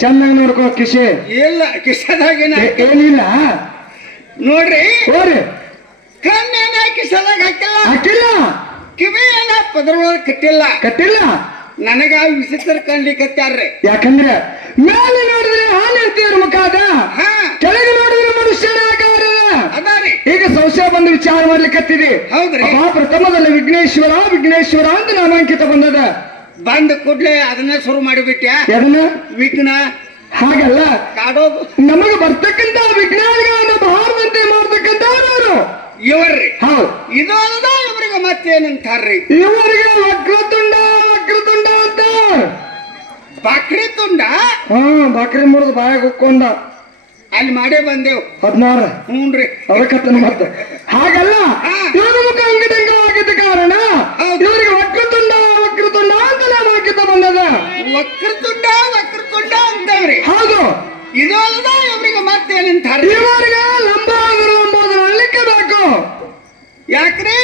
ಚೆನ್ನಾಗಿ ನೋಡ್ಕೋ ಕಿಶೆ ಇಲ್ಲ ಕಿಶದಾಗೇನ ಏನಿಲ್ಲ ನೋಡ್ರಿ ಹೋರಿ ಕಣ್ಣೇನ ಕಿಶದಾಗ ಹಾಕಿಲ್ಲ ಹಾಕಿಲ್ಲ ಕಿವಿಯೇನ ಪದರೊಳಗೆ ಕಟ್ಟಿಲ್ಲ ನನಗ ವಿಚಿತ್ರ ಕಂಡ್ಲಿಕ್ಕತ್ತಾರ್ರಿ ಯಾಕಂದ್ರೆ ಮೇಲೆ ನೋಡಿದ್ರೆ ಹಾಲು ಇರ್ತೀವ್ರ ಮುಖ ಅದ ಕೆಳಗೆ ನೋಡಿದ್ರೆ ಮನುಷ್ಯನ ಆಕಾರ ಅದಾರಿ ಈಗ ಸಂಶಯ ಬಂದು ವಿಚಾರ ಮಾಡ್ಲಿಕ್ಕತ್ತಿದಿ ಹೌದ್ರಿ ಪ್ರಥಮದಲ್ಲಿ ವಿಘ್ನೇಶ್ವರ ಅಂತ ನಾಮಾಂಕಿತ ಬಂದದ ಬಂದ ಕೂಡ್ಲೆ ಅದನ್ನ ಶುರು ಮಾಡಿಬಿಟ್ಟ್ಯಾ ಅದನ್ನ ವಿಘ್ನ ಹಾಗಲ್ಲ ಕಾಡೋದು ನಮಗೆ ಬರ್ತಕ್ಕಂತ ವಿಜ್ಞಾನಿಗಳನ್ನ ಭಾರದಂತೆ ಮಾಡ್ತಕ್ಕಂಥವ್ರು ಇವ್ರಿ ಹೌದು ಇದು ಅಲ್ಲದ ಇವ್ರಿಗೆ ಮತ್ತೇನಂತಾರ್ರಿ ಇವರಿಗೆ ವಕ್ರತುಂಡ ಅಂತ ಬಕ್ರಿ ತುಂಡ ಹಾ ಬಾಕ್ರಿ ಮುರಿದು ಬಾಯಾಗ ಉಕ್ಕೊಂಡ ಅಲ್ಲಿ ಮಾಡೇ ಬಂದೇವ್ 16 ಹ್ಞೂನ್ರಿ ಅದಕ್ಕತ್ತನ ಮತ್ತೆ ಹಾಗಲ್ಲ ಹಾ. ಇವರ ಮುಖ ಅಂಗಡಿಂಗವಾಗಿದ್ದ ಕಾರಣ ಹೌದು. ಇವರಿಗೆ ವಕ್ರತುಂಡ ಅಂತ ನಾಮಾಂಕಿತ ಬಂದದ ವಕ್ರತುಂಡ ಅಂತವ್ರಿ ಹೌದು ಇದು ಅಲ್ಲದ ಇವ್ರಿಗೆ ಮತ್ತೇನಂತಾರೆ ಇವರಿಗೆ ಲಂಬೋದರ ಅಳ್ಲಿಕ್ಕೆ ಬೇಕು ಯಾಕ್ರಿ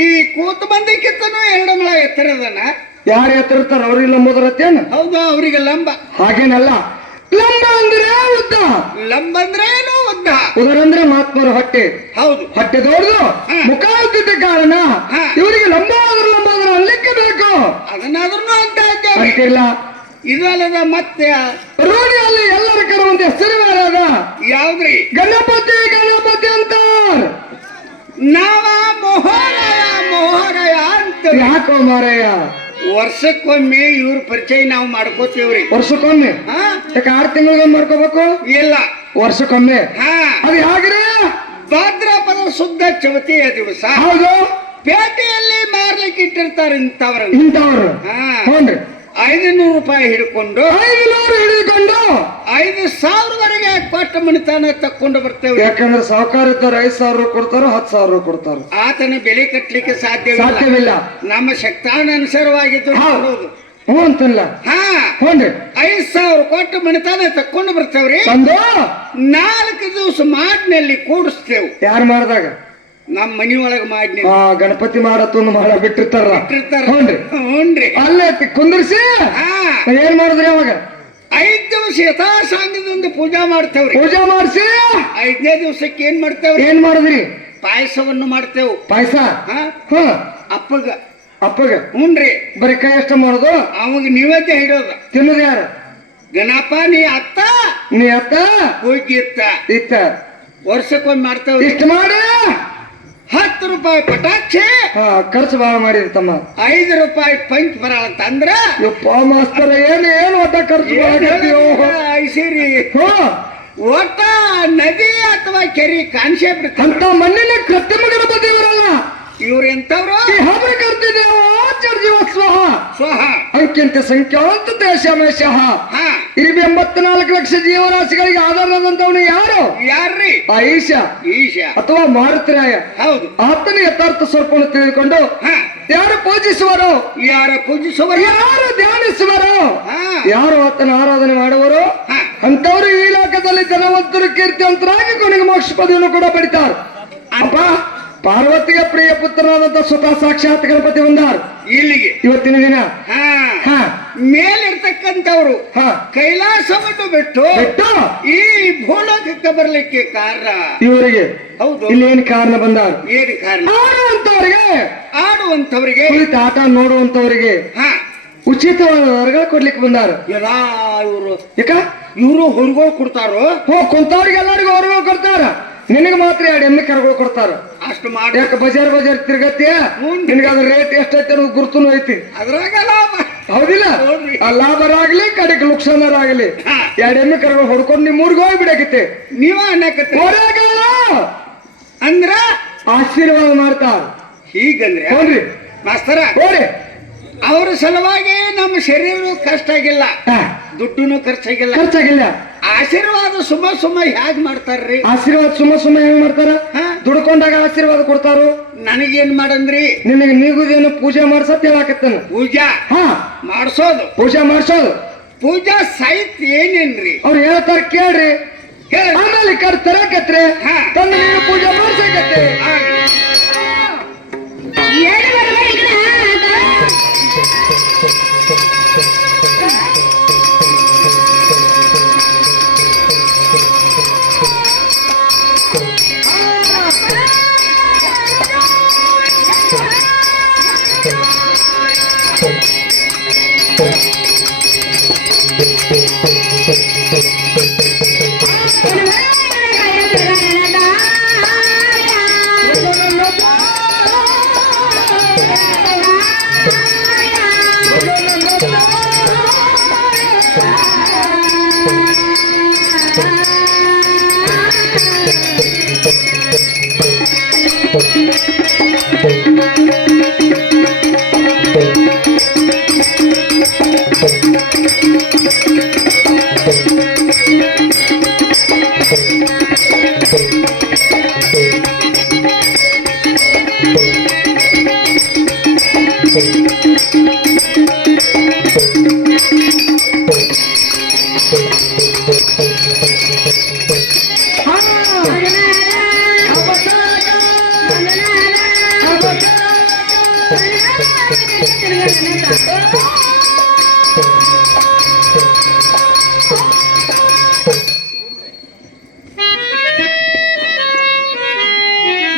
ಈ ಕೂತು ಬಂದಿಕ್ಕಿಂತನೂ 2 ಮೊಳ ಎತ್ತರದನ ಯಾರು ಎತ್ತಿರ್ತಾರ ಅವ್ರಿಗೆ ಲಂಬೋದರತ್ತೇನು ಹೌದು ಅವ್ರಿಗೆ ಲಂಬ ಹಾಗೇನಲ್ಲ ಲಂಬ ಅಂದ್ರೆ ಉದ್ದ ಲಂಬ ಅಂದ್ರೇನು ಉದ್ದ ಉದರ ಅಂದ್ರೆ ಮಹಾತ್ಮರ ಹೊಟ್ಟೆ ಹೌದು ಹೊಟ್ಟೆ ದೊಡ್ಡದು ಮುಖ ಉದ್ದಿದ್ದ ಕಾರಣ ಹಾ. ಇವರಿಗೆ ಲಂಬೋದರ ಅಳ್ಲಿಕ್ಕೆ ಬೇಕು ಅದನ್ನಾದ್ರೂ ಅಂತ ಇದ್ದೇವೆ ಅಂತಿಲ್ಲ ಇದು ಅಲ್ಲದ ಮತ್ತೆ ರೂಢಿಯಲ್ಲಿ ಎಲ್ಲರ ಕರುವಂತೆ ಹೆಸರು ಅದ ಯಾವ್ದ್ರಿ ಗಣಪತಿ ಅಂತಾರ ನಾವ ಮೊಹರಯ ಅಂತ ಯಾಕೋ ಮಾರಯ್ಯ ವರ್ಷಕ್ಕೊಮ್ಮೆ ಇವ್ರ ಪರಿಚಯ ನಾವು ಮಾಡ್ಕೋತೀವ್ರಿ ವರ್ಷಕ್ಕೊಮ್ಮೆ ಹಾ ಯಾಕೆ 6 ತಿಂಗಳಿಗೆ ಮಾಡ್ಕೋಬೇಕು ಇಲ್ಲ ವರ್ಷಕ್ಕೊಮ್ಮೆ ಹಾ ಅದು ಹೇಗ್ರಿ ಭಾದ್ರಪದ ಶುದ್ಧ ಚವತಿಯ ದಿವಸ ಹೌದು ಪೇಟೆಯಲ್ಲಿ ಮಾರ್ಲಿಕ್ಕೆ ಇಟ್ಟಿರ್ತಾರೆ ಇಂಥವ್ರ ಇಂಥವ್ರು ಹಾ ಹ್ಞೂನ್ರಿ 500 ರೂಪಾಯಿ ಹಿಡ್ಕೊಂಡು 500 ಹಿಡಿದುಕೊಂಡು 5,000 ಕೊಟ್ಟ ಮಣಿತಾನ ತಕ್ಕೊಂಡು ಬರ್ತೇವೆ ಯಾಕಂದ್ರೆ ಸಾವುಕಾರ ಇದ್ದಾರೆ 5,000 ಕೊಡ್ತಾರ 10,000 ಕೊಡ್ತಾರ ಆತನ ಬೆಲೆ ಕಟ್ಲಿಕ್ಕೆ ಸಾಧ್ಯವಿಲ್ಲ ಸಾಧ್ಯವಿಲ್ಲ ನಮ್ಮ ಶಕ್ತಾನುಸಾರವಾಗಿದ್ದು ಹೌದು. ಕೊಡೋದು. ಹ್ಞೂ ಅಂತಲ್ಲ ಹಾ ಹ್ಞೂನ್ರಿ 5,000 ಕೊಟ್ಟ ಮಣಿತಾನ ತಕ್ಕೊಂಡು ಬರ್ತೇವ್ರಿ ಬಂದು 4 ದಿವಸ ಮಾಡಿನಲ್ಲಿ ಕೂಡಿಸ್ತೇವ್ ಯಾರು ಮಾಡ್ದಾಗ ನಮ್ಮ ಮನಿ ಒಳಗ ಮಾಡಿ ಗಣಪತಿ ಮಾಡತ್ತೊಂದು ಮಾಡ ಬಿಟ್ಟಿರ್ತಾರ ಹ್ಞೂನ್ರಿ ಹ್ಞೂನ್ರಿ ಅಲ್ಲೇ ಕುಂದ್ರಿಸಿ ಹಾ ಏನ್ ಮಾಡಿದ್ರಿ ಅವಾಗ 5 ದಿವಸ ಯಥಾಸಾಂಗದಿಂದ ಪೂಜಾ ಮಾಡ್ತೇವ್ರಿ ಪೂಜೆ ಮಾಡಿಸಿ 5ನೇ ದಿವಸಕ್ಕೆ ಏನ್ ಮಾಡ್ತೇವ್ರಿ ಏನ್ ಮಾಡಿದ್ರಿ ಪಾಯಸವನ್ನು ಮಾಡ್ತೇವ್ ಪಾಯಸ ಹಾ ಹ ಅಪ್ಪಗ ಹ್ಞೂನ್ರಿ ಬರೀ ಕೈ ಅಷ್ಟ ಮಾಡೋದು ಅವಾಗ ನೀವತ್ತೆ ಹಿಡೋದು ತಿನ್ನೋದು ಯಾರು ಗಣಪ ನೀ ಅತ್ತ ನೀ ಅತ್ತ ಹೋಗಿ ಇತ್ತ ಇತ್ತ ವರ್ಷಕ್ಕೊಮ್ಮೆ ಮಾಡ್ತೇವ್ರಿ ಇಷ್ಟ ಮಾಡಿ 10 ರೂಪಾಯಿ ಪಟಾಕ್ಷಿ ಖರ್ಚು ಭಾಳ ಮಾಡಿರಿ ತಮ್ಮ 5 ರೂಪಾಯಿ ಪಂಚ್ ಬರಲ್ಲ ಅಂದ್ರ ಯಪ್ಪ ಮಾಸ್ತರ ಏನು ಒಟ್ಟ ಖರ್ಚು ಮಾಡೀವೋ ಐಸಿರಿ ಒಟ್ಟ ನದಿ ಅಥವಾ ಕೆರಿ ಕಾಣಿಸೇ ಬಿಡ್ತಾರ ಅಂತ ಮಣ್ಣಿನ ಕೃತ್ರಿಮ ಗಣಪತಿ ಇವರಲ್ಲ ಇವ್ರ ಎಂತವ್ರು ಈ ಹಬ್ಬ ಕರ್ತಿದ್ದೇವ ಚರ್ಜೀವ ಸ್ವಹ ಸ್ವಹ ಅಂಕ್ಯಂತ ಸಂಖ್ಯಾಂತ ದೇಶಮೇಶಃ ಹಾ ಇಲ್ಲಿ 84 ಲಕ್ಷ ಜೀವರಾಶಿಗಳಿಗೆ ಆಧಾರದಂತವನು ಯಾರು ಯಾರ್ರಿ ಈಶ ಅಥವಾ ಮಾರುತಿರಾಯ ಹೌದು ಆತನ ಯಥಾರ್ಥ ಸ್ವರೂಪವನ್ನು ತಿಳಿದುಕೊಂಡು ಹಾ ಯಾರು ಪೂಜಿಸುವರು ಯಾರ ಪೂಜಿಸುವರು ಯಾರು ಧ್ಯಾನಿಸುವರು ಹಾ ಯಾರು ಆತನ ಆರಾಧನೆ ಮಾಡುವರು ಹಾ ಅಂತವರು ಈ ಲೋಕದಲ್ಲಿ ಧನವಂತರು ಕೀರ್ತಿವಂತರಾಗಿ ಕೊನೆಗೆ ಮೋಕ್ಷ ಪದವಿಯನ್ನು ಕೂಡ ಪಡಿತಾರೆ ಅಪ್ಪ ಪಾರ್ವತಿಗೆ ಪ್ರಿಯ ಪುತ್ರನಾದಂತ ಸ್ವತಃ ಸಾಕ್ಷಾತ್ ಗಣಪತಿ ಬಂದಾರ ಇಲ್ಲಿಗೆ ಇವತ್ತಿನ ದಿನ ಹಾ ಮೇಲಿರ್ತಕ್ಕಂಥವ್ರು ಕೈಲಾಸವನ್ನು ಬಿಟ್ಟು ಈ ಭೂಲೋಕಕ್ಕೆ ಬರ್ಲಿಕ್ಕೆ ಕಾರಣ ಇವರಿಗೆ ಹೌದು ಇಲ್ಲಿ ಏನ್ ಕಾರಣ ಬಂದಾರ ಏನು ಕಾರಣ ಆಡುವಂತವರಿಗೆ ಕುಳಿತ ಆಟ ನೋಡುವಂತವರಿಗೆ ಹಾ ಉಚಿತವಾದ ವರ್ಗ ಕೊಡ್ಲಿಕ್ಕೆ ಬಂದಾರ ಎಲ್ಲ ಇವರು ಯಾಕ ಇವರು ಹೊರಗೋಳು ಕೊಡ್ತಾರೋ ಕುಂತವ್ರಿಗೆ ಎಲ್ಲರಿಗೂ ಹೊರಗೋಳು ಕೊಡ್ತಾರ ನಿನಗೆ ಮಾತ್ರ 2 ಎಮ್ಮೆ ಕರ್ಗಳು ಕೊಡ್ತಾರ ಅಷ್ಟು ಮಾಡಿ ಯಾಕ ಬಜಾರ್ ತಿರ್ಗತ್ತೀಯ ನಿನಗೆ ಅದ್ರ ರೇಟ್ ಎಷ್ಟೈತೆ ಅನ್ನೋದು ಗುರುತುನು ಐತಿ ಅದ್ರಾಗ ಲಾಭ ಹೌದಿಲ್ಲ ಆ ಲಾಭರಾಗ್ಲಿ ಕಡೆಗೆ ನುಕ್ಸಾನರಾಗ್ಲಿ 2 ಎಮ್ಮೆ ಕರ್ಗಳು ಹೊಡ್ಕೊಂಡು ನಿಮ್ ಊರಿಗೆ ಹೋಗ್ಬಿಡಕತ್ತೆ ನೀವ ಅನ್ನಕತ್ತೆ ಅಂದ್ರ ಆಶೀರ್ವಾದ ಮಾಡ್ತಾರ ಹೀಗಂದ್ರೆ ಹೋಗ್ರಿ ಮಾಸ್ತರ ಹೋಗ್ರಿ ಅವ್ರ ಸಲುವಾಗಿ ನಮ್ಮ ಶರೀರ ಕಷ್ಟ ಆಗಿಲ್ಲ ದುಡ್ಡುನು ಖರ್ಚಾಗಿಲ್ಲ ಆಶೀರ್ವಾದ ಸುಮ್ಮ ಹ್ಯಾಗ್ ಮಾಡ್ತಾರ್ರಿ ಆಶೀರ್ವಾದ ಸುಮ್ಮ ಹೆಂಗ್ ಮಾಡ್ತಾರ ದುಡ್ಕೊಂಡಾಗ ಆಶೀರ್ವಾದ ಕೊಡ್ತಾರು ನನಗೇನ್ ಮಾಡಂದ್ರಿ ನಿನಗೆ ನೀಗುದೇನು ಪೂಜೆ ಮಾಡ್ಸತ್ ಹೇಳಾಕತ್ತೇನ ಪೂಜಾ ಮಾಡ್ಸೋದು ಪೂಜೆ ಮಾಡ್ಸೋದು ಪೂಜಾ ಸಾಹಿತ್ಯ ಏನೇನ್ರಿ ಅವ್ರು ಹೇಳ್ತಾರ ಕೇಳ್ರಿ ಆಮೇಲೆ ತರಕತ್ರಿ ತಂದು ನೀನು ಪೂಜೆ ಮಾಡ್ಸಕತ್ತೆ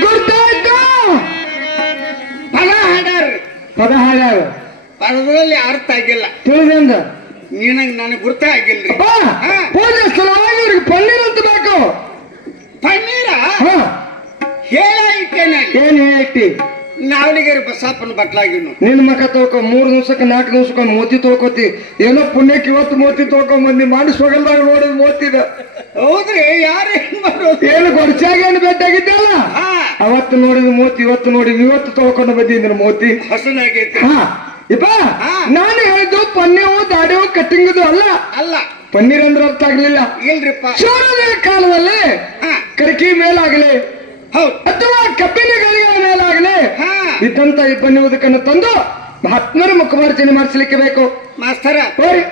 ಗುರ್ತಾಯ್ತು ಪದ ಹಾಡ್ಯಾರ ಪದ ಹಾಡ್ಯಾರ ಪದದಲ್ಲಿ ಅರ್ಥ ಆಗಿಲ್ಲ ತಿಳಿದಿಂದ ನೀನಂಗ್ ನನಗೆ ಗುರ್ತ ಆಗಿಲ್ರಿ ಅಪ್ಪ ಪೂಜೆ ಸ್ಥಳವಾಗಿ ಇವ್ರಿಗೆ ಪನ್ನೀರ್ ಅಂತ ಬೇಕು. ಪನ್ನೀರ ಹಾ ಹೇಳ ಇಟ್ಟೇನೆ ಏನ್ ಹೇಳ್ತಿ ನಾವಲಿಗೆರೆ ಬಸಪ್ಪನ ಬಟ್ಲಾಗಿನು ನಿನ್ ಮಕ ತೊಳ್ಕೊ 3 ದಿವ್ಸಕ್ಕೆ 4 ದಿವ್ಸಕ್ಕೆ ಮೋತಿ ತೊಳ್ಕೊತಿ. ಏನೋ ಪುಣ್ಯಕ್ಕೆ ಇವತ್ತು ಮೋತಿ ತೊಳ್ಕೊಂಡ್ ಬಂದಿ ಮಾಡಿಸ್ ಹೋಗಲ್ದಾಗ ನೋಡಿದ್ ಮೋತಿದ ಹೌದ್ರಿ ಯಾರೇನ್ ಮಾಡೋದು ಏನು ಗೊಡ್ಚಾಗ ಏನು ಭೇಟಿಯಾಗಿದ್ದಲ್ಲ ಹಾ ಅವತ್ತು ನೋಡಿದ ಮೋತಿ ಇವತ್ತು ನೋಡಿ ಇವತ್ತು ತೊಳ್ಕೊಂಡು ಬಂದಿದ್ದೀನಿ ಮೋತಿ. ಹಸನಾಗೈತಿ ಹಾ ಇಪ್ಪ ಹಾ. ನಾನು ಹೇಳಿದ್ದು ಪನ್ಯವು ದಾಡೆವು ಕಟ್ಟಿಂಗದು ಅಲ್ಲ. ಅಲ್ಲ ಪನ್ನೀರ್ ಅಂದ್ರೆ ಅರ್ಥ ಆಗ್ಲಿಲ್ಲ. ಇಲ್ರಿಪ್ಪ ಸೂರ್ಯನ ಕಾಲದಲ್ಲಿ ಹಾ ಕರಕಿ ಮೇಲಾಗಲಿ ಹೌದ್ ಅಥವಾ ಕಬ್ಬಿನ ಗರಿಗಳ ಮೇಲಾಗಲಿ ಹಾ ಇದ್ದಂತ ಈ ಬನ್ನುವುದಕ್ಕನ್ನು ತಂದು ಮಹಾತ್ಮರ ಮುಖಮಾರ್ಜನೆ ಮಾಡಿಸ್ಲಿಕ್ಕೆ ಬೇಕು. ಮಾಸ್ತರ ಹೋರಿ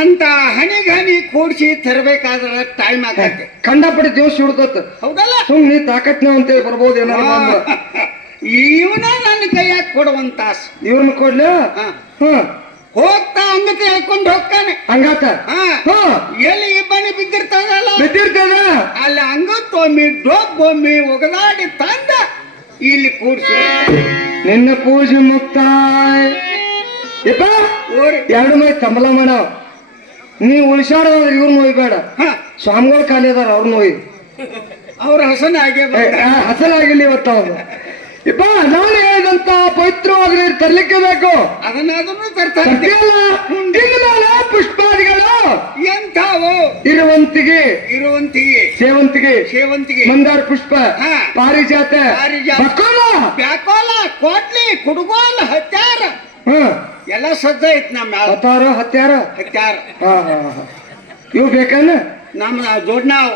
ಅಂತ ಹನಿ ಕೂಡ್ಸಿ ತರಬೇಕಾದ್ರ ಟೈಮ್ ಆಗತ್ತೆ ಕಂಡಪಡಿ ದಿವಸ ಹಿಡ್ದತ್ತ ಹೌದಲ್ಲ ಸುಮ್ ನೀ ತಾಕತ್ನಾವ್ ಅಂತೇಳಿ ಬರ್ಬೋದು ಏನಾರ ಬಂದು ಇವನ ನನ್ನ ಕೈಯಾಗ ಕೊಡುವಂತ ಆಸೆ. ಇವ್ರನ್ನ ಕೊಡ್ಲ ಹಾ. ಹ್ಮ್ ಹೋಗ್ತಾ ಅಂಗಕ್ಕೆ ಹೇಳ್ಕೊಂಡು ಹೋಗ್ತಾನೆ ಹಂಗಾತ ಹಾ ಎಲ್ಲಿ ಇಬ್ಬನಿ ಬಿದ್ದಿರ್ತದಲ್ಲ ಬಿದ್ದಿರ್ತದ ಅಲ್ಲಿ ಅಂಗತ್ತೊಮ್ಮಿ ಡೊಬ್ಬೊಮ್ಮಿ ಒಗದಾಡಿ ತಂದ ಇಲ್ಲಿ ಕೂಡ್ಸಿ ನಿನ್ನ ಪೂಜೆ ಮುಕ್ತಾಯ ಇಪ್ಪ ಓರಿ 2 ಮೈ ತಂಬಲ ಮಾಡವ್ ನೀ ಉಳಿಸಾಡೋದ್ರ ಇವ್ರ ನೋಯ್ಬೇಡ. ಹಾ ಸ್ವಾಮಿಗಳು ಖಾಲಿ ಅದಾರ ಅವ್ರ ನೋಯ್ ಅವ್ರ ಹಸನ ಆಗೇ ಹಸಲಾಗಿಲ್ಲ ಇವತ್ತ ಅವನು. ಇಪ್ಪ ನಾನು ಹೇಳಿದಂತ ಪವಿತ್ರವಾಗಿ ನೀರು ತರ್ಲಿಕ್ಕೆ ಬೇಕು. ಅದನ್ನು ತರ್ತಾರೆ ತರ್ತೀಯಲ್ಲ? ಇನ್ಮೇಲೆ ಪುಷ್ಪಾದಿಗಳು ಎಂಥವು ಇರುವಂತಿಗೆ ಇರುವಂತಿಗೆ ಸೇವಂತಿಗೆ ಸೇವಂತಿಗೆ ಮಂದಾರ ಪುಷ್ಪ ಹಾ. ಪಾರಿಜಾತ ಪಾರಿಜಾತ. ಬಕೋಲ ಬ್ಯಾಕೋಲ ಕೋಟ್ಲಿ ಕುಡುಗೋಲ್ ಹತ್ಯಾರ ಹ್ಮ್ ಎಲ್ಲ ಸಜ್ಜ ಐತ್ ನಮ್ಮ ಹತ್ತಾರ ಹತ್ಯಾರ ಹತ್ಯಾರ ಹಾ ಹಾ ಹಾ ಇವ್ ಬೇಕನ್ನ ನಮ್ಮ ಜೋಡ್ನಾವ್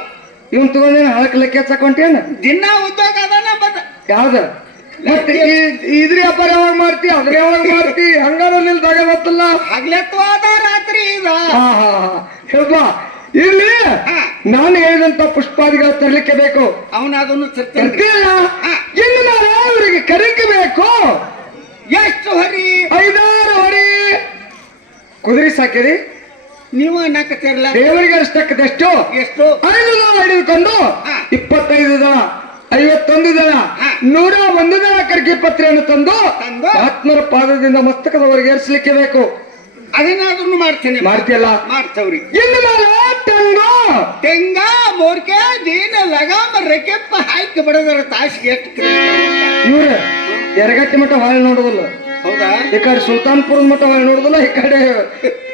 ಇವನ್ ತಗೊಂಡೇನ ಹಳಕ್ ಲೆಕ್ಕ ಹಚ್ಚಕೊಂಟೇನ ದಿನ ಉದ್ಯೋಗ ಅದನ್ನ ಬದ ಯಾವ್ದ ಮತ್ತೆ ಇದ್ರ ವ್ಯಾಪಾರ ಯಾವಾಗ ಮಾಡ್ತಿ ಅದ್ರ ಯಾವಾಗ ಮಾಡ್ತಿ ಹಂಗಾರ ನಿಲ್ ತಗೋಬತ್ತಲ್ಲ. ಹಗ್ಲೆತ್ವಾದ ರಾತ್ರಿ ಇದ ಹಾ ಹಾ ಹಾ ಹೇಳ್ಬ ಇರ್ಲಿ ಹಾ. ನಾನು ಹೇಳಿದಂತ ಪುಷ್ಪಾದಿಗಳು ತರ್ಲಿಕ್ಕೆ ಬೇಕು. ಅವನ ಅದನ್ನು ತರ್ತೇನೆ ತರ್ತೀಯಲ್ಲ ಹಾ. ಇನ್ನು ಮೇಲೆ ಅವರಿಗೆ ಕರಿಕೆ ಬೇಕು. ಎಷ್ಟು ಹರಿ 5 ಹೊರಿ ಕುದುರೆ ಸಾಕಿರಿ ನೀವು ಅನ್ನಕತ್ತಿರಲ್ಲ ದೇವರಿಗೆ ಅಷ್ಟಕ್ಕದಷ್ಟು ಎಷ್ಟು 5 ದಳ ಹಿಡಿದುಕೊಂಡು ಹಾ. 25 ದಳ 51 ದಳ ಹಾ. 101 ದಳ ಕರ್ಕಿ ಪತ್ರೆಯನ್ನು ತಂದು ತಂದು ಆತ್ಮರ ಪಾದದಿಂದ ಮಸ್ತಕದವರೆಗೆ ಏರಿಸಲಿಕ್ಕೆ ಬೇಕು. ಅದನ್ನ ಅದನ್ನು ಮಾಡ್ತೇನೆ ಮಾಡ್ತೀಯಲ್ಲ ಮಾಡ್ತವ್ರಿ ಇನ್ನು ಮೇಲೆ ಟಂಗು ತೆಂಗ ಮೋರ್ಕೆ ದೀನ ಲಗಾಮ ರೆಕೆಪ್ಪ ಹಾಕಿ ಬಿಡೋದ್ರ ತಾಸಿಗೆ ಎಷ್ಟು ಇವ್ರ ಎರಗಟ್ಟಿ ಮಠ ಹೊಳೆ ನೋಡುದಿಲ್ಲ, ಹೌದಾ ಈ ಕಡೆ ಸುಲ್ತಾನ್ಪುರದ ಮಠ ಹೊಳೆ ನೋಡುದಿಲ್ಲ, ಈ ಕಡೆ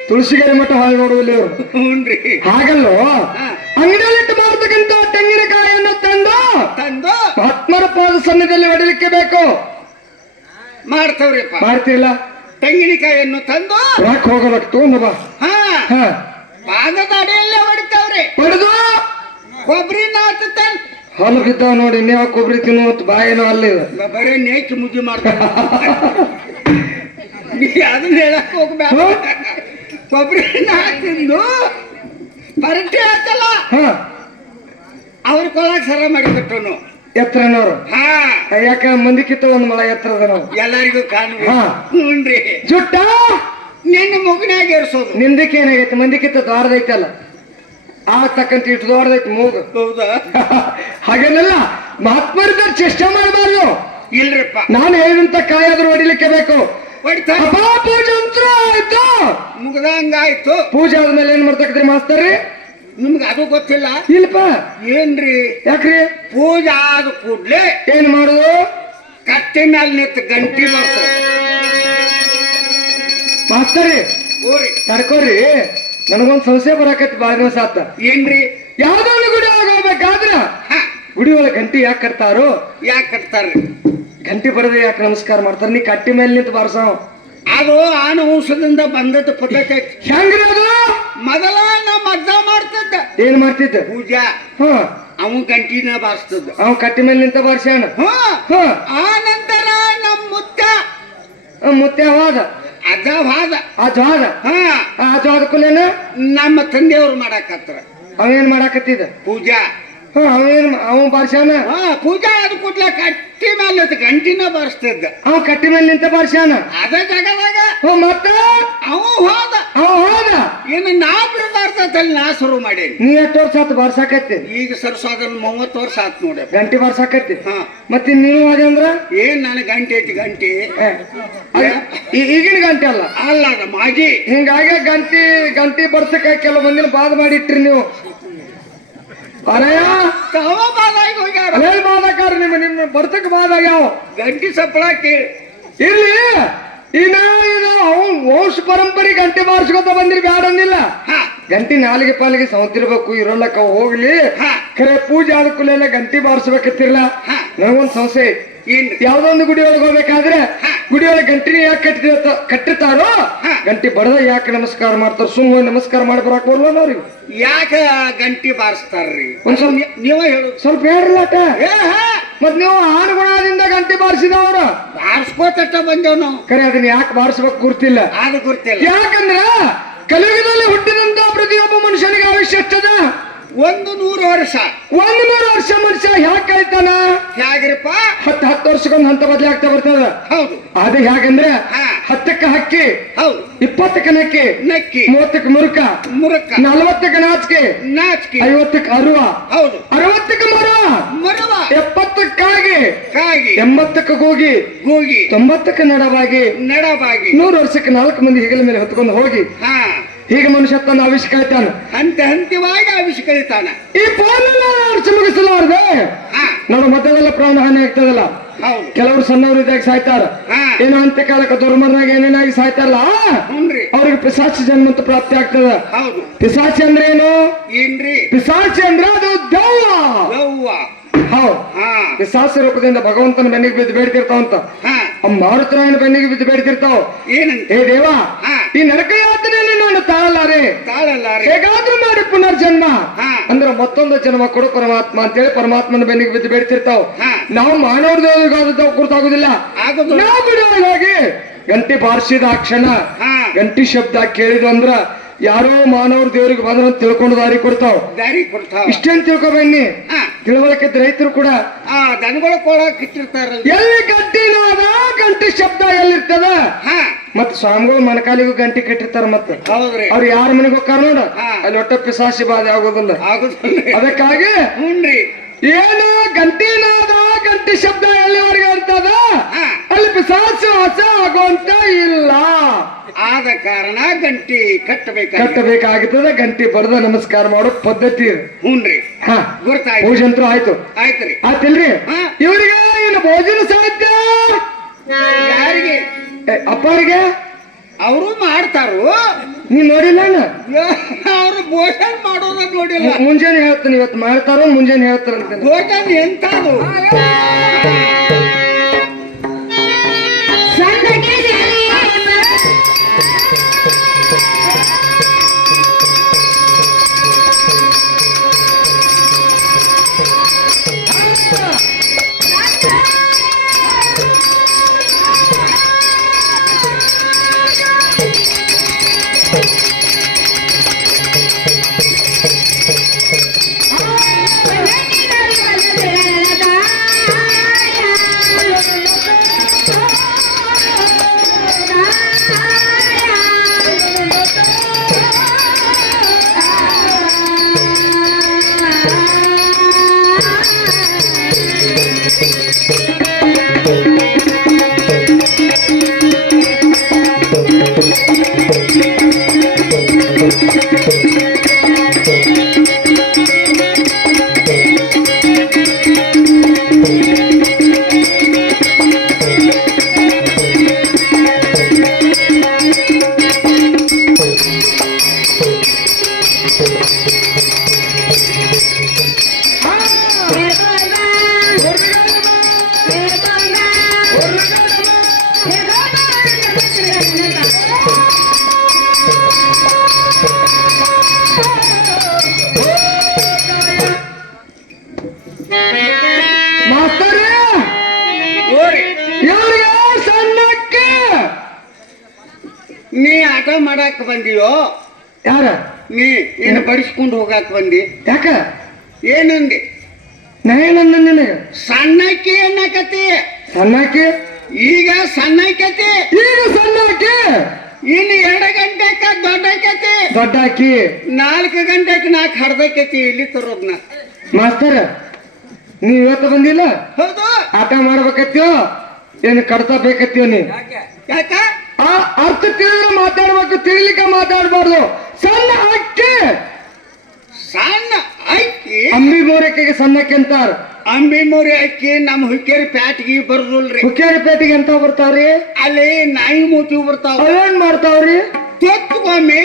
ತುಳಸಿಗೆರೆ ಮಠ ಹೊಳೆ ನೋಡುದಿಲ್ಲ ಇವ್ರು. ಹ್ಞೂನ್ರಿ ಹಾಗಲ್ಲೋ ಹಾ. ಅಂಗಡಿಯಲ್ಲಿಟ್ಟು ಮಾರ್ತಕ್ಕಂತ ತೆಂಗಿನಕಾಯಿಯನ್ನು ತಂದು ತಂದು ಆತ್ಮರ ಪಾದ ಸನ್ನಿಧಿಯಲ್ಲಿ ಹೊಡಿಲಿಕ್ಕೆ ಬೇಕು. ಮಾಡ್ತವ್ರಿಪ್ಪ ಮಾಡ್ತಿಲ್ಲ ತೆಂಗಿನಕಾಯಿಯನ್ನು ತಂದು ಯಾಕೆ ಹೋಗಬೇಕು ತಗೊಂಡು ಬಾ. ಹಾ ಹಾ ಪಾದದ ಅಡಿಯಲ್ಲೇ ಹೊಡಿತಾವ್ರಿ ಹೊಡೆದು ಕೊಬ್ಬರಿ ನಾತು ತಂದ್ ಹೊಲ ಬಿದ್ದಾವ ನೋಡಿ ನೀವು ಕೊಬ್ಬರಿ ತಿನ್ನು ಬಾಯಿನೋ ಅಲ್ಲಿದೆ. ಬರೇ ನೇಚು ಮುದ್ದೆ ಮಾಡ್ತಾರ ನೀ ಅದನ್ನ ಹೇಳಕ್ ಹೋಗ್ಬೇಡ ಹಾ? ಕೊಬ್ಬರಿ ನಾ ತಿಂದು ಪರಟಿ ಆತಲ್ಲ ಹಾ ಅವ್ರ ಕೊಳಕ್ ಸರ ಮಾಡಿಬಿಟ್ಟನು ಎತ್ತರನವ್ರು ಹಾ ಯಾಕ ಮಂದಿಕ್ಕಿತ್ತ ಒಂದ್ ಮಳ ಎತ್ತರದ ನಾವು ಎಲ್ಲರಿಗೂ ಕಾಣುವ ಹಾ. ಹ್ಞೂನ್ರಿ ಜುಟ್ಟ ನಿನ್ನ ಮುಗಿನಾಗ ಏರ್ಸೋದು ನಿಂದಕ್ಕೆ ಏನಾಗೈತೆ ಮಂದಿಕ್ಕಿತ್ತ ದ್ವಾರದೈತಲ್ಲ ಆ ತಕ್ಕಂತ ಇಟ್ಟು ದ್ವಾರದೈತಿ ಮೂಗು. ಹೌದಾ ಹಾಗೇನಲ್ಲ ಮಹಾತ್ಮರಿದ್ದಾರೆ ಚೇಷ್ಟೆ ಮಾಡಬಾರ್ದು. ಇಲ್ರಿಪ್ಪ ನಾನು ಹೇಳಿದಂತ ಕಾಯಾದ್ರೂ ಹೊಡಿಲಿಕ್ಕೆ ಬೇಕು. ಹೊಡಿತಾರ ಅಪ್ಪ ಪೂಜೆ ಅಂತೂ ಆಯ್ತು. ಮುಗ್ದಂಗಾಯ್ತು ಪೂಜೆ ಆದ್ಮೇಲೆ ಏನ್ ಮಾಡ್ತಕ್ರಿ ಮಾಸ್ತರ್ರಿ? ನಿಮ್ಗೆ ಅದು ಗೊತ್ತಿಲ್ಲ ಇಲ್ಲಪ್ಪ ಏನ್ರಿ ಯಾಕ್ರಿ ಪೂಜಾ ಆದ ಕೂಡ್ಲೆ ಏನ್ ಮಾಡುದು? ಕಟ್ಟೆ ಮ್ಯಾಲ ನಿಂತ ಗಂಟಿ ಮಾಡ್ತಾವ ಮಾಸ್ತರಿ ಓರಿ ತಡ್ಕೋರಿ, ನನಗೊಂದ್ ಸಂಶಯ ಬರಾಕತ್ತಿ ಬಾಳ ದಿವಸ ಆತ. ಏನ್ರಿ ಯಾವ್ದೋ ಒಂದು ಗುಡಿ ಒಳಗೆ ಹೋಗ್ಬೇಕಾದ್ರ ಹಾ ಗುಡಿ ಒಳಗೆ ಗಂಟಿ ಯಾಕೆ ಕಟ್ತಾರೋ? ಯಾಕೆ ಕಟ್ತಾರ್ರಿ? ಗಂಟಿ ಬರದೆ ಯಾಕೆ ನಮಸ್ಕಾರ ಮಾಡ್ತಾರ? ನೀ ಕಟ್ಟಿ ಮೇಲೆ ನಿಂತು ಬಾರ್ಸಾವ್ ಅದು ಆನ ವಂಶದಿಂದ ಬಂದದ್ದು ಪದ್ಧತಿ ಐತಿ. ಹೆಂಗ್ರಿ ಅದು? ಮೊದಲ ನಮ್ಮ ಅಜ್ಜ ಮಾಡ್ತಿದ್ದ ಏನ್ ಮಾಡ್ತಿದ್ದ? ಪೂಜಾ ಹ ಅವನ್ ಗಂಟಿನ ಬಾರಿಸ್ತದ. ಅವ್ ಕಟ್ಟಿ ಮೇಲೆ ನಿಂತ ಬಾರ್ಸ್ಯಾನ. ಹ ಹ ಆ ನಂತರ ನಮ್ಮ ಮುತ್ತ ಮುತ್ತೆ ಹೋದ ಅಜವಾದ ಅಜ್ಜ ಹೋದ ಹಾ ಅಜ್ಜ ಹೋದ ಕುಲೇನ ನಮ್ಮ ತಂದೆಯವ್ರು ಮಾಡಾಕತ್ರ ಅವೇನ್ ಮಾಡಾಕತ್ತಿದ ಪೂಜಾ ಅವ ಬಾರ್ಸ್ಯಾನ ಹಾ ಪೂಜಾ ಅದ್ ಕೂಡ್ಲೆ ಕಟ್ಟಿ ಮೇಲೆ ಗಂಟಿನ ಬಾರಿಸ್ತಿದ್ದ ಅವ ಕಟ್ಟಿ ಮೇಲೆ ನಿಂತ ಬಾರ್ಸ್ಯಾನ ಅದ ಜಾಗದಾಗ ಮತ್ತ ಅವ ಹೋದ ಅವ ಹೋದ ಇನ್ನು ನಾ ಬಿಡಬಾರ್ದಲ್ಲಿ ನಾ ಶುರು ಮಾಡೇನಿ ನೀ ಎಷ್ಟು ವರ್ಷ ಆತು ಬಾರ್ಸಾಕತ್ತಿ ಈಗ ಸರ್ಸೋದ್ರಲ್ಲಿ 30 ವರ್ಷ ಆತ್ ನೋಡಿ ಗಂಟಿ ಬಾರ್ಸಾಕತ್ತಿ ಹಾ ಮತ್ತೆ ನೀವು ಅದೇ ಅಂದ್ರ ಏನ್ ನನಗೆ ಗಂಟೆ ಐತಿ ಗಂಟೆ ಈಗಿನ ಗಂಟೆ ಅಲ್ಲ ಅಲ್ಲ ಅದ ಮಾಗಿ ಹಿಂಗಾಗಿ ಗಂಟಿ ಬರ್ಸಕ ಕೆಲವು ಮಂದಿನ ಬಾದ ಮಾಡಿಟ್ರಿ ನೀವು ಅರಯ್ಯ ತವ ಬಾದಾಗಿ ಹೋಗ್ಯಾರ ಅಲೇ ಬಾದಕಾರ ನಿಮ್ಮ ಬರ್ತಕ ಬಾದ ಯಾವ ಗಂಟಿ ಸಪ್ಪಳ ಕೇಳಿ ಇರ್ಲಿ ಇನ್ನ ಇದು ವಂಶ ಪರಂಪರೆ ಗಂಟೆ ಬಾರಿಸ್ಕೊತ ಬಂದಿರಿ ಬ್ಯಾಡ ಅಂದಿಲ್ಲ ಹಾ ಗಂಟಿ ನಾಲಿಗೆ ಪಾಲಿಗೆ ಸೌತಿರ್ಬೇಕು ಇರೋಲ್ಲಕ್ಕ ಹೋಗ್ಲಿ ಹಾ ಖರೆ ಪೂಜೆ ಆದ ಕೂಲೆಲ್ಲ ಗಂಟಿ ಬಾರಿಸ್ಬೇಕತ್ತಿರ್ಲ ಹಾ ನನಗೊಂದ್ ಸಂಶಯ ಏನ್ರಿ ಯಾವ್ದೋ ಒಂದು ಗುಡಿ ಒಳಗೆ ಹೋಗ್ಬೇಕಾದ್ರೆ ಗುಡಿ ಒಳಗೆ ಗಂಟಿನ ಯಾಕೆ ಕಟ್ಟಿರ್ತಾರೋ ಗಂಟಿ ಬಡದ ಯಾಕೆ ನಮಸ್ಕಾರ ಮಾಡ್ತಾರ ಸುಮ್ಮ ನಮಸ್ಕಾರ ಮಾಡಿ ಬರಾಕ್ ಬರ್ಲ ಅವ್ರಿಗೆ ಯಾಕ ಗಂಟಿ ಬಾರಿಸ್ತಾರ್ರಿ ಒಂದ್ ಸ್ವಲ್ಪ ನೀವ ಹೇಳು ಸ್ವಲ್ಪ ಹೇಳ್ರಲಾಟ ಏ ಹಾ ಮತ್ ನೀವು ಆನುಗುಣದಿಂದ ಗಂಟಿ ಬಾರಿಸಿದವ್ರ ಬಾರಿಸ್ಕೋತಟ್ಟ ಬಂದೇವ್ ನಾವು ಖರೆ ಅದನ್ನ ಯಾಕೆ ಬಾರಿಸ್ಬೇಕು ಗುರ್ತಿಲ್ಲ ಅದು ಗೊತ್ತಿಲ್ಲ ಯಾಕಂದ್ರ ಕಲಿಯುಗದಲ್ಲಿ ಹುಟ್ಟಿದಂತ ಪ್ರತಿಯೊಬ್ಬ ಮನುಷ್ಯನಿಗೆ ಆಯುಷ್ಯ ಎಷ್ಟದ 100 ವರ್ಷ 100 ವರ್ಷ ಮನುಷ್ಯ ಯಾಕೆ ಆಯ್ತಾನ ಹೇಗ್ರಿಪ್ಪ 10 ವರ್ಷಕ್ಕೊಂದು ಹಂತ ಬದಲಾಗ್ತಾ ಬರ್ತದ ಹೌದು ಅದು ಹೇಗಂದ್ರೆ ಹಾ 10ಕ್ಕೆ ಹಕ್ಕಿ ಹೌದು 20ಕ್ಕೆ ನಕ್ಕಿ ನಕ್ಕಿ 30ಕ್ಕೆ ಮುರುಕ ಮುರಕ 40ಕ್ಕೆ ನಾಚಿಕೆ ನಾಚಿಕೆ 50ಕ್ಕೆ ಅರುವ ಹೌದು 60ಕ್ಕೆ ಮರ ಮರವ 70ಕ್ಕಾಗಿ ಕಾಗಿ 80ಕ್ಕೆ ಕೂಗಿ ಹೋಗಿ 90ಕ್ಕೆ ನಡವಾಗಿ ನಡವಾಗಿ 100 ವರ್ಷಕ್ಕೆ 4 ಮಂದಿ ಹೆಗಲ ಮೇಲೆ ಹೊತ್ಕೊಂಡು ಹೋಗಿ ಹಾ ಹೀಗೆ ಮನುಷ್ಯ ತನ್ನ ಆವಿಷ್ಕಾರತಾನ ಹಂತವಾಗಿ ಆವಿಷ್ಕರಿತಾನ ಈ ಪೋಲೆಲ್ಲ ಮುಗಿಸಲಾರ್ದೆ ಹಾ ನಮ್ಮ ಮಧ್ಯದಲ್ಲ ಪ್ರಾಣ ಹಾನಿ ಆಗ್ತದಲ್ಲ ಹೌದು ಕೆಲವರು ಸಣ್ಣವರು ಇದ್ದಾಗ ಸಾಯ್ತಾರ ಹಾ ಏನೋ ಅಂತ್ಯಕಾಲಕ್ಕೆ ದುರ್ಮರಣಾಗ ಏನೇನಾಗಿ ಸಾಯ್ತಾರಲ್ಲ ಹುನ್ರಿ ಅವ್ರಿಗೆ ಪಿಸಾಚಿ ಜನ್ಮ ಅಂತ ಪ್ರಾಪ್ತಿ ಆಗ್ತದ ಹೌದು ಪಿಸಾಚಿ ಅಂದ್ರೆ ಏನು ಏನ್ರಿ ಪಿಸಾಚಿ ಅಂದ್ರೆ ಅದು ದೆವ್ವ ಯವ್ವ ಹೌದು ಹಾ ಪಿಸಾಚಿ ರೂಪದಿಂದ ಭಗವಂತನ ಬೆನ್ನಿಗೆ ಬಿದ್ದು ಬೇಡ್ತಿರ್ತಾವಂತ ಹಾ ಮಾರುತರಾಯನ ಬೆನ್ನಿಗೆ ಬಿದ್ದು ಬೇಡ್ತಿರ್ತಾವ ಏನಂತ ಹೇ ದೇವ ಹಾ ಈ ನರಕ ಯಾತನೆಯನ್ನು ನಾನು ತಾಳಲಾರೆ ತಾಳಲ್ಲ ರೀ ಹೇಗಾದ್ರೂ ಮಾಡಿ ಪುನರ್ಜನ್ಮ ಹಾ ಅಂದ್ರೆ ಮತ್ತೊಂದು ಜನ್ಮ ಕೊಡು ಪರಮಾತ್ಮ ಅಂತೇಳಿ ಪರಮಾತ್ಮನ ಬೆನ್ನಿಗೆ ಬಿದ್ದು ಬೇಡ್ತಿರ್ತಾವ ಹಾ ನಾವು ಮಾನವರದವ್ರಿಗಾದ ಗುರ್ತಾಗುದಿಲ್ಲ ಆಗುದು ನಾವು ಬಿಡುವಾಗ ಹೋಗಿ ಗಂಟೆ ಬಾರಿಸಿದ ಆ ಕ್ಷಣ ಹಾ ಗಂಟಿ ಶಬ್ದ ಕೇಳಿದ್ವು ಅಂದ್ರ ಯಾರೋ ಮಾನವ್ರ ದೇವ್ರಿಗೆ ಬಂದ್ರ ತಿಳ್ಕೊಂಡು ದಾರಿ ಕೊಡ್ತಾವ್ ದಾರಿ ಕೊಡ್ತಾವ ಇಷ್ಟೇನ್ ತಿಳ್ಕೊಬನ್ನಿ ಹಾ ತಿಳುವಳಿಕೆ ರೈತರು ಕೂಡ ಆ ದನಗಳ ಕೊಳಕ್ ಇಟ್ಟಿರ್ತಾರಲ್ಲ ಎಲ್ಲಿ ಗಂಟಿನಾದ ಗಂಟಿ ಶಬ್ದ ಎಲ್ಲಿರ್ತದ ಹಾ ಮತ್ ಸ್ವಾಮಿಗಳು ಮನಕಾಲಿಗೂ ಗಂಟಿ ಕಟ್ಟಿರ್ತಾರ ಮತ್ತ ಹೌದ್ರಿ ಅವ್ರು ಯಾರ ಮನೆಗೆ ಹೋಗ್ತಾರ ನೋಡ ಹಾ. ಅಲ್ಲಿ ಒಟ್ಟ ಪಿಸಾಸಿ ಬಾಧೆ ಆಗೋದಿಲ್ಲ ಆಗುದಿಲ್ರಿ ಅದಕ್ಕಾಗಿ ಹುನ್ರಿ ಏನು ಗಂಟಿನಾದ ಗಂಟಿ ಶಬ್ದ ಎಲ್ಲಿವರೆಗೆ ಇರ್ತದ ಹಾ ಅಲ್ಲಿ ಪಿಸಾಸಿ ವಾಸ ಆಗುವಂತ ಇಲ್ಲ ಆದ ಕಾರಣ ಗಂಟಿ ಕಟ್ಟಬೇಕು ಕಟ್ಟಬೇಕಾಗುತ್ತದೆ ಗಂಟಿ ಬಡದ ನಮಸ್ಕಾರ ಮಾಡೋ ಪದ್ಧತಿ ಇದು. ಹುನ್ರಿ ಹಾ ಗುರ್ತಾಯ್ತು ಪೂಜೆ ಅಂತೂ ಆಯ್ತು ಆಯ್ತ್ರಿ ಆಯ್ತಿಲ್ರಿ ಹಾ ಇವರಿಗೆ ಏನು ಭೋಜನ ಸಾಧ್ಯ ಯಾರಿಗೆ ಅಪ್ಪರಿಗೆ ಅವರು ಮಾಡ್ತಾರು ನೀ ನೋಡಿಲ್ಲ ಅವ್ರು ಭೋಜನ ಮಾಡೋದ ನೋಡಿಲ್ಲ ಮುಂಜಾನೆ ಹೇಳ್ತಾನೆ ಇವತ್ತು ಮಾಡ್ತಾರೋ ಮುಂಜಾನೆ ಹೇಳ್ತಾರಂತ ಭೋಜನ ಎಂತದು ಓರಿ ಯಾರಿಗೆ ಸಣ್ಣಕ್ಕೆ ಆಟ ಮಾಡಾಕ ಬಂದಿಯೋ ಯಾರ ನೀ ಏನು ಬಡಿಸ್ಕೊಂಡು ಹೋಗಾಕ ಬಂದಿ ಯಾಕ ಏನಂದಿ ನಾ ಏನಂದ ನಿನಗ ಸಣ್ಣಕ್ಕಿ ಅನ್ನಕತಿ ಸಣ್ಣಾಕಿ ಈಗ ಸಣ್ಣಕತಿ ಈಗ ಸಣ್ಣಾಕಿ ಇನ್ನು 2 ಗಂಟೆಕ ದೊಡ್ಡಕತಿ ದೊಡ್ಡಾಕಿ 4 ಗಂಟೆಗೆ 4 ಹಡ್ದಕತಿ ಇಲ್ಲಿ ತರೋದ್ನ ಮಾಸ್ತರ ನೀವ್ ಇವತ್ತು ಬಂದಿಲ್ಲ ಹೌದು ಆಟ ಮಾಡ್ಬೇಕತ್ಯೋ ಏನ್ ಕಡ್ತಾ ಬೇಕತ್ಯೋ ನೀ ಯಾಕ ಆ ಅರ್ಥ ತಿಳಿದ್ರೆ ಮಾತಾಡ್ಬೇಕು ತಿಳಿಲಿಕ್ಕೆ ಮಾತಾಡ್ಬಾರ್ದು ಸಣ್ಣ ಅಕ್ಕಿ ಸಣ್ಣ ಅಕ್ಕಿ ಅಂಬಿ ಮೋರಕ್ಕಿಗೆ ಸಣ್ಣಕ್ಕೆ ಅಂತಾರ ಅಂಬಿ ಮೂರಿ ಅಕ್ಕಿ ನಮ್ಮ ಹುಕ್ಕೇರಿ ಪ್ಯಾಟ್ಗಿ ಬರುದಿಲ್ರಿ ಹುಕ್ಕೇರಿ ಪೇಟೆಗೆ ಅಂತ ಬರ್ತಾವ್ರಿ ಅಲ್ಲಿ ನಾಯಿ ಮೂತಿ ಬರ್ತಾವ ಅವೇನ್ ಮಾಡ್ತಾವ್ರಿ ತೊತ್ಕೊಮ್ಮೆ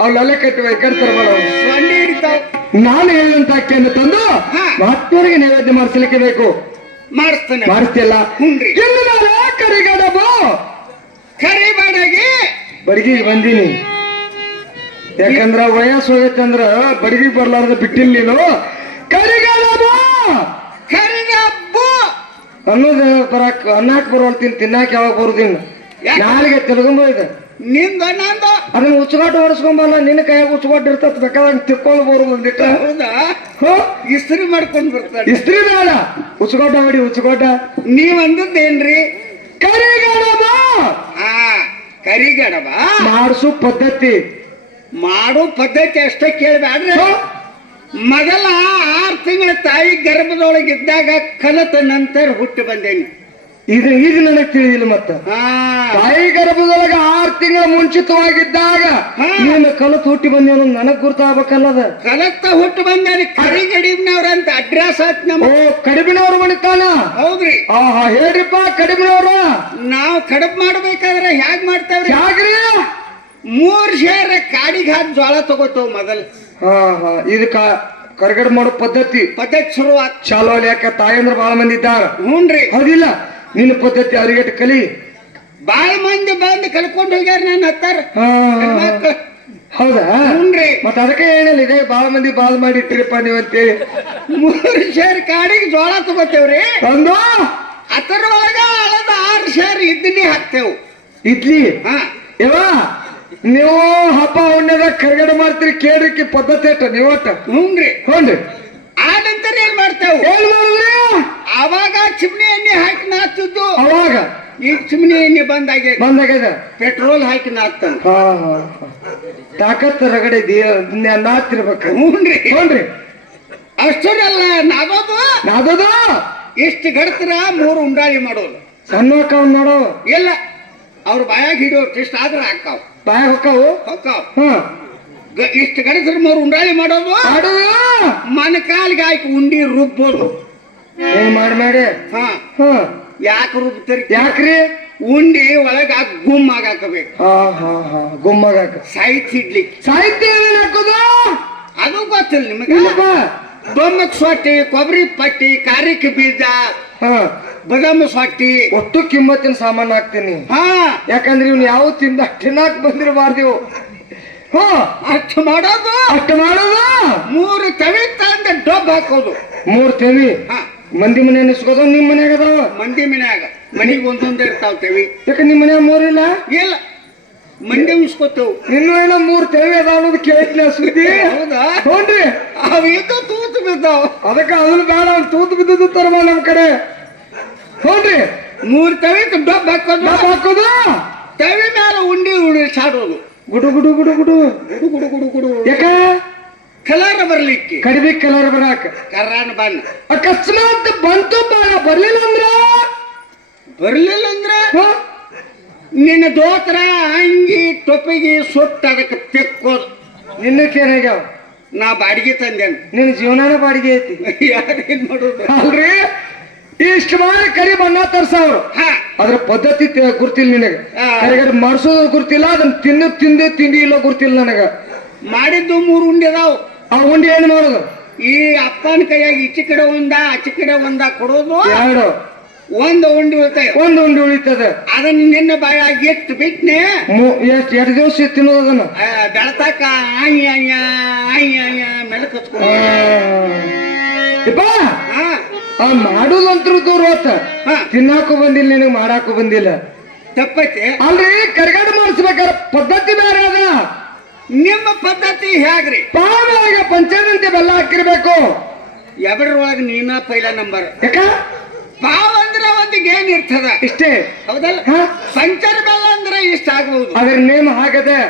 ಅವಳೆಲ್ಲ ಕಟ್ಟಿ ಕಟ್ತಾರ ಸೊಂಡಿ ಹಿಡಿತಾವ ನಾನು ಹೇಳಿದಂತ ಅಕ್ಕಿಯನ್ನು ತಂದು ಹಾ. ಮಹಾತ್ಮರಿಗೆ ನೈವೇದ್ಯ ಮಾಡಿಸ್ಲಿಕ್ಕೆ ಬೇಕು ಮಾಡಿಸ್ತಾನೆ ಮಾಡಿಸ್ತಿಲ್ಲ ಹುನ್ರಿ ಇನ್ನು ನಾನು ಕರಿಗಡಬು ಕರಿ ಬಾಡಗಿ ಬಡಗಿಗೆ ಬಂದೀನಿ ಯಾಕಂದ್ರ ವಯಸ್ಸು ಹೋಗೈತೆ ಅಂದ್ರ ಬಡಗಿಗೆ ಬರ್ಲಾರ್ದ ಬಿಟ್ಟಿಲ್ಲ ನೀನು ಕರಿಗಡಬು ಕರಿಗಬ್ಬು ಅನ್ನೋದು ಬರಾಕ್ ಅನ್ನಕ್ ಬರೋಲ್ತೀನಿ ತಿನ್ನಾಕ ಯಾವಾಗ ಬರುದಿನ್ನ ಯಾಕೆ? ನಾಲಿಗೆ ತೆಲುಗಂಬ ಇದೆ ನಿಂದ ನಂದು ಅದನ್ನ ಉಚ್ಚಗಾಟ ಹೊರಸ್ಕೊಂಬಲ್ಲ ನಿನ್ನ ಕೈಯಾಗ ಉಚ್ಚಗಾಟ ಇರ್ತತ್ ಬೇಕಾದಂಗ ತಿಕ್ಕೊಂಡು ಬರುದು ಒಂದಿಟ್ಟ ಹೌದಾ ಹೋ ಇಸ್ತ್ರಿ ಮಾಡ್ಕೊಂಡ್ ಬರ್ತಾನೆ ಇಸ್ತ್ರಿ ಬೇಡ ಉಚ್ಚಗಾಟ ಹೊಡಿ ಉಚ್ಚಗಾಟ ನೀವ್ ಅಂದದ್ದೇನ್ರಿ ಕರಿಗಡಬ ಆ ಕರಿಗಡಬ ಮಾಡಿಸು ಪದ್ಧತಿ ಮಾಡೋ ಪದ್ಧತಿ ಅಷ್ಟೇ ಕೇಳ್ಬ್ಯಾಡ್ರಿ ಹೋ? ಮೊದಲ 6 ತಿಂಗಳ ತಾಯಿ ಗರ್ಭದೊಳಗಿದ್ದಾಗ ಕಲತ ನಂತರ ಹುಟ್ಟಿ ಬಂದೇನಿ ಈಗ ನನಗ್ ತಿಳಿದಿಲ್ಲ ಮತ್ತ ಹಾ ತಾಯಿ ಗರ್ಭದೊಳಗ 6 ತಿಂಗಳ ಮುಂಚಿತವಾಗಿದ್ದಾಗ ಹಾ. ನೀನು ಕಲತ್ ಹುಟ್ಟಿ ಬಂದೇನು ನನಗ್ ಗುರ್ತಾಗಬೇಕಲ್ಲದ ಕಲತ್ತ ಹುಟ್ಟು ಬಂದೇನಿ ಕರಿಗಡಿಬ್ನವ್ರಂತ ಅಡ್ರೆಸ್ ಆತ್ ಓ ನಮ್ಮ ಕಡಿಮಿನವ್ರು ಮಣಿತಾನ ಹೌದ್ರಿ ಆಹಾ ಹೇಳ್ರಿಪ್ಪ ಕಡಿಮಿನವ್ರು ನಾವ್ ಕಡಬ್ ಮಾಡ್ಬೇಕಾದ್ರೆ ಹ್ಯಾಗ್ ಮಾಡ್ತಾವ್ರಿ ಯಾಕ್ರಿ 3 ಶೇರ್ ಕಾಡಿಗೆ ಹಾಕಿ ಜ್ವಾಳ ತಗೋತಾವ್ ಮೊದಲ್ ಹಾ ಹಾ ಇದು ಕರ್ಗಡ್ ಮಾಡೋ ಪದ್ಧತಿ ಪದ್ಧತಿ ಶುರುವಾತ್ ಚಾಲೋ ಅಲ್ಲಿ ಯಾಕೆ ತಾಯಂದ್ರ ಬಹಳ ಮಂದಿ ಇದ್ದಾರ ಹ್ಞೂನ್ರಿ ಹೌದಿಲ್ಲ ನಿನ್ನ ಪದ್ಧತಿ ಅವ್ರಿಗೆ ಕಲಿ ಬಾಳ ಮಂದಿ ಬಂದು ಕಲ್ಕೊಂಡ್ ಹೋಗ್ಯಾರ ನನ್ನ ಹತ್ತಾರ ಹಾ ಹೆಣ್ಮಕ್ಳು. ಹೌದಾ ಹ್ಞೂನ್ರಿ ಮತ್ತ ಅದಕ್ಕೆ ಏನಿಲ್ಲ ಇದೆ ಬಹಳ ಮಂದಿ ಬಾಳ್ ಮಾಡಿ ಇಟ್ಟಿರಪ್ಪ ನೀವು ಅಂತೇಳಿ 3 ಶೇರ್ ಕಾಡಿಗೆ ಜ್ವಾಳ ತಗೋತೇವ್ರಿ ಒಂದು ಅದರ ಒಳಗ ಅಳದ 6 ಶೇರ್ ಇಡ್ಲಿ ಹಾಕ್ತೇವ್ ಇಡ್ಲಿ ಹಾ ಯವ ನೀವು ಹಬ್ಬ ಹುಣ್ಯದ ಕರ್ಗಡೆ ಮಾಡ್ತೀರಿ ಕೇಳ್ರಿಕಿ ಪದ್ಧತಿ ಅಟ್ಟ ನೀವಟ್ಟ ಹ್ಞೂನ್ರಿ ಹೋನ್ರಿ ಆ ನಂತರ ಏನ್ ಮಾಡ್ತೇವ್ ಏನ್ ಮಾಡಿದ್ರಿ ಅವಾಗ ಚಿಮ್ನಿ ಎಣ್ಣೆ ಹಾಕಿ ನಾಚ್ತಿದ್ದು ಅವಾಗ ಈಗ ಚಿಮ್ನಿ ಎಣ್ಣೆ ಬಂದಾಗೆ ಬಂದಾಗದ ಪೆಟ್ರೋಲ್ ಹಾಕಿ ನಾಚ್ತಾನ ಹಾ ಹಾ ಹಾ ತಾಕತ್ ರಗಡೆ ನಾತಿರ್ಬೇಕು ಹ್ಞೂನ್ರಿ ಹೋನ್ರಿ ಅಷ್ಟರಲ್ಲ ನಾಗೋದು ನಾದದ ಇಷ್ಟು ಗಡ್ತರ 3 ಉಂಡಾಳಿ ಮಾಡೋದು ಸಣ್ಣ ಅಕ್ಕವ್ ನೋಡೋ ಇಲ್ಲ ಅವ್ರ ಬಾಯಾಗ ಹಿಡಿಯೋ ಇಷ್ಟ ಆದ್ರೆ ಹಾಕಾವ್ ಬಾಯ ಹೊಕ್ಕವು ಹೊಕ್ಕಾವ್ ಹಾ ಇಷ್ಟು ಗಡದ್ರ 3 ಉಂಡಾಳಿ ಮಾಡೋದು ಆಡುದು ಮನಕಾಲಿಗೆ ಹಾಕಿ ಉಂಡಿ ರುಬ್ಬೋದು ಏನ್ ಮಾಡಿ ಹಾ ಹಾ ಯಾಕೆ ರುಬ್ತೀರಿ ಯಾಕ್ರಿ ಉಂಡಿ ಒಳಗ ಗುಮ್ ಆಗಾಕಬೇಕು ಹಾ ಹಾ ಹಾ ಗುಮ್ಮಗಾಕ ಸಾಹಿತ್ಯ ಇಡ್ಲಿಕ್ಕೆ ಸಾಹಿತ್ಯ ಏನೇನ್ ಹಾಕೋದು ಅದು ಗೊತ್ತಿಲ್ಲ ನಿಮಗೆ ಇಲ್ಲಪ್ಪ ಬೊಮ್ಮಕ್ ಸೊಟ್ಟಿ ಕೊಬ್ಬರಿ ಪಟ್ಟಿ ಕಾರಿಕೆ ಬೀಜ ಹಾ ಬದಾಮ ಸೊಟ್ಟಿ ಒಟ್ಟು ಕಿಮ್ಮತ್ತಿನ ಸಾಮಾನು ಹಾಕ್ತೀನಿ ಹಾ ಯಾಕಂದ್ರೆ ಇವ್ನು ಯಾವ ತಿನ್ನಾಕ್ ಬಂದಿರಬಾರ್ದು ಹಾ ಅಷ್ಟು ಮಾಡೋದು ಅಷ್ಟು ಮಾಡೋದು 3 ತವಿ ತಂದ ಡಬ್ಬ ಹಾಕೋದು 3 ತೆವಿ ಹಾ ಮಂದಿ ಮನೆ ನಿಸ್ಕೋದು ನಿಮ್ ಮನ್ಯಾಗ ಅದಾವ ಮಂದಿ ಮನ್ಯಾಗ ಮನಿಗೆ ಒಂದೊಂದೇ ಇರ್ತಾವ ತವಿ ಯಾಕೆ ನಿಮ್ ಮನ್ಯಾಗ 3 ಇಲ್ಲ ಇಲ್ಲ ಮಂದಿ ಉಸ್ಕೋತೇವ್ ಇನ್ನು ಏನೋ 3 ತೆವಿ ಅದಾವ ಅನ್ನೋದು ಕೇಳಿದ್ನ ಸುದ್ದಿ ಹೌದಾ ನೋಡ್ರಿ ಅವ ಇದು ತೂತು ಬಿದ್ದಾವ ಅದಕ್ಕೆ ಅದನ್ನ ಬೇಡ ಅವ್ನು ತೂತು ಬಿದ್ದದ್ದು ತರವ ನಮ್ ಕಡೆ ನೋಡ್ರಿ 3 ತವಿ ಡಬ್ಬ ಹಾಕೋದು ನಾವ್ ಹಾಕೋದು ತವಿ ಮೇಲೆ ಉಂಡಿ ಚಾಡೋದು ಗುಡು ಗುಡು ಗುಡು ಗುಡು ಗುಡು ಗುಡು ಗುಡು ಗುಡು ಯಾಕ ಕಲರ್ ಬರ್ಲಿಕ್ಕೆ ಕಡಿಮೆ ಕಲರ್ ಬರಾಕ ಕರ್ರಾನ ಬಣ್ಣ ಅಕಸ್ಮಾತ್ ಬಂತು ಬಾಳ ಬರ್ಲಿಲ್ಲ ಅಂದ್ರ ಬರ್ಲಿಲ್ಲ ಅಂದ್ರ ಹಾ? ನಿನ್ನ ದೋತ್ರ ಅಂಗಿ ಟೊಪ್ಪಿಗೆ ಸುಟ್ಟು ಅದಕ್ಕೆ ತೆಕ್ಕೋದು ನಿನ್ನಕ್ಕೇನಾಗ್ಯಾವ ನಾ ಬಾಡಿಗೆ ತಂದೇನು ನಿನ್ನ ಜೀವನಾನ ಬಾಡಿಗೆ ಐತಿ ಯಾರೇನ್ ಮಾಡೋದು ಅಲ್ರಿ ಇಷ್ಟು ಮಾಡಿ ಕರಿ ಬಣ್ಣ ತರ್ಸವ್ರು ಹಾ ಅದ್ರ ಪದ್ಧತಿ ಗುರ್ತಿಲ್ಲ ನಿನಗ ಆ. ಕರಿಗಡೆ ಮಾಡ್ಸೋದು ಗುರ್ತಿಲ್ಲ ಅದನ್ನ ತಿಂದು ತಿಂಡಿ ಇಲ್ಲ ಗುರ್ತಿಲ್ಲ ನನಗ ಮಾಡಿದ್ದು 3 ಉಂಡಿ ಅದಾವ್ ಆ ಉಂಡಿ ಏನ್ ಮಾಡೋದು ಈ ಅಪ್ಪನ ಕೈಯಾಗ ಈಚೆ ಕಡೆ ಒಂದ ಆಚೆ ಕಡೆ ಒಂದ ಕೊಡೋದು 2 ಒಂದು ಉಂಡಿ ಉಳಿತಾಯ ಒಂದು ಉಂಡಿ ಉಳಿತದ ಅದನ್ನ ನಿನ್ನ ಬಾಯಾಗ ಎಷ್ಟು ಬಿಟ್ನೆ ಎರಡು ದಿವಸ ತಿನ್ನೋದು ಅದನ್ನ ಬೆಳತಾಕ ಆಯ್ ಆಯ್ಯ ಆಯ್ ಆಯ್ಯ ಮೆಲಕ್ ಹಚ್ಕೊಂಡು ಇಪ್ಪ ಹಾ ಆ ಮಾಡೋದಂತ್ರು ದೂರ ಹೋತ ಹಾ ತಿನ್ನಾಕು ಬಂದಿಲ್ಲ ನಿನಗ್ ಮಾಡಾಕು ಬಂದಿಲ್ಲ ತಪ್ಪೈತಿ. ಅಲ್ರಿ ಕರಿಗಡು ಮಾಡಿಸ್ಬೇಕಾದ್ರೆ ಪದ್ಧತಿ ಬೇರೆ ಅದ. ನಿಮ್ಮ ಪದ್ಧತಿ ಹೇಗ್ರಿ? ಪಾವೊಳಗೆ ಪಂಚದಂತೆ ಬೆಲ್ಲ ಹಾಕಿರ್ಬೇಕು. ಎಬಡ್ರೊಳಗೆ ನೀನ ಪೈಲ ನಂಬರ್. ಯಾಕ ಪಾವ್ ಅಂದ್ರೆ ಒಂದು ಗೇನ್ ಇರ್ತದ ಇಷ್ಟೇ ಹೌದಲ್ಲ. ಹಾ? ಪಂಚರ ಬೆಲ್ಲ ಅಂದ್ರೆ ಇಷ್ಟ ಆಗ್ಬಹುದು. ಅದ್ರ ನೇಮ್ ಹಾಗದೆ.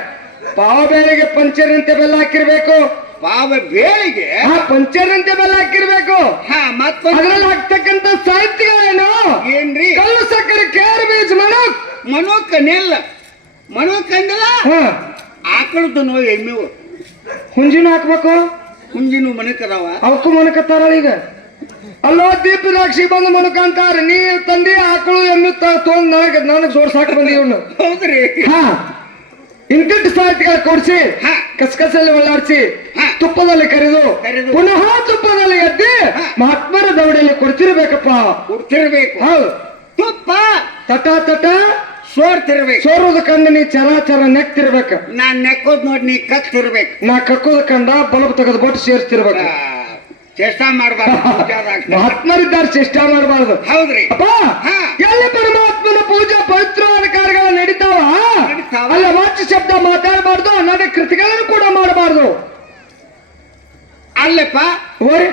ಪಾವ ಬೇಳೆಗೆ ಪಂಚರಂತೆ ಬೆಲ್ಲ ಹಾಕಿರ್ಬೇಕು. ಪಾವ ಬೇಳೆಗೆ ಪಂಚರಂತೆ ಬೆಲ್ಲ ಹಾಕಿರ್ಬೇಕು. ಹಾ ಮತ್ತೊಂದು ಅದ್ರಲ್ಲಿ ಹಾಕ್ತಕ್ಕಂತ ಸಾಹಿತ್ಯಗಳೇನು? ಏನ್ರಿ? ಕಲ್ಲು ಸಕ್ಕರೆ ಕೇರ್ ಬೀಜ ಮಣಕ್ ಮನೋಕ್ ನೆಲ್ಲ ಮನೋಕ್ ಅಂದಿಲ್ಲ. ಆಕಳದ್ದು ನೋವು ಎಮ್ಮೆವು ಹುಂಜಿನ ಹಾಕ್ಬೇಕು. ಹುಂಜಿನ ಮನಕದಾವ ಅವಕ್ಕೂ ಮಣಕತ್ತಾರ ಈಗ. ಅಲ್ಲೋ ದೀಪ ದ್ರಾಕ್ಷಿ ಬಂದು ಮಣಕ ಅಂತಾರ. ನೀ ತಂದಿ ಆಕಳು ಎಮ್ಮೆ ತೊಂದ್ ನನಗ್ ಜೋಡ್ಸಾಕ್ ಬಂದಿ ಇವನು. ಹೌದ್ರಿ. ಹಾ ಇಂತಿಟ್ಟು ಸಾಹಿತ್ಯಗಳ ಕೊಡ್ಸಿ ಹಾ. ಕಸಕಸಲ್ಲಿ ಒಳ್ಳಾಡ್ಸಿ ಹಾ. ತುಪ್ಪದಲ್ಲಿ ಕರೆದು ಕರೆದು. ಪುನಃ ತುಪ್ಪದಲ್ಲಿ ಎದ್ದಿ ಹಾ. ಮಹಾತ್ಮರ ದವಡೆಯಲ್ಲಿ ಕೊಡ್ತಿರ್ಬೇಕಪ್ಪ. ಉಡ್ತಿರ್ಬೇಕು. ಹೌದು. ತುಪ್ಪ ತಟ ತಟ ಸೋರ್ತಿರ್ಬೇಕು. ಸೋರೋದು ಕಂಡು ನೀ ಚರ ನೆಕ್ತಿರ್ಬೇಕ. ನಾನ್ ನೆಕ್ಕೋದ್ ನೋಡಿ ನೀ ಕತ್ತಿರ್ಬೇಕು. ನಾ ಕಕ್ಕೋದು ಕಂಡ ಬಲ್ಬ್ ತೆಗೆದು ಬೊಟ್ಟು ಸೇರ್ತಿರ್ಬೇಕ. ಚೇಷ್ಟ ಮಾಡ್ಬಾರ್ದು. ಮಹಾತ್ಮರಿದ್ದಾರೆ ಚೇಷ್ಟಾ ಮಾಡಬಾರ್ದು. ಹೌದ್ರಿ. ಅಪ್ಪ ಹಾ. ಎಲ್ಲಿ ಪರಮಾತ್ಮನ ಪೂಜಾ ಪವಿತ್ರವಾದ ಕಾರ್ಯಗಳು ನಡೀತಾವ ನಡೀತಾವ. ಅಲ್ಲ ವಾಚ್ಯ ಶಬ್ದ ಮಾತಾಡಬಾರ್ದು. ಅನಾಥ ಕೃತಿಗಳನ್ನು ಕೂಡ ಮಾಡಬಾರ್ದು. ಅಲ್ಲಪ್ಪ ಓಯ್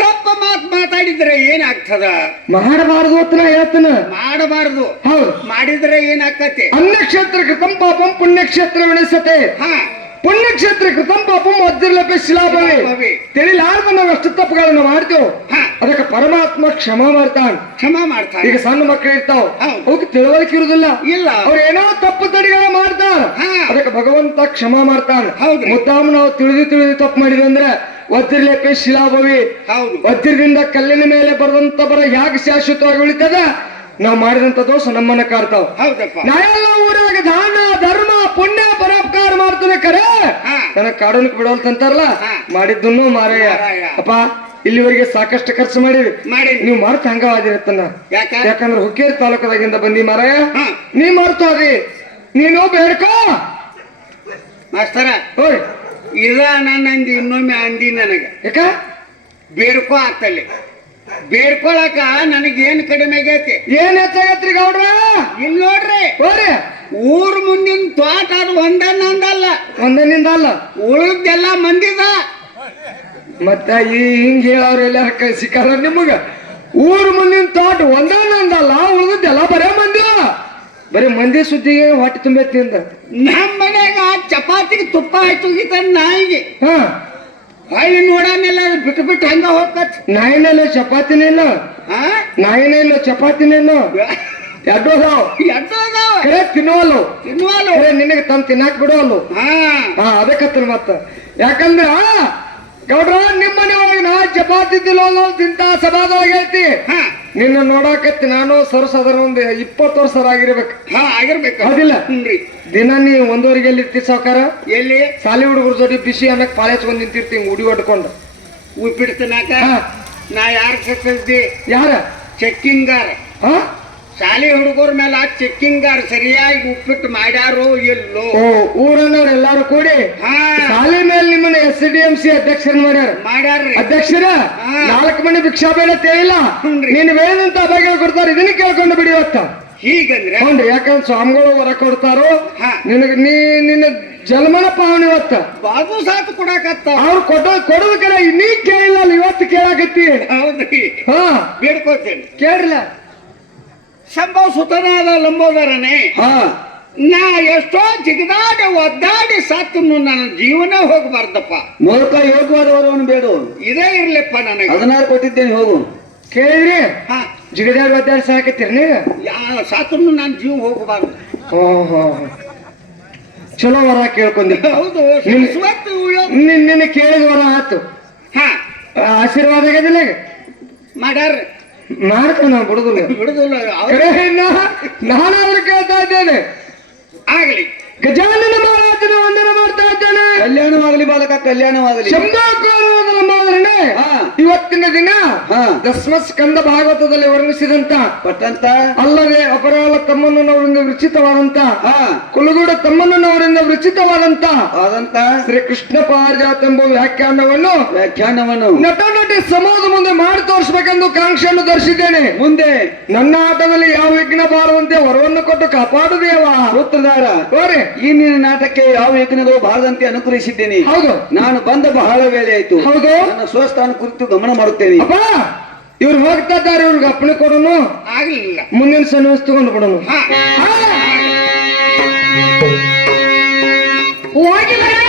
ತಪ್ಪ ಮಾತಾಡಿದ್ರೆ ಏನಾಗ್ತದ? ಮಾಡಬಾರದು ಅಂತ ನಾ ಹೇಳ್ತೇನೆ. ಮಾಡಬಾರ್ದು. ಹೌದು. ಮಾಡಿದ್ರೆ ಏನಾಕತಿ? ಅನ್ಯಕ್ಷೇತ್ರ ಕೃತಂ ಪಾಪಂ ಪುಣ್ಯಕ್ಷೇತ್ರ ವಿಣಿಸತೆ. ಹಾ ಪುಣ್ಯಕ್ಷೇತ್ರ ಕೃತಂ ಪಾಪಂ ವಜ್ರಲಪೆ ಶಿಲಾಭವೆ. ಶಿಲಾಭವೆ. ತಿಳಿಲಾರ್ದ ನಾವು ಎಷ್ಟು ತಪ್ಪುಗಳನ್ನು ಮಾಡ್ತೇವೆ. ಹಾ. ಅದಕ್ಕೆ ಪರಮಾತ್ಮ ಕ್ಷಮ ಮಾಡ್ತಾನ. ಕ್ಷಮ ಮಾಡ್ತಾನೆ. ಈಗ ಸಣ್ಣ ಮಕ್ಕಳು ಇರ್ತಾವ, ಹೌದು. ಅವಕ್ಕೆ ತಿಳುವಳಿಕೆ ಇರುದಿಲ್ಲ. ಇಲ್ಲ. ಅವ್ರು ಏನೋ ತಪ್ಪು ತಡಿಗಳ ಮಾಡ್ತಾರ. ಹಾ. ಅದಕ್ಕೆ ಭಗವಂತ ಕ್ಷಮ ಮಾಡ್ತಾನ. ಹೌದ್ರಿ. ಮುದ್ದಾಮ ನಾವು ತಿಳಿದು ತಪ್ಪು ಮಾಡಿದ್ವಿ ಅಂದ್ರೆ ವಜ್ರಲೇಪೆ ಶಿಲಾಭವಿ. ಹೌದು. ವಜ್ರದಿಂದ ಕಲ್ಲಿನ ಮೇಲೆ ಬರೆದಂತ ಬರ ಹೇಗೆ ಶಾಶ್ವತವಾಗಿ ಉಳಿತದ, ನಾವು ಮಾಡಿದಂತ ದೋಷ ನಮ್ಮನ್ನ ಕಾಡ್ತಾವ. ಹೌದಪ್ಪ. ನಾವೆಲ್ಲ ಊರಾಗ ದಾನ ಧರ್ಮ ಪುಣ್ಯ ಪರೋಪಕಾರ ಮಾಡ್ತಾನೆ ಕರೆ ಹಾ. ನನಗ್ ಕಾಡೋನಕ್ ಬಿಡೋಲ್ತಂತಾರಲ್ಲ. ಹಾ. ಮಾಡಿದ್ದನ್ನು ಮಾರಾಯ. ಮಾರಾಯ. ಅಪ್ಪ ಇಲ್ಲಿವರೆಗೆ ಸಾಕಷ್ಟು ಖರ್ಚು ಮಾಡಿವಿ. ಮಾಡಿ ನೀವು ಮರ್ತ ಹಂಗವಾದಿರತ್ತನ್ನ. ಯಾಕ? ಯಾಕಂದ್ರೆ ಹುಕ್ಕೇರಿ ತಾಲೂಕದಾಗಿಂದ ಬಂದಿ ಮಾರಾಯ. ಹಾ. ನೀ ಮರ್ತು ಅದಿ. ನೀನು ಬೇಡ್ಕೋ ಮಾಸ್ತರ. ಓಯ್ ಇದ ನನ್ನಂದಿ ಇನ್ನೊಮ್ಮೆ ಅಂದಿ ನನಗ. ಯಾಕ ಬೇಡ್ಕೋ ಆತಲ್ಲಿ. ಬೇಡ್ಕೊಳಕ ನನಗೇನ್ ಕಡಿಮೆ ಆಗೈತಿ? ಏನ್ ಹೆಚ್ಚಾಗತ್ರಿ ಗೌಡ್ರ? ಇಲ್ಲಿ ನೋಡ್ರಿ, ಓರಿ ಊರ್ ಮುಂದಿನ ತ್ವಾಟ ಅದು ಒಂದಲ್ಲ ಒಂದನಿಂದ ಅಲ್ಲ, ಉಳಿದೆಲ್ಲ ಮಂದಿದ. ಮತ್ತ ಈ ಹಿಂಗ್ ಹೇಳವ್ರ ಎಲ್ಲ ಸಿಕ್ಕಾರ ನಿಮಗ. ಊರ್ ಮುಂದಿನ ತೋಟ ಒಂದಲ್ಲ, ಉಳಿದೆಲ್ಲ ಬರೇ ಮಂದಿ. ಬರೀ ಮಂದಿ ಸುದ್ದಿಗೆ ಹೊಟ್ಟೆ ತುಂಬೈತಿ ಅಂತ. ನಮ್ಮ ಮನ್ಯಾಗ ಚಪಾತಿಗೆ ತುಪ್ಪ ಹಚ್ಚೋಗಿತ್ತ ನಾಯಿಗೆ. ಹಾ ಹೊಳ್ಳಿ ನೋಡಾನೆಲ್ಲ ಬಿಟ್ಟು ಹಂಗ ಹೋಗತ್. ನಾಯಿನೆಲ್ಲ ಚಪಾತಿನೇ ಇಲ್ಲ, ನಾಯಿನೇ ಇಲ್ಲ ಚಪಾತಿನೇ ಇಲ್ಲ. ಎರಡು ಅದಾವ. ಕರೆ ತಿನ್ನುವಲ್ಲು, ಕರೆ ನಿನಗೆ ತಂದು ತಿನ್ನಾಕ್ ಬಿಡುವಲ್ಲು. ಹಾ ಅದಕ್ಕತ್ರ ಮತ್ತ. ಯಾಕಂದ್ರ ಗೌಡ್ರ ನಿಮ್ಮ ಮನೆಯೊಳಗೆ ನಾ ಚಪಾತಿ ತಿಂತ ಸಭಾದೊಳಗೆ ಐತಿ. ನಿನ್ನ ನೋಡಾಕತ್ತಿ ನಾನು ಸರ್ಸಾಧಾರಣ ಒಂದು 20 ವರ್ಷ ಆಗಿರ್ಬೇಕು. ಆಗಿರ್ಬೇಕು. ಹೌದಿಲ್ಲ? ದಿನ ನೀ 1:30 ಎಲ್ಲಿ ಇರ್ತಿ ಸಾವ್ಕಾರ? ಎಲ್ಲಿ? ಸಾಲಿ ಹುಡುಗರ ಜೊತೆ ಬಿಸಿ ಅನ್ನಕ್ ಪಾಳೆ ಹಚ್ಕೊಂಡ್ ನಿಂತಿರ್ತಿ ಉಡಿ ಹೊಡ್ಕೊಂಡು. ಉಪ್ಪಿಟ್ಟು ತಿನ್ನಾಕ ನಾ ಯಾರ ಕರ್ಸಿದ್ದಿ? ಯಾರ? ಚೆಕ್ಕಿಂಗಾರ. ಶಾಲೆ ಹುಡುಗರ ಮೇಲೆ ಚೆಕ್ಕಿಂಗಾರ ಸರಿಯಾಗಿ ಉಪ್ಪಿಟ್ಟು ಮಾಡ್ಯಾರೋ ಎಲ್ಲೋ. ಊರನ್ನವ್ರು ಎಲ್ಲಾರು ಕೂಡಿ ಶಾಲೆ ಮೇಲೆ ನಿಮ್ಮನ್ನ SDMC ಅಧ್ಯಕ್ಷರ ಮಾಡ್ಯಾರ್ರಿ. ಅಧ್ಯಕ್ಷರ 4 ಮನೆ ಭಿಕ್ಷಾ ಬೇಡ ತೇಯಿಲ್ಲ. ನೀನು ವೇದಂತ ಅಭಾಗ್ಯ ಕೊಡ್ತಾರೆ, ಇದನ್ನ ಕೇಳ್ಕೊಂಡು ಬಿಡಿ ಇವತ್ತ. ಹೀಗಂದ್ರೆ ಹೌನ್ರಿ. ಯಾಕಂದ್ರೆ ಸ್ವಾಮಿಗಳು ಹೊರ ಕೊಡ್ತಾರೋ ನಿನಗ ನಿನ್ನ ಜನ್ಮನ ಪಾವನೆ ಇವತ್ತ. ಬಾಜು ಸಾಕು ಕೊಡಾಕತ್ತ ಅವ್ರು ಕೊಡೋದ ಕಡೆ ನೀ ಕೇಳಿಲ್ಲ, ಇವತ್ತು ಕೇಳಾಕತ್ತಿ. ಹೌದ್ರಿ. ಹಾ ಬೇಡ್ಕೋತೇನೆ, ಕೇಳಿಲ್ಲ. ಸಂಭವ ಸುತನಾದ ಲಂಬೋದರನೇ, ನಾ ಎಷ್ಟೋ ಜಿಗದಾಡಿ ಒದ್ದಾಡಿ ಸತ್ತು ನನ್ನ ಜೀವನ ಹೋಗಬಾರ್ದಪ್ಪ. ಮೂಲಕ ಯೋಗವಾದವರವನು ಬೇಡು, ಇದೇ ಇರ್ಲಿಪ್ಪ ನನಗೆ. 16 ಕೊಟ್ಟಿದ್ದೇನೆ, ಹೋಗು. ಕೇಳಿದ್ರಿ? ಜಿಗದಾಡಿ ಒದ್ದಾಡಿ ಸಾಕತ್ತೀರಿ ನೀವು. ಸಾತು ನನ್ನ ಜೀವ ಹೋಗಬಾರ್ದು. ಚಲೋ ವರ ಕೇಳ್ಕೊಂಡಿ. ಹೌದು, ನಿನ್ನ ಕೇಳಿದ ವರ ಆತು. ಆಶೀರ್ವಾದ ಆಗದಿಲ್ಲ ಮಾಡ್ಯಾರ್ರಿ. ಮಾಡ್ತಾನ ಬಿಡುದಿಲ್ಲ. ನಾನಾದ್ರೂ ಕೇಳ್ತಾ ಇದ್ದೇನೆ. ಆಗ್ಲಿ. ಗಜಾನನ ಮಹಾರಾಜನ ವಂದನೆ ಮಾಡ್ತಾ ಇದ್ದೇನೆ. ಕಲ್ಯಾಣವಾಗಲಿ ಬಾಲಕ, ಕಲ್ಯಾಣವಾಗಲಿ. ಶಂಭಾಕೋನದ ಹೌದ್ರೇನೆ ಹಾ. ಇವತ್ತಿನ ದಿನ ಹಾ. ದಶಮ ಸ್ಕಂದ ಭಾಗವತದಲ್ಲಿ ವರ್ಣಿಸಿದಂತ ಪಟ್ಟಂತ ಅಲ್ಲದೆ ಅಪರಾಲ ತಮ್ಮಣ್ಣನವರಿಂದ ವಿರಚಿತವಾದಂತ ಹಾ ಕುಲಗೂಡ ತಮ್ಮಣ್ಣನವರಿಂದ ವಿರಚಿತವಾದಂತ ಆದಂತ ಶ್ರೀ ಕೃಷ್ಣ ಪಾರಿಜಾತ ಎಂಬ ವ್ಯಾಖ್ಯಾನವನ್ನು ವ್ಯಾಖ್ಯಾನವನ್ನು ನಟ ನಟಿ ಸಮೂಹದ ಮುಂದೆ ಮಾಡಿ ತೋರಿಸಬೇಕೆಂದು ಕಾಂಕ್ಷೆಯನ್ನು ಧರಿಸಿದ್ದೇನೆ. ಮುಂದೆ ನನ್ನ ಆಟದಲ್ಲಿ ಯಾವ ವಿಘ್ನ ಬಾರದಂತೆ ವರವನ್ನು ಕೊಟ್ಟು ಕಾಪಾಡು ದೇವ. ಸೂತ್ರಧಾರ ಹೋರಿ. ಈ ನಿನ್ನ ನಾಟಕ್ಕೆ ಯಾವ ಯಜ್ಞಗಳು ಬಾರದಂತೆ ಅನುಗ್ರಹಿಸಿದ್ದೇನೆ. ಹೌದು ನಾನು ಬಂದ ಬಹಳ ವೇಳೆ ಆಯ್ತು. ಹೌದು. ನನ್ನ ಸ್ವಸ್ಥಾನ ಕುರಿತು ಗಮನ ಮಾಡುತ್ತೇನೆ. ಅಪ್ಪ ಇವ್ರು ಹೋಗ್ತಾ ಇದ್ದಾರೆ, ಇವ್ರಿಗೆ ಅಪ್ಪಣೆ ಕೊಡೋನು ಆಗ್ಲಿಲ್ಲ. ಮುಂದಿನ ಸನ್ನಿವೇಶ ತಗೊಂಡು ಬಿಡೋನು. ಹೋಗಿ ಬರೋಣ.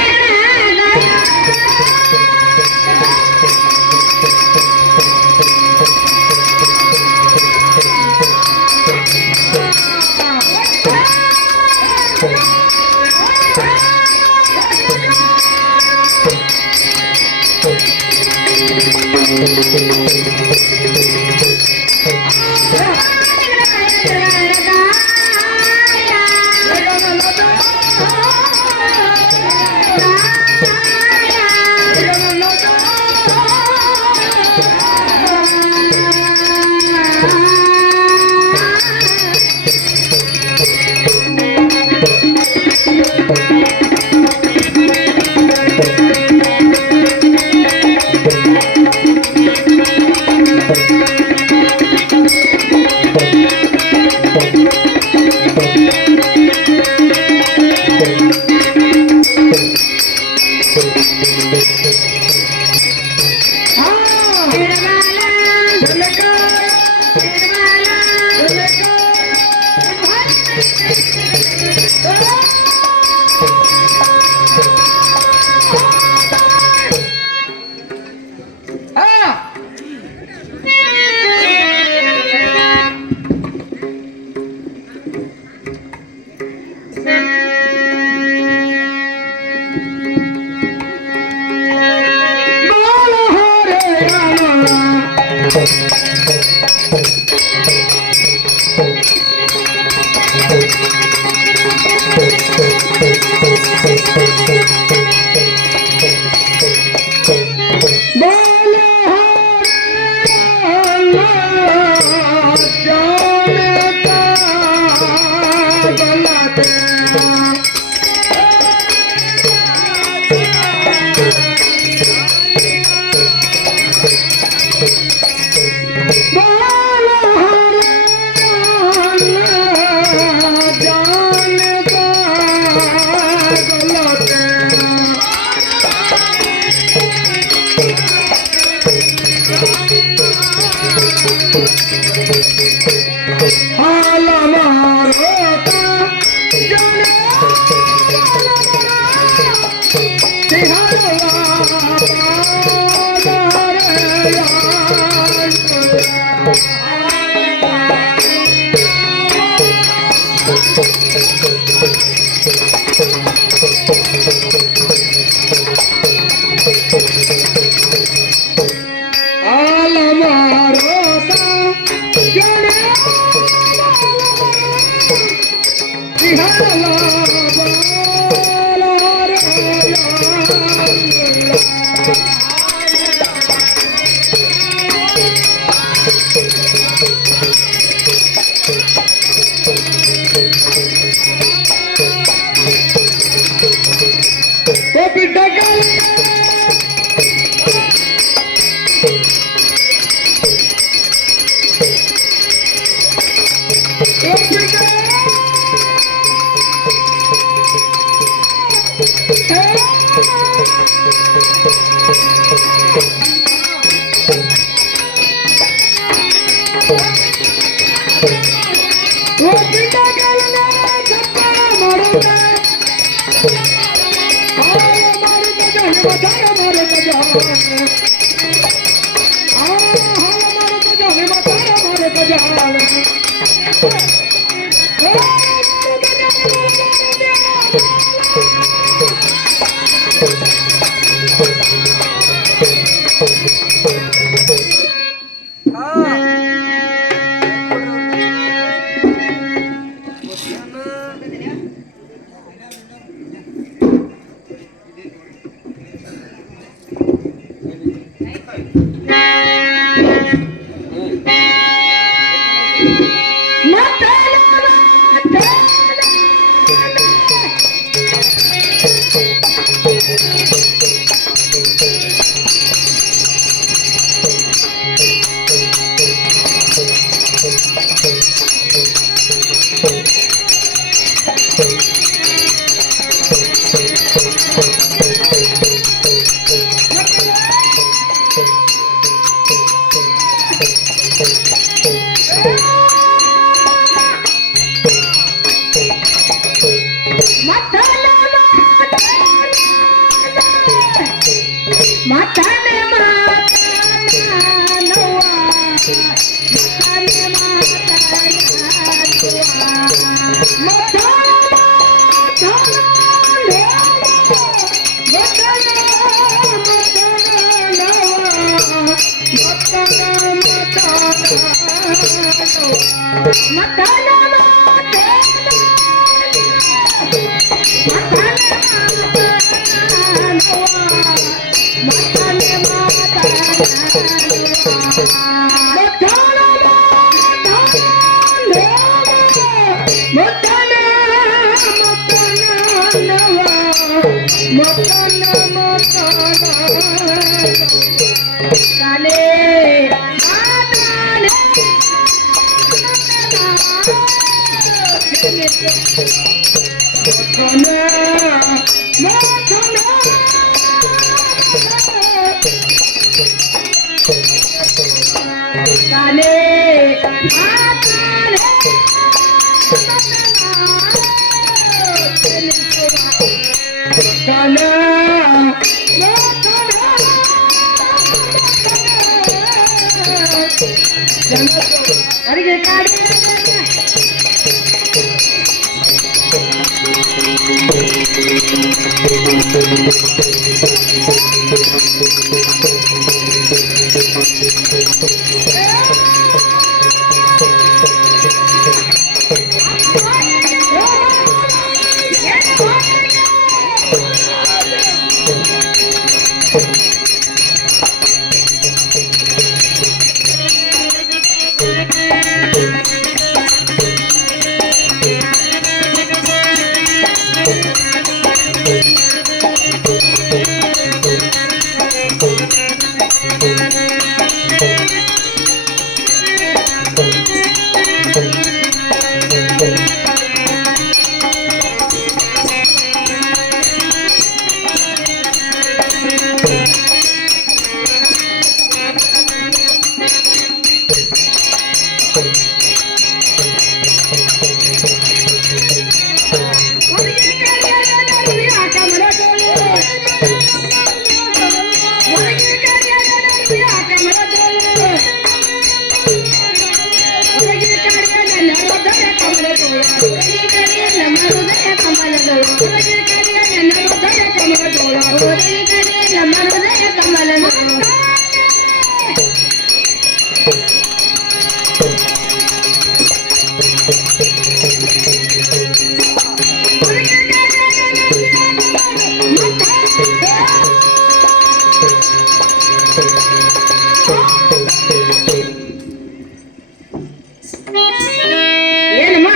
ಏನಮ್ಮ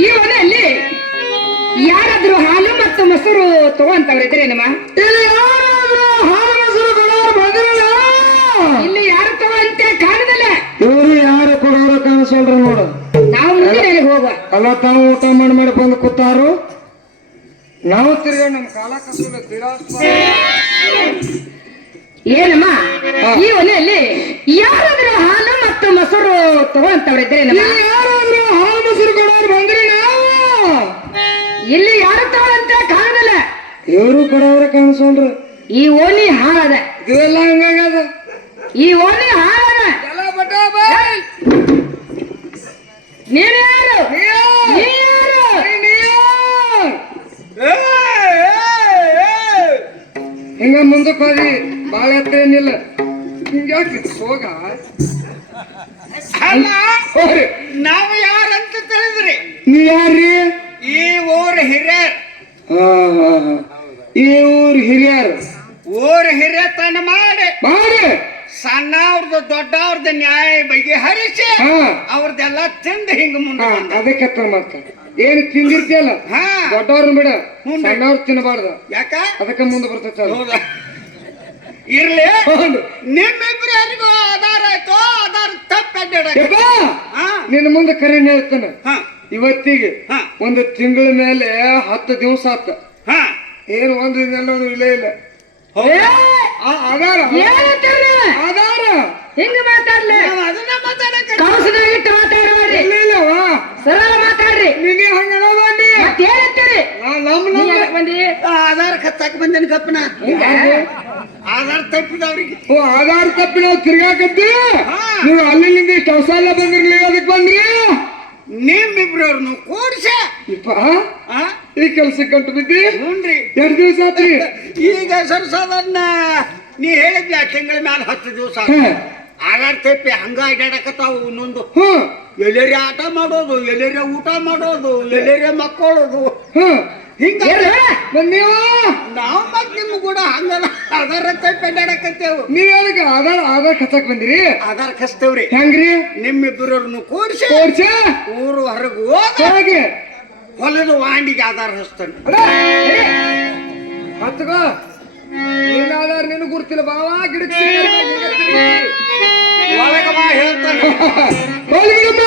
ಈ ಮನೆಯಲ್ಲಿ ಯಾರಾದ್ರೂ ಹಾಲು ಮತ್ತು ಮೊಸರು ತಗೋಂತವ್ರಿದ್ರೇನಮ್ಮ? ಇಲ್ಲಿ ಯಾರು ತಗೋಂತ ಕಾಣದಲ್ಲ. ಇವರು ಯಾರು ಕೊಡೋರು ಕಾಣಿಸಲ್ರಿ ನೋಡು. ನಾವು ಮುಂದೆ ನನಗೆ ಹೋಗ ಅಲ್ಲ ತಾವು ಊಟ ಮಾಡಿ ಬಂದು ಕೂತಾರು. ನಾವು ತಿರ್ಗ ನಮ್ ಕಾಲ ಕಸೂಲ ಏನಮ್ಮ ಈ ಮನೆಯಲ್ಲಿ ಯಾರಾದ್ರೂ ಹಾಲು ಮತ್ತು ಮೊಸರು ತಗೋಂತವ್ರಿದ್ರೇನಮ್ಮ? ಯಾರಾದ್ರೂ ಹಾಲು ಮೊಸರು ಕೊಡೋರು ಬಂದ್ರಿ ನಾವು. ಇಲ್ಲಿ ಯಾರು ತಗೋಂತ ಕಾಣದಲ್ಲ. ಇವರು ಕೊಡೋರು ಕಾಣಿಸಲ್ರಿ. ಈ ಓಣಿ ಹಾಳದ, ಇವೆಲ್ಲ ಹಂಗಾಗದ. ಈ ಓಣಿ ಹಾಳದ. ನೀನು ಯಾರು? ನೀ ಯಾರು? ಹಿಂಗ ಮುಂದಕ್ಕೆ ಹೋಗಿ ಬಾಳ ಎತ್ತ ಏನಿಲ್ಲ. ಹಿಂಗ್ಯಾಕಿದ್ ಸೋಗ ಅಲ್ಲ ಹೋಗ್ರಿ. ನಾವು ಯಾರಂತ ತಿಳಿದ್ರಿ? ನೀ ಯಾರ್ರಿ? ಈ ಊರ್ ಹಿರಿಯರ್. ಈ ಊರ್ ಹಿರಿಯರು. ಊರ್ ಹಿರಿಯತನ ಮಾಡಿ ಮಾಡಿ ಸಣ್ಣವ್ರದ್ದು ದೊಡ್ಡವ್ರದ್ದು ನ್ಯಾಯ ಬಗೆಹರಿಸಿ ಹಾ ಅವ್ರದ್ದೆಲ್ಲ ತಿಂದು ಹಿಂಗ ಮುಂದೆ ಬಂದ. ಅದಕ್ಕೆ ಮತ್ತ ಏನ್ ತಿಂದಿರ್ತಿಯಲ್ಲ ಹಾ ದೊಡ್ಡವ್ರನ್ನ ಬಿಡ, ಹ್ಞೂ. ಸಣ್ಣವ್ರ ತಿನ್ನಬಾರ್ದು. ಯಾಕ? ಅದಕ್ಕೆ ಮುಂದೆ ಬರ್ತೈತೆ ಅದು. ಹೌದಾ? ಇರ್ಲಿ. ಹೌದು. ನಿಮ್ಮಿಬ್ಬರಿಗೂ ಆಧಾರ ಆಯ್ತು, ಆಧಾರ ತಪ್ಪ ಯಪ್ಪ, ನಿನ್ನ ಮುಂದೆ ಕರೆ ಹೇಳ್ತಾನೆ. ಇವತ್ತಿಗೆ ಹಾ. ಒಂದು ತಿಂಗಳ ಮೇಲೆ 10 ದಿವಸ ಆತ. ಹಾ ಏನು ಒಂದು ಇದೆಲ್ಲವೂ ಇಲ್ಲೇ ಇಲ್ಲ. ಆಧಾರ ಆಧಾರ ಹಿಂಗ ಮಾತಾಡ್ಲ ಅದನ್ನ ಮಾತಾಡಕ್ಕೆ ಕೌಸದಾಗ ಇಟ್ಟು ಮಾತಾಡ್ಬೇಡ್ರಿ. ಇಲ್ಲ ಇಲ್ಲವಾ ಸರಳ ಮಾತಾಡ್ರಿ. ನಿನ್ನೆ ಹಂಗಣ ಬಂದಿ. ಮತ್ತೇನಂತೀರಿ? ನಮ್ಮ ನೀ ಯಾಕ್ ಬಂದಿ? ಆಧಾರ ಕತ್ತಾಕ ಬಂದೇನಿ ಗಪ್ಪನ. ಹಿಂಗ ಆಧಾರ್ ತಪ್ಪಿದವ್ರಿಗೆ ಓ ಆಧಾರ್ ತಪ್ಪಿ ನಾವು ತಿರ್ಗಾಕತ್ತಿ ಹಾ. ನೀವು ಅಲ್ಲಿಂದ ಇಷ್ಟು ಹೊಸ ಎಲ್ಲ ಬಂದಿರ್ಲಿ ಅದಕ್ಕೆ ಬಂದ್ರಿ ನಿಮ್ಮಿಬ್ರವ್ರನ್ನು ಕೂಡ್ಸ ಇಪ್ಪ ಈ ಕೆಲ್ಸಕ್ಕೆ ಗಂಟು ಬಿದ್ದಿ ನೋಡ್ರಿ 2 ದಿವಸ ಆತ್ರಿ ಈಗ ಸರ್ಸದನ್ನ ನೀ ಹೇಳಿದ್ಯ ತಿಂಗಳ ಮ್ಯಾಲ 10 ದಿವಸ ಆಧಾರ್ ತಪ್ಪಿ ಹಂಗ ಅಡ್ಯಾಡಕತ್ತಾವು ಇನ್ನೊಂದು ಹ್ಮ್ ಎಲ್ಲೇರಿ ಆಟ ಮಾಡೋದು ಎಲ್ಲೇರಿ ಊಟ ಮಾಡೋದು ಎಲ್ಲೇರಿ ಮಕ್ಕೊಳ್ಳೋದು ಹ್ಮ್ ಹಿಂಗ ಬಂದೀವ ನಾವು ಮತ್ ನಿಮ್ ಕೂಡ ಹಂಗಲ್ಲ ಆಧಾರ ತಪ್ಪಿ ಅಡ್ಯಾಡಕತ್ತೇವು ನೀವ್ ಅದಕ್ಕೆ ಆಧಾರ್ ಕಚ್ಚಕ್ ಬಂದಿರಿ ಆಧಾರ್ ಕಸ್ತೇವ್ರಿ ಹೆಂಗ್ರಿ ನಿಮ್ಮಿಬ್ಬರನ್ನು ಕೂಡ್ಸಿ ತೋರ್ಸ ಊರು ಹೊರಗೆ ಹೋಗ ಹೋಗಿ ಹೊಲದ ವಾಂಡಿಗೆ ಆಧಾರ ಹಚ್ತಾನೆ ಹತ್ಕೋ ನೀನ್ ಆಧಾರ್ ನಿನ್ ಗುರ್ತಿಲ್ಲ ಬಾವಾ ಗಿಡಕ್ಕೆ ಒಳಗ ಬಾ ಹೇಳ್ತಾನೆ ಹೋಗಿ ಬಿಡಮ್ಮ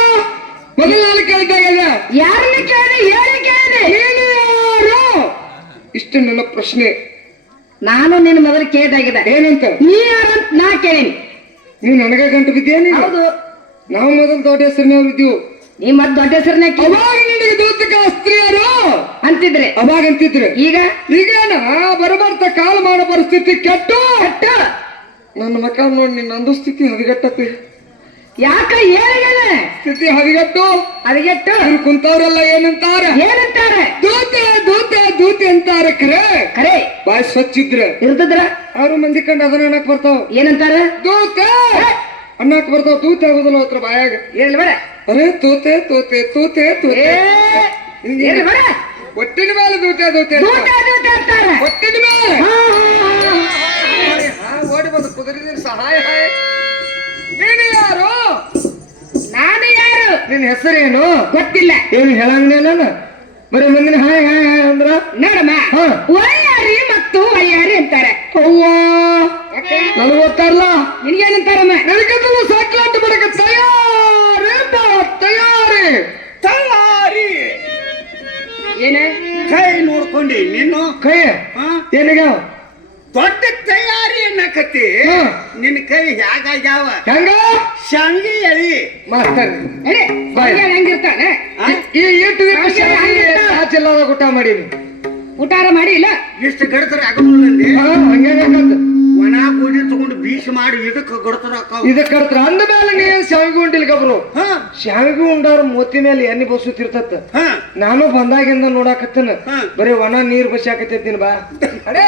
ಮೊದಲ ನಾನು ಕೇಳ್ತಾಗಲ್ಲ ಯಾರನ್ನ ಕೇಳಿ ಹೇಳಿ ಕೇಳಿ ನೀನು ಯಾರು ಇಷ್ಟು ನನ್ನ ಪ್ರಶ್ನೆ ನಾನು ನಿನ್ನ ಮೊದಲು ಕೇಳಿದಾಗಿದೆ ಏನಂತ ನೀ ಯಾರಂತ ನಾ ಕೇಳೀನಿ ನೀವ್ ನನಗ ಗಂಟು ಬಿದ್ದೇನೆ ಹೌದು ನಾವು ಮೊದಲು ದೊಡ್ಡ ಹೆಸರಿನವ್ರು ಇದ್ದೀವಿ ನೀ ಮತ್ ದೊಡ್ಡ ಹೆಸರನ್ನ ಅವಾಗ ನಿನಗೆ ದೂತಕ ಸ್ತ್ರೀಯರು ಅಂತಿದ್ರೆ ಅವಾಗ ಅಂತಿದ್ರು ಈಗ ಈಗೇನ ಬರಬರ್ತ ಕಾಲ ಮಾಡೋ ಪರಿಸ್ಥಿತಿ ಕೆಟ್ಟು ಕಟ್ಟ ನನ್ನ ಮಕ್ಕ ನೋಡಿ ನಿನ್ನ ಅಂದು ಸ್ಥಿತಿ ಹದಗೆಟ್ಟತಿ ಯಾಕ ಏನಿಲ್ಲ ಸ್ಥಿತಿ ಹದಗೆಟ್ಟು ಅದಗೆಟ್ಟು ಇಲ್ಲಿ ಕುಂತವ್ರೆಲ್ಲ ಏನಂತಾರ ಏನಂತಾರೆ ದೂತೆ ದೂತೆ ದೂತೆ ಅಂತಾರ ಖರೆ ಖರೆ ಬಾಯ್ ಸ್ವಚ್ಛ ಇದ್ರ ಇರ್ತದ್ರ ಅವ್ರು ಮಂದಿ ಕಂಡು ಅದನ್ನ ಅನ್ನಕ್ ಬರ್ತಾವ ಏನಂತಾರ ದೂತೆ ಅನ್ನಕ್ ಬರ್ತಾವ ತೂತೆ ಆಗುದಿಲ್ಲ ಹತ್ರ ಬಾಯಾಗ ಏನಿಲ್ಲ ಬೇಡ ಅರೆ ತೂತೆ ತೂತೆ ತೂತೆ ತೂತೆ ಏನಿಲ್ಲ ಬೇಡ ಒಟ್ಟಿನ ಮೇಲೆ ದೂತೆ ದೂತೆ ದೂತ ದೂತ ಅಂತಾರೆ ಒಟ್ಟಿನ ಮೇಲೆ ಹಾ, ಹಾ, ಹಾ. ಓಡಿ ಬಂದು ಕುದುರೆ ಸಹಾಯ ನೀನು ಯಾರು ನಾನು ಯಾರು ನಿನ್ನ ಹೆಸರೇನು ಗೊತ್ತಿಲ್ಲ ಏನು ಹೇಳಂಗಿಲ್ಲ ಬರೀ ಮುಂದಿನ ಹಾಯ್ ಹಾಯ್ ಹಾಯ್ ಅಂದ್ರ ನೋಡಮ್ಮ ಹಾ. ವಯ್ಯಾರಿ ಮತ್ತು ವಯ್ಯಾರಿ ಅಂತಾರೆ ಅವ್ವ ಯಾಕೆ ನನಗೆ ಗೊತ್ತಾರಲ್ಲ ನಿನ್ಗೇನಂತಾರಮ್ಮ ನನಗೆಲ್ಲ ಸಾಕ್ಲಾಟ ಮಾಡಕ ತಯಾರಿ ತಯಾರಿ ತಯಾರಿ ಏನ ಕೈ ನೋಡ್ಕೊಂಡಿ ನೀನು ಕೈ ಹಾ? ಏನಿಗ ದೊಡ್ಡ ತಯಾರಿ ಅನ್ನಕತ್ತಿ ಹಾ. ನಿನ್ನ ಕೈ ಹೇಗಾಗ್ಯಾವ ಹೆಂಗ ಶಾಂಗಿ ಎಳಿ ಮಾಸ್ತರ್ ಅರೆ ಬಾಯ್. ಹೆಂಗಿರ್ತಾನೆ ಈ ಇಟ್ಟು ಚೆಲ್ಲದ ಊಟ ಮಾಡೀನಿ ಊಟಾರ ಮಾಡಿ ಇಲ್ಲ ಇಷ್ಟು ಗಡತರ ಆಗೋದ್ರಲ್ಲಿ ಹಂಗೇನಂತ ಒಣ ಗೋಧಿ ತಗೊಂಡು ಬೀಸ್ ಮಾಡಿ ಇದಕ್ಕೆ ಗಡತರ ಹಾಕಾವ ಇದ ಕಡ್ತ್ರ ಅಂದ ಮೇಲೆ ನೀ ಶಾವಿಗೆ ಉಂಡಿಲ್ ಗಬ್ರು ಹಾ ಶಾವಿಗೆ ಉಂಡಾರ ಮೋತಿ ಮೇಲೆ ಎಣ್ಣೆ ಬಸುತ್ತಿರ್ತತ್ತ ಹಾ ನಾನು ಬಂದಾಗಿಂದ ನೋಡಾಕತ್ತನ ಹಾ. ಬರೀ ಒಣ ನೀರ್ ಬಸಾಕತ್ತೀನಿ ಬಾ ಅಡೇ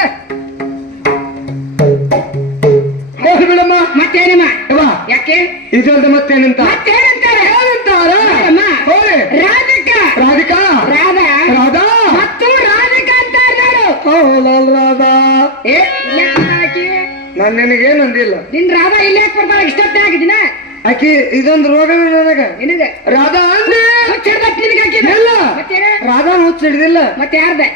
ಹೋಗಿ ಬಿಡಮ್ಮ ಮತ್ತೇನಮ್ಮ ಯವ್ವ, ಯಾಕೆ ಇದಲ್ದ ಮತ್ತೇನಂತ ಮತ್ತೇನಂತಾರೆ ಏನಂತಾರ ಅಮ್ಮ. ಹೋಗಿ ರಾಧಿಕಾ ರಾಧಿಕಾ ರಾಧಾ ರಾಧಾ ಮತ್ತು ರಾಧಿಕಾ ಅಂತಾರೆ ನೋಡು ಓ ಲಾಲ್ ರಾಧಾ ಏ ಇಲ್ಲೇ ಹಾಕಿ ನಾನ್ ನಿನಗೇನ್ ಅಂದಿಲ್ಲ ನಿನ್ ರಾಧಾ ಇಲ್ಲೇ ಬರ್ತಾಳೆ ಇಷ್ಟೊತ್ತೆ ಹಾಕಿದಿನ ಆಕಿ ಇದೊಂದು ರೋಗ ನನಗ ನಿನಗೆ ರಾಧಾ ಅಂದೆ ಹುಚ್ಚಿಡ್ದಕ್ ನಿನಗೆ ಹಾಕಿದ ಇಲ್ಲ ಮತ್ತೇನ ರಾಧಾ ಹುಚ್ಚ ಹಿಡಿದಿಲ್ಲ ಮತ್ತೆ ಯಾರ್ದೆ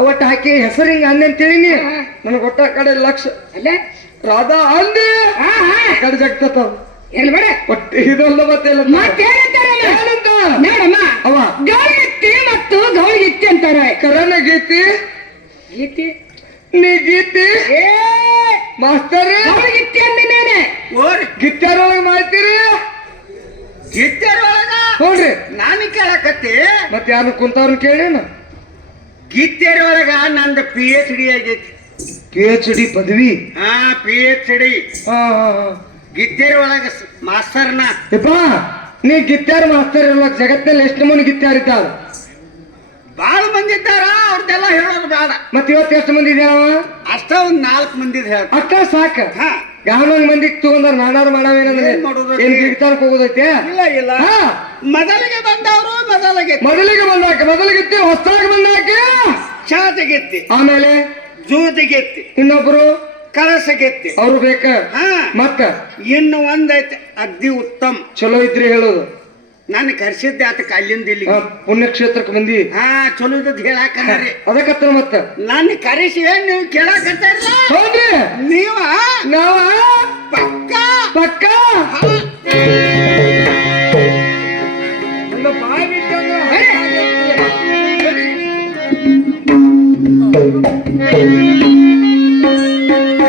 ಅವತ್ತು ಹಾಕಿ ಹೆಸರು ಹಿಂಗ ಅಂದೆ ಅಂತೇಳಿನಿ ಹಾ. ನನಗೆ ಒಟ್ಟ ಕಡೆ ಲಕ್ಷ ಅಲ್ಲೇ ರಾಧಾ ಅಂದೆ ಹಾ ಹಾ ಕಡೆ ಜಗ್ತತ ಎಲ್ಲಿ ಬೇಡ ಒಟ್ಟು ಇದೊಂದ ಮತ್ತೆ ಇಲ್ಲ ಮತ್ತೇನಂತಾರೆ ಏನಂತ ನೋಡಮ್ಮ ಅವ ಗೌಳಿಗಿತ್ತಿ ಮತ್ತು ಗೌಳಿಗಿತ್ತಿ ಅಂತಾರೆ ಕರನ ಗೀತಿ ಗೀತಿ ನೀ ಗೀತಿ ಏ ಮಾಸ್ತರ್ ಗೌಳಿಗಿತ್ತಿ ಅಂದಿನೇನೆ ಓರಿ ಗಿತ್ತಾರೊಳಗೆ ಮಾಡ್ತೀರಿ ಗೀತೆರೊಳಗ ನೋಡ್ರಿ ನಾನು ಕೇಳಕತ್ತಿ ಮತ್ತೆ ಯಾರು ಕುಂತವ್ರನ್ನ ಕೇಳೇನ ಗೀತೆರೊಳಗ ನಂದು PhD ಆಗೈತಿ PhD ಪದವಿ ಹಾ PhD ಹಾ ಹಾ ಹಾ ಗಿತ್ತೇರಿ ಒಳಗ ಮಾಸ್ತರ್ನ ಯಪ್ಪ ನೀ ಗಿತ್ತಾರ್ ಮಾಸ್ತರ್ ಇರ್ಲಕ್ ಜಗತ್ತಲ್ಲಿ ಎಷ್ಟು ಮಂದಿ ಗಿತ್ತಾರ್ ಇದ್ದಾರ ಬಾಳ ಮಂದಿ ಇದ್ದಾರ ಅವ್ರದ್ದೆಲ್ಲ ಹೇಳೋದು ಬೇಡ ಮತ್ ಇವತ್ತು ಎಷ್ಟು ಮಂದಿ ಇದ್ದಾವ ಅಷ್ಟ ಒಂದ್ 4 ಮಂದಿ ಹೇಳ್ತ ಅಕ್ಕ ಸಾಕ ಹಾ ಗಾವನಂಗ್ ಮಂದಿ ತಗೊಂಡಾರ ನಾನಾರು ಮಾಡವೇನಂದ್ರೆ ಏನ್ ಮಾಡೋದು? ಏನ್ ಗಿಡ್ತಾರಕ್ ಹೋಗೋದೈತೆ ಇಲ್ಲ ಇಲ್ಲ ಹಾ ಮೊದಲಿಗೆ ಬಂದವರು ಮೊದಲಿಗೆ ಮೊದಲಿಗೆ ಬಂದಾಕ ಮೊದಲಿಗಿತ್ತಿ ಹೊಸದಾಗಿ ಬಂದಾಕ ಚಾತಿಗೆತ್ತಿ ಆಮೇಲೆ ಜೂತಿಗೆತ್ತಿ ಇನ್ನೊಬ್ರು ಕಳಸಗೆತ್ತಿ ಅವ್ರು ಬೇಕ ಹಾ ಮತ್ತ ಇನ್ನು ಒಂದೈತೆ ಅಗ್ದಿ ಉತ್ತಮ್ ಚಲೋ ಇದ್ರಿ ಹೇಳೋದು ನಾನು ಕರ್ಸಿದ್ದೆ ಆತಕ್ಕೆ ಅಲ್ಲಿಂದ ಇಲ್ಲಿ ಹಾ, ಪುಣ್ಯಕ್ಷೇತ್ರಕ್ಕೆ ಬಂದಿ ಹಾ ಚಲೋ ಇದ್ದದ್ ಹೇಳಾಕಂದ್ರಿ ಅದಕ್ಕತ್ರ ಮತ್ತ ನಾನು ಕರೆಸಿ ಏನ್ ನೀವು ಕೇಳಾಕತ್ತಾರಲ್ಲ ಹೌದ್ರಿ ನೀವ ನಾವ ಪಕ್ಕ ಪಕ್ಕ ಹಾ. ನನ್ನ ಬಾಯಿ ಬಿಟ್ಟಂದ್ರ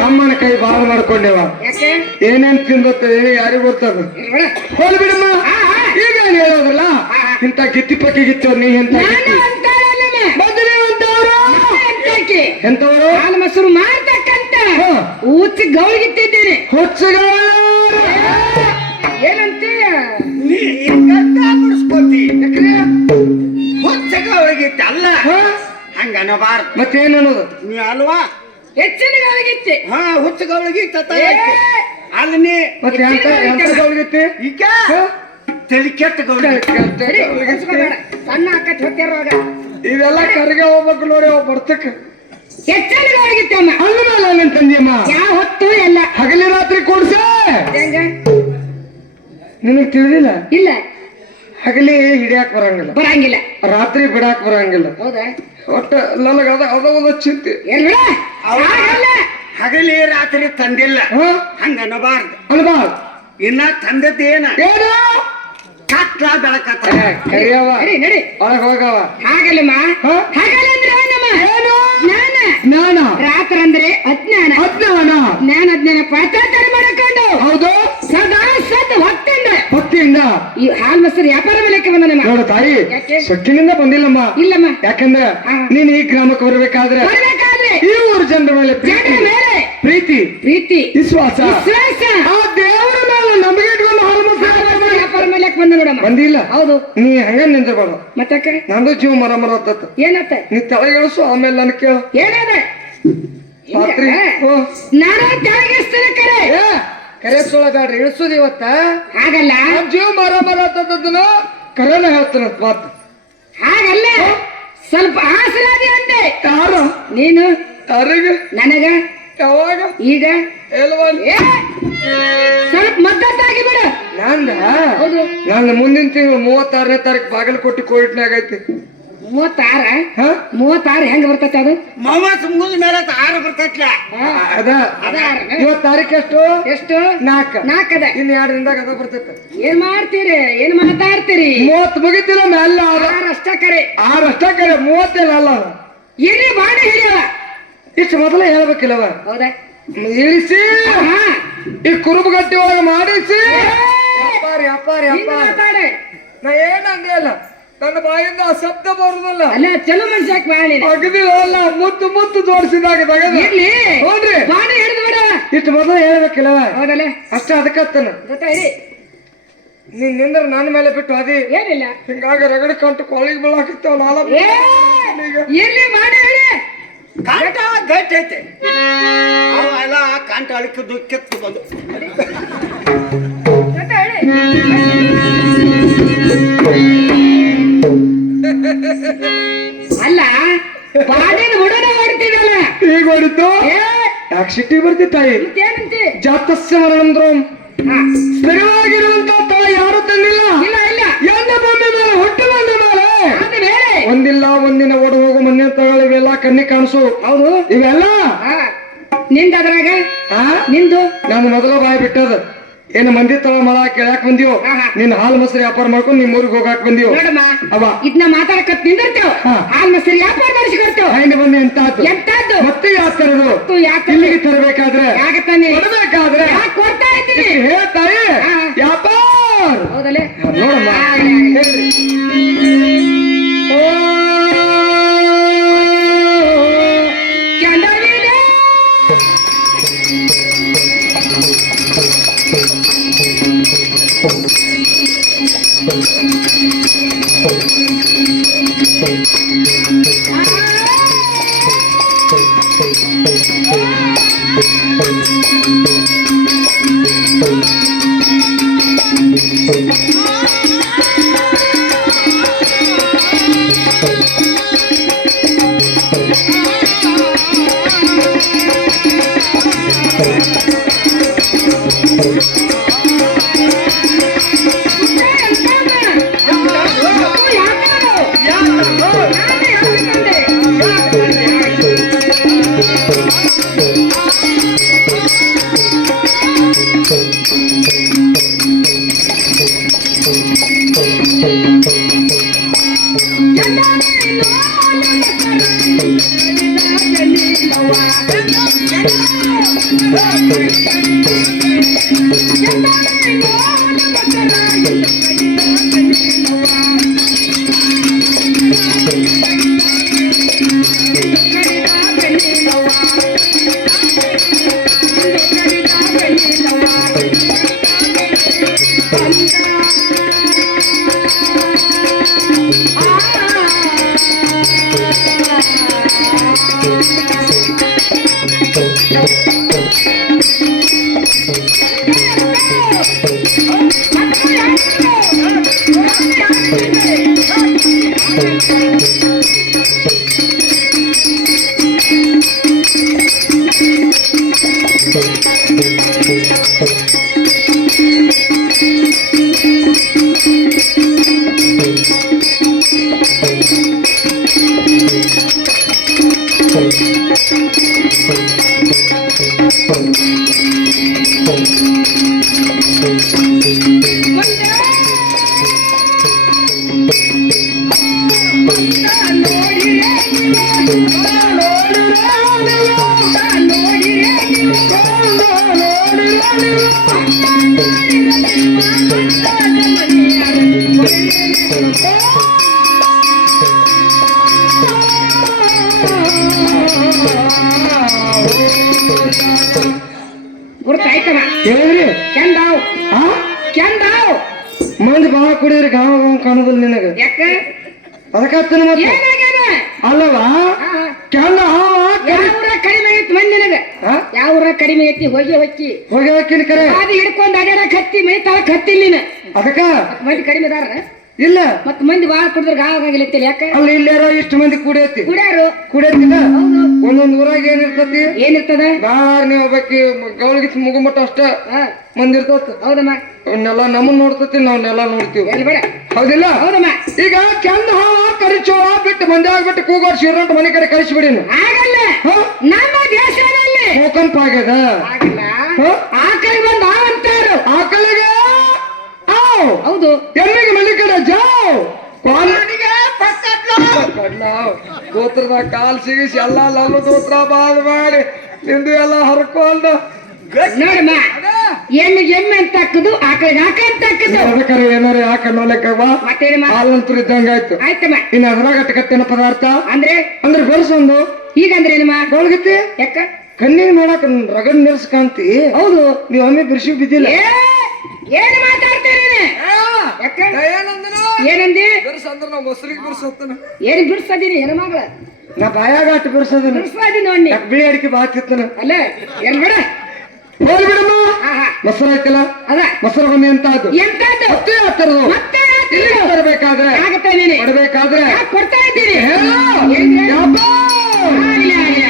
ಅಮ್ಮನ ಕೈ ಬಾಳ ಮಾಡ್ಕೊಂಡೇವ ಯಾಕೆ ಏನೇನ್ ತಿಂದತ್ತ ಯಾರಿಗೂ ಗೊತ್ತದ ಹೋಲ್ ಬಿಡಮ್ಮ ಈಗ ಏನ್ ಹೇಳೋದಲ್ಲ ಇಂತ ಗಿತ್ತಿ ಪಕ್ಕಿ ಗಿತ್ತವ್ರು ನೀ ಎಂತ ನಾನು ಅಂತಾಳಲ್ಲಮ್ಮ ಬಂದ್ರಿ ಅಂತವ್ರು ಅಂತಕ್ಕೆ ಎಂತವ್ರು ಹಾಲು ಮೊಸರು ಮಾರ್ತಕ್ಕಂತ ಹಾ. ಹುಚ್ಚ ಗೌಳಿಗಿತ್ತಿದ್ದೀನಿ ಹುಚ್ಚಗಳ ಏನಂತೆ ನೀ ಹಿಂಗಂತ ಬಿಡಿಸ್ಕೋತಿ ಹುಚ್ಚಗ ಒಳಗಿತ್ತು ಅಲ್ಲ ಹಂಗ ಅನ್ನಬಾರ್ದು ಮತ್ತೇನು ಅನ್ನೋದು ನೀ ಅಲ್ವಾ ಹೆಚ್ಚಿನ ಗೌಳಿಗಿತ್ತಿ ಹಾ ಹುಚ್ಚಗ ಒಳಗಿತ್ತ ಅಲ್ಲಿ ನೀ ಮತ್ತೆ ಎಂತ ಗೌಳಿಗೈತಿ ಈಗ ತಲೆ ಕೆಟ್ಟ ಗೌಳಿ ಸರಿ, ಕಳ್ಸ್ಕೊಬೇಡ. ಸಣ್ಣ ಅಕ್ಕ ಹೊತ್ತಿರುವಾಗ ಇವೆಲ್ಲ ಕರ್ಗೆ ಹೋಗ್ಬೇಕು ನೋಡಿ ಅವ್ ಬರ್ತಕ್ಕ ಹೆಚ್ಚಿನ ಗೌಳಿಗಿತ್ತಮ್ಮ ಅಲ್ಲ ಮೇಲೆ ನಿನ್ ತಂದಿಯಮ್ಮ ಯಾವ ಹೊತ್ತು ಎಲ್ಲ ಹಗಲಿ ರಾತ್ರಿ ಕೂಡ್ಸ ಹೆಂಗ ನಿನಗ್ ತಿಳಿದಿಲ್ಲ ಇಲ್ಲ ಹಗಲಿ ಹಿಡಿಯಾಕ ಬರಂಗಿಲ್ಲ ಬರಂಗಿಲ್ಲ ರಾತ್ರಿ ಬಿಡಾಕ್ ಬರಂಗಿಲ್ಲ ಹೌದಾ ಒಟ್ಟ ನನಗ ಅದ ಒಂದು ಚಿಂತೆ ಏನ್ ಬಿಡ ಆಗಲ್ಲ. ಹಗಲಿ ರಾತ್ರಿ ತಂದಿಲ್ಲ ಹಾ ಹಂಗ ಅನ್ನಬಾರ್ದು ಅಲ್ವಾ ಇನ್ನ ತಂದದ್ದೇನ ಏನು ಕಟ್ಲ ಬೆಳಕತ್ತ ಕರಿಯವ ನಡಿ ನಡಿ ಒಳಗ್ ಹೋಗವ ಹಾಗಲ್ಲಮ್ಮ ಹಾ? ಹಾಗಲ್ಲಂದ್ರೆ ಏನಮ್ಮ ಏನು ಜ್ಞಾನ ಜ್ಞಾನ ರಾತ್ರ ಅಂದ್ರೆ ಅಜ್ಞಾನ ಅಜ್ಞಾನ ಜ್ಞಾನ ಅಜ್ಞಾನ ಪಾಠಾಚಾರ ಮಾಡಿಕೊಂಡು ಹೌದು ಸದಾ ಸದ್ ಹೊತ್ತಂದ್ರೆ ಭಕ್ತಿಯಿಂದ ಈ ಹಾಲ್ ಮೊಸರು ವ್ಯಾಪಾರ ಬೆಲೆಕ್ಕೆ ಬಂದನಮ್ಮ ನೋಡು ತಾಯಿ ಯಾಕೆ? ಸೊಕ್ಕಿನಿಂದ ಬಂದಿಲ್ಲಮ್ಮ ಇಲ್ಲಮ್ಮ ಯಾಕಂದ್ರೆ ಹಾ. ನೀನ್ ಈ ಗ್ರಾಮಕ್ಕೆ ಬರ್ಬೇಕಾದ್ರೆ ಬರ್ಬೇಕಾದ್ರೆ ಈ ಊರು ಜನರ ಮೇಲೆ ಜನರ ಮೇಲೆ ಪ್ರೀತಿ ಪ್ರೀತಿ ವಿಶ್ವಾಸ ವಿಶ್ವಾಸ ಆ ದೇವರ ಮೇಲೆ ನಮಗೆ ಇಟ್ಕೊಂಡು ಹಾಲು ಮೊಸರು ವ್ಯಾಪಾರ ಬೆಲೆಕ್ಕೆ ಬಂದ ನೋಡಮ್ಮ ಬಂದಿಲ್ಲ ಹೌದು ನೀ ಹಂಗ ನಿಂತಿರ್ಬೇಡ ಮತ್ತಕ್ಕ ನಂದು ಜೀವ ಮರ ಮರ ಹತ್ತತ್ತ ಏನತ್ತ ನೀ ತಲೆಗೆಳಸು ಆಮೇಲೆ ನನ್ ಕೇಳು ಏನದ ರಾತ್ರಿ ನಾನು ತೆಳಗಿಸ್ತೀನಿ ಕರೆ ಏ ಕರೆ ಸುಳ್ಳ ಬ್ಯಾಡ್ರಿ ಇಳಿಸುದು ಇವತ್ತ ಹಾಗಲ್ಲ ನನ್ ಜೀವ ಮರ ಮರ ಹತ್ತದನ್ನ ಕರೆನ ಹೇಳ್ತಾನ ಮಾತು ಹಾಗಲ್ಲ ಸ್ವಲ್ಪ ಆಸರಾದಿ ಅಂದೆ ಯಾರು ನೀನು ಯಾರಿಗೆ ನನಗ ಯಾವಾಗ ಈಗ ಎಲ್ವಾ ಏ, ಸ್ವಲ್ಪ ಮದ್ದತ್ತಾಗಿ ಬಿಡು ನಂದ ಹೌದು ನಂದು ಮುಂದಿನ ತಿಂಗಳು 36ನೇ ತಾರೀಕು ಬಾಗಲಕೋಟೆ ಕೋರ್ಟ್ನಾಗ ಐತಿ 36 ಹಾ 36 ಹೆಂಗ ಬರ್ತೈತೆ ಅದು ಮವಸ್ ಮುಗಿದ ಮೇಲೆ ಆರು ಬರ್ತೈತ್ಲ ಅದ ಇವತ್ತು ತಾರೀಕು ಎಷ್ಟು ನಾಲ್ಕ ನಾಲ್ಕದ ಇನ್ನು 2 ದಿನದಾಗ ಅದ ಬರ್ತೈತೆ ಏನ್ ಮಾಡ್ತೀರಿ ಏನ್ ಮಾತಾಡ್ತೀರಿ 30 ಮುಗಿತಿಲ್ಲ ಮ್ಯಾಲ ಅಷ್ಟ ಕರೆ 6 ಅಷ್ಟ ಕರೆ 30 ಅಲ್ಲ ಎಲ್ಲಿ ಬಾಡಿ ಹಿಡಿಯವ ಇಷ್ಟು ಮೊದಲೇ ಹೇಳ್ಬೇಕಿಲ್ಲವ ಹೌದಾ ಇಳಿಸಿ ಹಾ ಈ ಕುರುಬಗಟ್ಟಿ ಒಳಗೆ ಮಾಡಿಸಿ ವ್ಯಾಪಾರ ವ್ಯಾಪಾರ ಹಿಂಗ್ ವ್ಯಾಪಾರ ಮಾತಾಡೆ ನಾ ಏನಂದೇ ಅಲ್ಲ ನನ್ನ ಬಾಯಿಂದ ಆ ಶಬ್ದ ಬರುದಿಲ್ಲ ಅಲ್ಲ ಚಲೋ ಮನುಷ್ಯಕ್ ಬಾಳಿ ಅಗದಿಲ್ಲ ಮುತ್ತು ಮುತ್ತು ತೋರಿಸಿದಾಗ ತಗದ ಇರ್ಲಿ ನೋಡ್ರಿ ಬಾಡಿ ಹಿಡಿದು ಬಿಡ ಇಷ್ಟು ಮೊದಲು ಹೇಳ್ಬೇಕಿಲ್ಲವ ಹೌದಲ್ಲ ಅಷ್ಟ ಅದಕ್ಕತ್ತನ ಗೊತ್ತಾ ಇರಿ ನೀನ್ ನಿಂದ್ರ ನನ್ನ ಮೇಲೆ ಬಿಟ್ಟು ಅದಿ ಏನಿಲ್ಲ ಹಿಂಗಾಗಿ ರಗಡ ಕಂಟು ಕೊಳಿಗೆ ಬೀಳಾಕತ್ತಾವ ನಾಲ ಏ ಎಲ್ಲಿ ಬಾಡಿ ಹೇಳಿ ಕಾಂಟ ಗಟ್ಟಿ ಐತೆ ಅವೆಲ್ಲ ಕಾಂಟ ಅಳಕಿದ್ದು ಕೆತ್ತು ಬಂದು ಗೊತ್ತಾ ಹೇಳಿ ಅಲ್ಲ ಬಾಡಿನ ಹುಡುಗ ಹೊಡ್ತಿದಲ್ಲ ಈಗ ಹೊಡಿತು ಏ ಯಾಕೆ ಸಿಟ್ಟಿ ಬರ್ತಿತ್ತಾಯಿ ಮತ್ತೇನಂತಿ ಜಾತಸ್ಯ ಮರಣಂದ್ರು ಹಾ ಸ್ಥಿರವಾಗಿರುವಂತ ತಾಯಿ ಯಾರು ತಂದಿಲ್ಲ ಇಲ್ಲ ಇಲ್ಲ ಎಲ್ಲ ಭೂಮಿ ಮೇಲೆ ಹುಟ್ಟು ಬಂದ ಮೇಲೆ ಅದು ಬೇರೆ ಒಂದಿಲ್ಲ ಒಂದಿನ ಓಡ ಹೋಗು ಮನೆ ತಗೊಳ್ಳಿ ಇವೆಲ್ಲ ಕಣ್ಣಿ ಕಾಣಿಸು ಹೌದು ಇವೆಲ್ಲ ಹಾ ನಿಂದ ಅದ್ರಾಗ ಆ ನಿಂದು ನಾನು ಮೊದಲ ಬಾಯಿ ಬಿಟ್ಟದ ಏನು ಮಂದಿ ತವ ಮಳ ಕೇಳಾಕ್ ಬಂದಿಯೋ ಆಹಾ. ನಿನ್ ಹಾಲು ಮೊಸರು ವ್ಯಾಪಾರ ಮಾಡ್ಕೊಂಡು ನಿಮ್ ಊರಿಗೆ ಹೋಗಾಕ್ ಬಂದಿಯೋ ನೋಡಮ್ಮ ಅವ ಇದನ್ನ ಮಾತಾಡಕತ್ ನಿಂದಿರ್ತೇವ ಹಾ. ಹಾಲ್ ಮೊಸರು ವ್ಯಾಪಾರ ಮಾಡಿಸ್ಕೊಡ್ತೇವ ಹೈಂಡ್ ಬಂದಿ ಎಂತಾತು ಎಂತದ್ದು ಮತ್ತೆ ಯಾತರದು ಮತ್ತು ಯಾಕೆ ಇಲ್ಲಿಗೆ ತರಬೇಕಾದ್ರೆ ಯಾಕೆ ತಾನೆ ಕೊಡಬೇಕಾದ್ರೆ ಯಾಕೆ ಕೊಡ್ತಾ ಇದ್ದೀನಿ ಹೇಳ್ತಾಯಿ ಹಾ. ವ್ಯಾಪಾರ ಹೌದಲ್ಲೇ ನೋಡಮ್ಮ ಆಗ್ಲಿ, ಆಗ್ಲಿ. ಓ ಚೆನ್ನಾಗಿದೆ. Thank you. ಗುರ್ತಾಯ್ತವ ಹೇಳಿದ್ರಿ ಕೆಂಡಾವ್ ಆ ಕೆಂಡಾವ್ ಮಂದಿ ಬಾಳ ಕುಡಿದ್ರಿ ಗಾವ ಕಾಣೋದಿಲ್ಲ ನಿನಗ ಯಾಕ ಅದಕ್ಕತ್ತನ ಮತ್ತೆ ಏನಾಗ್ಯದ ಅಲ್ಲವಾ ಕೆಂಡ ಯಾವ ಊರ ಕಡಿಮೆ ಐತಿ ಮಂದಿ ನಿನಗ ಯಾವ ಊರ ಕಡಿಮೆ ಐತಿ ಹೋಗಿ ಹೊಕ್ಕಿ ಹೋಗಿ ಹಾಕಿನ ಕರೆ ಅದು ಹಿಡ್ಕೊಂಡ್ ಅಡ್ಯಾಡ ಕತ್ತಿ ಮೈ ತಾಳ ಕತ್ತಿಲ್ಲ ನೀನ ಅದಕ್ಕ ಮಂದಿ ಕಡಿಮೆ ಅದಾರ ಇಲ್ಲ ಮತ್ ಮಂದಿ ಬಾಳ ಕುಡಿದ್ರ ಗಾವಾಗಿಲತ್ತಿಲ್ಲ ಯಾಕ ಅಲ್ಲಿ ಇಲ್ಲಾರ ಇಷ್ಟು ಮಂದಿ ಕುಡಿಯತಿ ಕುಡ್ಯಾರು ಕುಡಿಯತ್ತಿಲ್ಲ ಹೌದು ಒಂದೊಂದ್ ಊರಾಗ ಏನಿರ್ತತಿ ಏನಿರ್ತದ ಬಾಳ ನೀವು ಒಬ್ಬಾಕಿ ಗೌಳಿಗಿತ್ ಮುಗುಮಟ್ಟ ಅಷ್ಟ ಹಾ ಮಂದಿ ಇರ್ತತ್ ಹೌದಮ್ಮ ಅವನ್ನೆಲ್ಲ ನಮ್ಮನ್ನ ನೋಡ್ತತಿ ನಾವ್ನೆಲ್ಲ ನೋಡ್ತೀವಿ ಎಲ್ಲಿ ಬೇಡ ಹೌದಿಲ್ಲ ಹೌದಮ್ಮ ಈಗ ಕೆಂದ ಹಾವ ಕರಿಚೋಳ ಬಿಟ್ಟು ಮಂದಿ ಆಗ್ಬಿಟ್ಟು ಕೂಗೋಡ್ ಶಿವರಂಟ ಮನೆ ಕಡೆ ಕಳಿಸ್ಬಿಡಿ ಆಗಲ್ಲ ನಮ್ಮ ದೇಶದಲ್ಲಿ ಭೂಕಂಪ ಆಗ್ಯದ ಆಗಲ್ಲ ಆಕಳಿ ಬಂದ ಅಂತಾರು ಆಕಳಿಗೆ ಆವ್ ಹೌದು ಎಮ್ಮಿಗೆ ಮನೆ ಕಡೆ ಜಾವ್ ಗೋತ್ರದಾಗ ಕಾಲ್ ಸಿಗಿಸಿ ಎಲ್ಲ ಲಲ್ಲು ದೋತ್ರ ಬಾದ್ ಮಾಡಿ ನಿಂದು ಎಲ್ಲ ಹರ್ಕೊಂಡ ನೋಡಮ್ಮ ಎಮ್ಮಿಗೆ ಎಮ್ಮೆ ಅಂತ ಹಾಕುದು ಆಕಳಿಗೆ ಆಕ ಅಂತ ಹಾಕುದು ಅದಕ್ಕರೆ ಏನಾರ ಯಾಕೆ ನೋಡ್ಲಿಕ್ಕವ ಮತ್ತೇನಮ್ಮ ಹಾಲಂತೂ ಇದ್ದಂಗ ಆಯ್ತು ಆಯ್ತಮ್ಮ ಇನ್ನು ಅದ್ರಾಗ ಅಟ್ಟಕತ್ತೇನ ಪದಾರ್ಥ ಅಂದ್ರೆ ಅಂದ್ರೆ ಬೆಳಸೊಂದು ಈಗಂದ್ರೆ ಏನಮ್ಮ ಗೊಳಗತ್ತಿ ಯಾಕ ಕಣ್ಣಿಗೆ ನೋಡಕ್ ರಗಡ್ ನಿಲ್ಸ್ ಕಾಂತಿ ಹೌದು ನೀವ್ ಒಮ್ಮೆ ಬಿರ್ಸಿ ಬಿದ್ದಿಲ್ಲ ಏನು ಮಾತಾಡ್ತೀರಿ ಯಾಕ ಏನಂದಿ ಬಿರ್ಸಂದ್ರ ನಾವ್ ಮೊಸರಿಗೆ ಬಿರ್ಸತ್ತನ ಏನು ಬಿಡ್ಸದೀನಿ ಹೆಣ್ಮಗಳ ನಾ ಬಾಯಾಗ ಅಟ್ಟು ಬಿರ್ಸದಿನ ಬಿಡ್ಸದಿ ನೋಡಿ ಯಾಕೆ ಬಿಳಿ ಅಡಿಕೆ ಬಾತಿತ್ತನ ಅಲ್ಲ ಎಲ್ ಬೇಡ ಹೋಗಿ ಬಿಡಮ್ಮ ಆಹಾ ಮೊಸರು ಹಾಕಿಲ್ಲ ಅದ ಮೊಸರು ಬನ್ನಿ ಅಂತ ಅದು ಎಂತದ್ದು ಮತ್ತೆ ಹತ್ತಿರದು ಮತ್ತೆ ಇಲ್ಲಿ ಬರ್ಬೇಕಾದ್ರೆ ಆಗತ್ತ ನೀನೆ ಕೊಡ್ಬೇಕಾದ್ರೆ ಯಾಕ್ ಕೊಡ್ತಾ ಇದ್ದೀನಿ ಹೇಳು. ಏನ್ರಿ? ಯಪ್ಪ. ಆಗ್ಲಿ, ಆಗ್ಲಿ.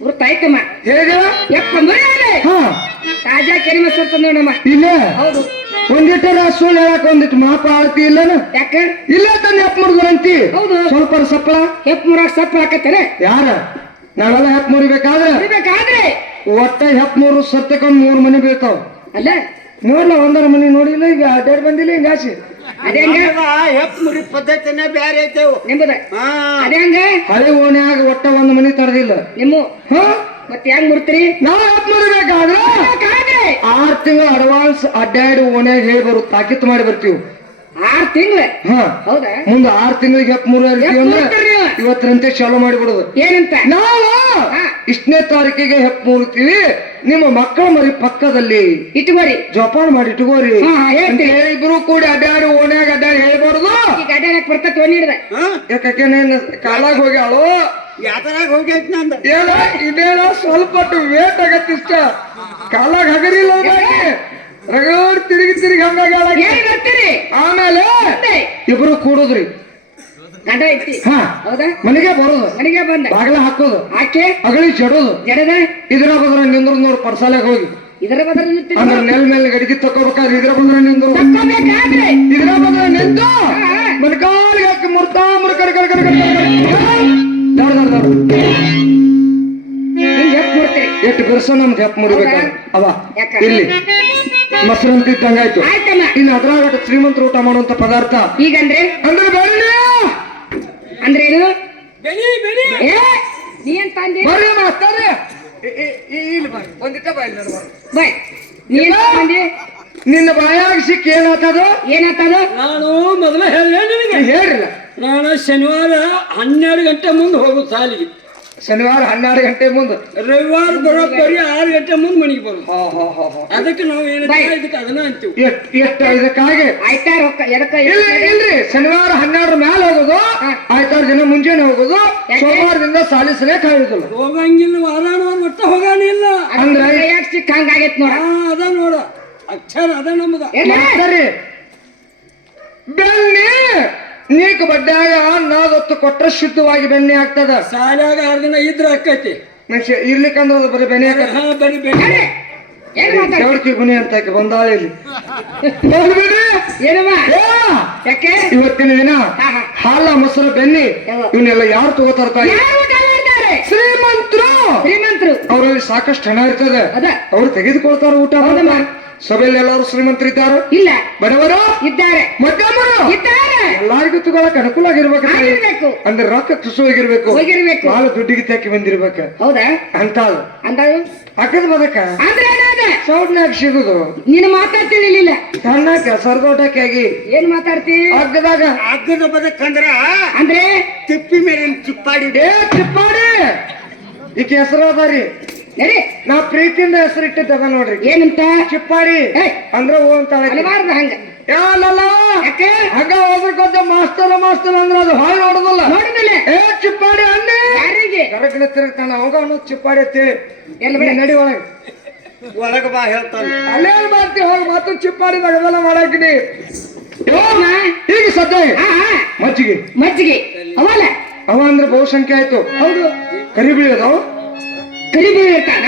ಗುರ್ತಾಯ್ತಮ್ಮ. ಹೇಗೆ ಯಪ್ಪ ಮರ್ಯಾದೆ ಹಾ ತಾಜಾ ಕೆರೆ ಮೊಸರು ನೋಡಮ್ಮ. ಇಲ್ಲ ಹೌದು. ಒಂದಿಟ್ಟರ ಸುಳ್ಳು ಹೇಳಕ್ ಒಂದಿಟ್ಟು ಮಾಪ ಆಳ್ತಿ ಇಲ್ಲನ ಯಾಕ? ಇಲ್ಲ ತಂದೆ ಹೆಪ್ ಮುರಿದ್ರಂತಿ ಹೌದು. ಸ್ವಲ್ಪ ಸಪ್ಪಳ ಹೆಪ್ ಮುರಾಕ್ ಸಪ್ಪ ಹಾಕತ್ತೇನೆ ಯಾರ ನಾವೆಲ್ಲ ಹೆಪ್ ಮುರಿಬೇಕಾದ್ರೆ ಬೇಕಾದ್ರೆ ಒಟ್ಟ ಹೆಪ್ ಮೂರು ಸತ್ಯಕ್ಕೊಂದ್ 3 ಮನಿ ಬೀಳ್ತಾವ. ಅಲ್ಲ ನೋಡ್ಲ ಒಂದರ ಮನಿ ನೋಡಿಲ್ಲ ಈಗ ಅಡ್ಡಾಡ್ ಬಂದಿಲ್ಲ ಹಿಂಗ ಆಸಿ ಅದೇ ಹಂಗ ಹೆಪ್ ಮುರಿ ಪದ್ಧತಿನೇ ಬ್ಯಾರೆ ಐತೆವು. ನಿಂಬುದ ಹಾ ಅದೇ ಹಂಗ ಹಳೆ ಓಣ್ಯಾಗ ಒಟ್ಟ ಒಂದ್ ಮನಿ ತರದಿಲ್ಲ. ನಿಮ್ಮ ಹಾ ಮತ್ತೆ ಹೆಂಗ್ ಮುರ್ತೀರಿ? ನಾವು ಹೆಪ್ ಮುರಿಬೇಕಾದ್ರೆ ಬೇಕಾದ್ರೆ 6 ತಿಂಗಳ ಅಡ್ವಾನ್ಸ್ ಅಡ್ಡಾಡಿ ಓಣ್ಯಾಗ ಹೇಳಿ ಬರು ತಾಕೀತ್ ಮಾಡಿ ಬರ್ತೀವಿ. 6 ತಿಂಗಳ. ಹಾ ಹೌದಾ? ಮುಂದ 6 ತಿಂಗಳಿಗೆ ಹೆಪ್ ಮುರಿ ಹೆಪ್ ಅಂದ್ರೆ ಮುರ್ತೀರಿ ನೀವು? ಇವತ್ತರಂತೆ ಚಾಲು ಮಾಡಿಬಿಡುದು. ಏನಂತ? ನಾವು ಹಾ. 2ನೇ ತಾರೀಕಿಗೆ ಹೆಪ್ ಮುರಿತೀವಿ. ನಿಮ್ಮ ಮಕ್ಕಳ ಮರಿ ಪಕ್ಕದಲ್ಲಿ ಇಟ್ಕೋರಿ. ಜೋಪಾನ ಮಾಡಿ ಇಟ್ಕೋರಿ ಹಾ, ಹೇಳ್ತೀನಿ. ಅಂತ ಹೇಳಿ ಇಬ್ರು ಕೂಡಿ ಅಡ್ಡಾಡಿ ಓಣ್ಯಾಗ ಅಡ್ಡಾಡಿ ಹೇಳ್ಬಾರ್ದು. ಈಗ ಅಡ್ಡಾಡಕ್ ಬರ್ತೈತಿ ಒಂದಿಡ್ದ. ಹಾ ಯಾಕೆ ಕಾಲಾಗ ಹೋಗ್ಯಾಳು ಯಾತರಾಗ ಹೋಗೈತಿ ನಂದ. ಏನ ಇದೇನ ಸ್ವಲ್ಪ ವೇಟ್ ಆಗತ್ತಿಷ್ಟ ಕಾಲಾಗ ಹಗರಿಲ್ಲ ರಗಡ್ ತಿರುಗಿ ಹಂಗಾಗ್ಯಾಳ. ಏನ್ ಬರ್ತೀರಿ? ಆಮೇಲೆ ಬಂದೆ. ಇಬ್ರು ಕೂಡುದ್ರಿ. ಗಂಡ ಐತಿ. ಹಾ ಹೌದಾ? ಮನೆಗೆ ಬರೋದು ಮನೆಗೆ ಬಂದ. ಬಾಗಿಲ ಹಾಕೋದು ಆಕೆ ಅಗಳಿ ಜಡೋದು ಜಡದ ಇದ್ರ ಬದ್ರ ನಿಂದ್ರು ನೋಡು ಪರ್ಸಾಲೆಗೆ ಹೋಗಿ ಇದರ ಬದಲ ನಿಂತಿರಿ. ಅಂದ್ರೆ ನೆಲ್ ಮೇಲೆ ಗಡಿಗೆ ತಕೋಬೇಕಾದ್ರೆ ಇದ್ರ ಬಂದ್ರ ನಿಂದ್ರು ತಕ್ಕೋಬೇಕಾದ್ರೆ ಇದ್ರ ಬಂದ್ರ ನಿಂತು ಹಾ. ಮನಕಾಲಿಗೆ ಹಾಕಿ ಮುರ್ತಾ ಮುರ್ಕಡ್ ಕಡ್ ಕಡ್ ಕಡ್ ಹಿಂಗ್ ಹೆಪ್ ಮುರ್ತೀರಿ. ಎಷ್ಟು ಬಿರ್ಸ ನಮ್ಗೆ ಹೆಪ್ ಮುರಿಬೇಕಾದ್ರೆ ಅವ ಯಾಕ? ಇಲ್ಲಿ ಮೊಸರು ಅಂತ ಇದ್ದಂಗಾಯ್ತು. ಆಯ್ತಮ್ಮ. ಇನ್ನು ಅದ್ರಾಗ ಶ್ರೀಮಂತರು ಊಟ ಮಾಡುವಂತ ಪದಾರ್ಥ ಈಗಂದ್ರೆ ಅಂದ್ರೆ ಬೇರೆ ಅಂದ್ರೆ ಏನು? ಏ ನೀ ಏನ್ ತಂದಿ? ಬರ್ರಿ ಮಾಸ್ತಾರೆ ಇಲ್ಲಿ ಬರ್ರಿ ಒಂದಿಟ್ಟ ಬಾಯಿ ಬರ್ರಿ ಬಾಯ್ ನೀ ಏನ್ ತಂದಿ? ನಿನ್ನ ಬಾಯಾಗ ಸಿಕ್ಕ ಏನಾಗ್ತದ ಏನಾತದ? ನಾನು ಮೊದಲ ಹೇಳಿದೆ ನಿನಗೆ. ಹೇಳ್ರಿಲ್ಲ. ನಾನು ಶನಿವಾರ 12 ಗಂಟೆ ಮುಂದೆ ಹೋಗುದು ಸಾಲಿಗೆ. ಶನಿವಾರ 12 ಗಂಟೆ ಮುಂದೆ ರವಿವಾರ ಬರೋಬ್ಬರಿ 6 ಗಂಟೆ ಮುಂದೆ ಮನೆಗೆ ಬರೋದು. ಹಾ ಹಾ ಹಾ ಹಾ ಅದಕ್ಕೆ ನಾವು ಏನಿದೆ ಇದಕ್ಕೆ ಅದನ್ನ ಅಂತೀವಿ. ಎಷ್ಟು ಇದಕ್ಕಾಗಿ ಆಯ್ತಾ ರೊಕ್ಕ ಎದಕ್ಕ? ಇಲ್ರಿ ಶನಿವಾರ 12 ಮ್ಯಾಲ ಹೋಗೋದು, ಆಯ್ತಾರ ದಿನ ಮುಂಜಾನೆ ಹೋಗೋದು, ಸೋಮವಾರದಿಂದ ಸಾಲಿಸಲೇ ಕಾಯುದಿಲ್ಲ. ಹೋಗಂಗಿಲ್ಲ, ವಾರಾಣವಾರ ಒಟ್ಟ ಹೋಗಾನಿಲ್ಲ. ಅಂದ್ರೆ ಯಾಕೆ ಸಿಕ್ಕ ಹಂಗಾಗೈತ್ ನೋಡ. ಅದ ನೋಡ ಅಕ್ಷರ ಅದ ನಮ್ಮದ. ಸರಿ ಬೆಣ್ಣೆ ನೀಕ್ ಬಡ್ಡ್ಯಾಗ ನಾದೊತ್ತು ಕೊಟ್ರೆ ಶುದ್ಧವಾಗಿ ಬೆಣ್ಣೆ ಆಗ್ತದ. ಸಾಲ್ಯಾಗ 6 ದಿನ ಇದ್ರ ಅಕ್ಕೈತಿ. ಮನುಷ್ಯ ಇರ್ಲಿಕ್ಕಂದ್ರೆ ಅದು ಬರೀ ಬೆಣ್ಣೆ ಹಾಕದ. ಹಾ ಬರೀ ಬೇರೆ ಏನ್ ಮಾತಾಡ? ದೇವರ್ಕಿ ಗುಣಿ ಅಂತ ಆಕೆ ಬಂದಾಳ ಇಲ್ಲಿ. ಹೋಗ್ಬಿಡಿ. ಏನಮ್ಮ? ಏ, ಯಾಕೆ? ಇವತ್ತಿನ ದಿನ ಹಾಲ ಮೊಸರು ಬೆಣ್ಣೆ ಇವನ್ನೆಲ್ಲ ಯಾರು ತಗೋತಾರ ತಾಯಿ? ಯಾರು ಊಟ ಮಾಡ್ತಾರೆ? ಶ್ರೀಮಂತರು. ಶ್ರೀಮಂತರು. ಅವರಲ್ಲಿ ಸಾಕಷ್ಟು ಹಣ ಇರ್ತದೆ, ಅದ. ಅವ್ರು ತೆಗೆದುಕೊಳ್ತಾರ ಊಟ. ಸಭೆಯಲ್ಲಿ ಎಲ್ಲರೂ ಶ್ರೀಮಂತರಿದ್ದಾರು, ಇಲ್ಲ ಬಡವರು ಇದ್ದಾರೆ, ಮಧ್ಯಮರು ಇದ್ದಾರೆ. ಎಲ್ಲಾರಿಗೂ ತಗೊಳಕ್ ಅನುಕೂಲ ಆಗಿರ್ಬೇಕು. ಆಗಿರ್ಬೇಕು. ಅಂದ್ರೆ ರೊಕ್ಕ ತುಸು ಹೋಗಿರ್ಬೇಕು, ಹೋಗಿರ್ಬೇಕು. ಬಾಳ ದುಡ್ಡಿಗೆ ತಾಕಿ ಬಂದಿರ್ಬೇಕ ಹೌದಾ? ಅಂತ ಅಂದಾಗ ಅಕ್ಕದ ಬದಕ ಅಂದ್ರೆ ಏನಾದ? ಸೌಡ್ನಾಗ ಸಿಗುದು ನೀನು ಮಾತಾಡ್ತಿರ್ಲಿಲ್ಲ. ಸಣ್ಣಾಕ ಸರ್ದೋಟಕ್ಕೆ ಆಗಿ ಏನ್ ಮಾತಾಡ್ತಿ? ಅಗ್ಗದಾಗ ಅಗ್ಗದ ಬದಕಂದ್ರ ಅಂದ್ರೆ ತಿಪ್ಪಿ ಮೇಲಿನ ಚಿಪ್ಪಾಡಿದೆ. ಏ ಚಿಪ್ಪಾಡಿ ಈಕೆ ಹೆಸರು ಅದಾರಿ. ನಡಿ ನಾ ಪ್ರೀತಿಯಿಂದ ಹೆಸರು ಇಟ್ಟಿದ್ದ ನೋಡ್ರಿ, ಏನಂತ? ಚಿಪ್ಪಾಡಿ ಅಂದ್ರೆ ಓ ಅಂತ ಅಲಬಾರ್ದು ಹಂಗ. ಯಾವಲ್ಲ ಯಾಕೆ? ಹಂಗ ಹೋಗ್ಬೇಕಂತ ಮಾಸ್ತರ್ ಮಾಸ್ತರ್ ಅಂದ್ರೆ ಅದು ಹಾಳು ನೋಡುದಿಲ್ಲ. ನೋಡಿದಲ್ಲ ಏ ಚಿಪ್ಪಾಡಿ ಅನ್ನಿ ಯಾರಿಗೆ? ಗರಗಡೆ ತಿರುಗ್ತಾನ ಅವಾಗ ಅವನು ಚಿಪ್ಪಾಡಿ ಎತ್ತಿ ಎಲ್ಲ ಬಿಡ. ನಡಿ ಒಳಗೆ ಒಳಗ ಬಾ ಹೇಳ್ತಾನೆ. ಅಲ್ಲೇ ಮಾಡ್ತಿ ಹೋಗಿ ಮತ್ತು ಚಿಪ್ಪಾಡಿದಾಗ ಅದೆಲ್ಲ ಮಾಡಾಕಿನಿ. ಈಗ ಸದ್ಯ ಮಜ್ಜಿಗೆ ಮಜ್ಜಿಗೆ ಅವಲ್ಲ ಅವ ಅಂದ್ರೆ ಬಹುಸಂಖ್ಯೆ ಆಯ್ತು. ಹೌದು. ಕರಿಬಿಳಿ ಅದಾವ, ಕರಿಬೀಳು ಇರ್ತಾನ.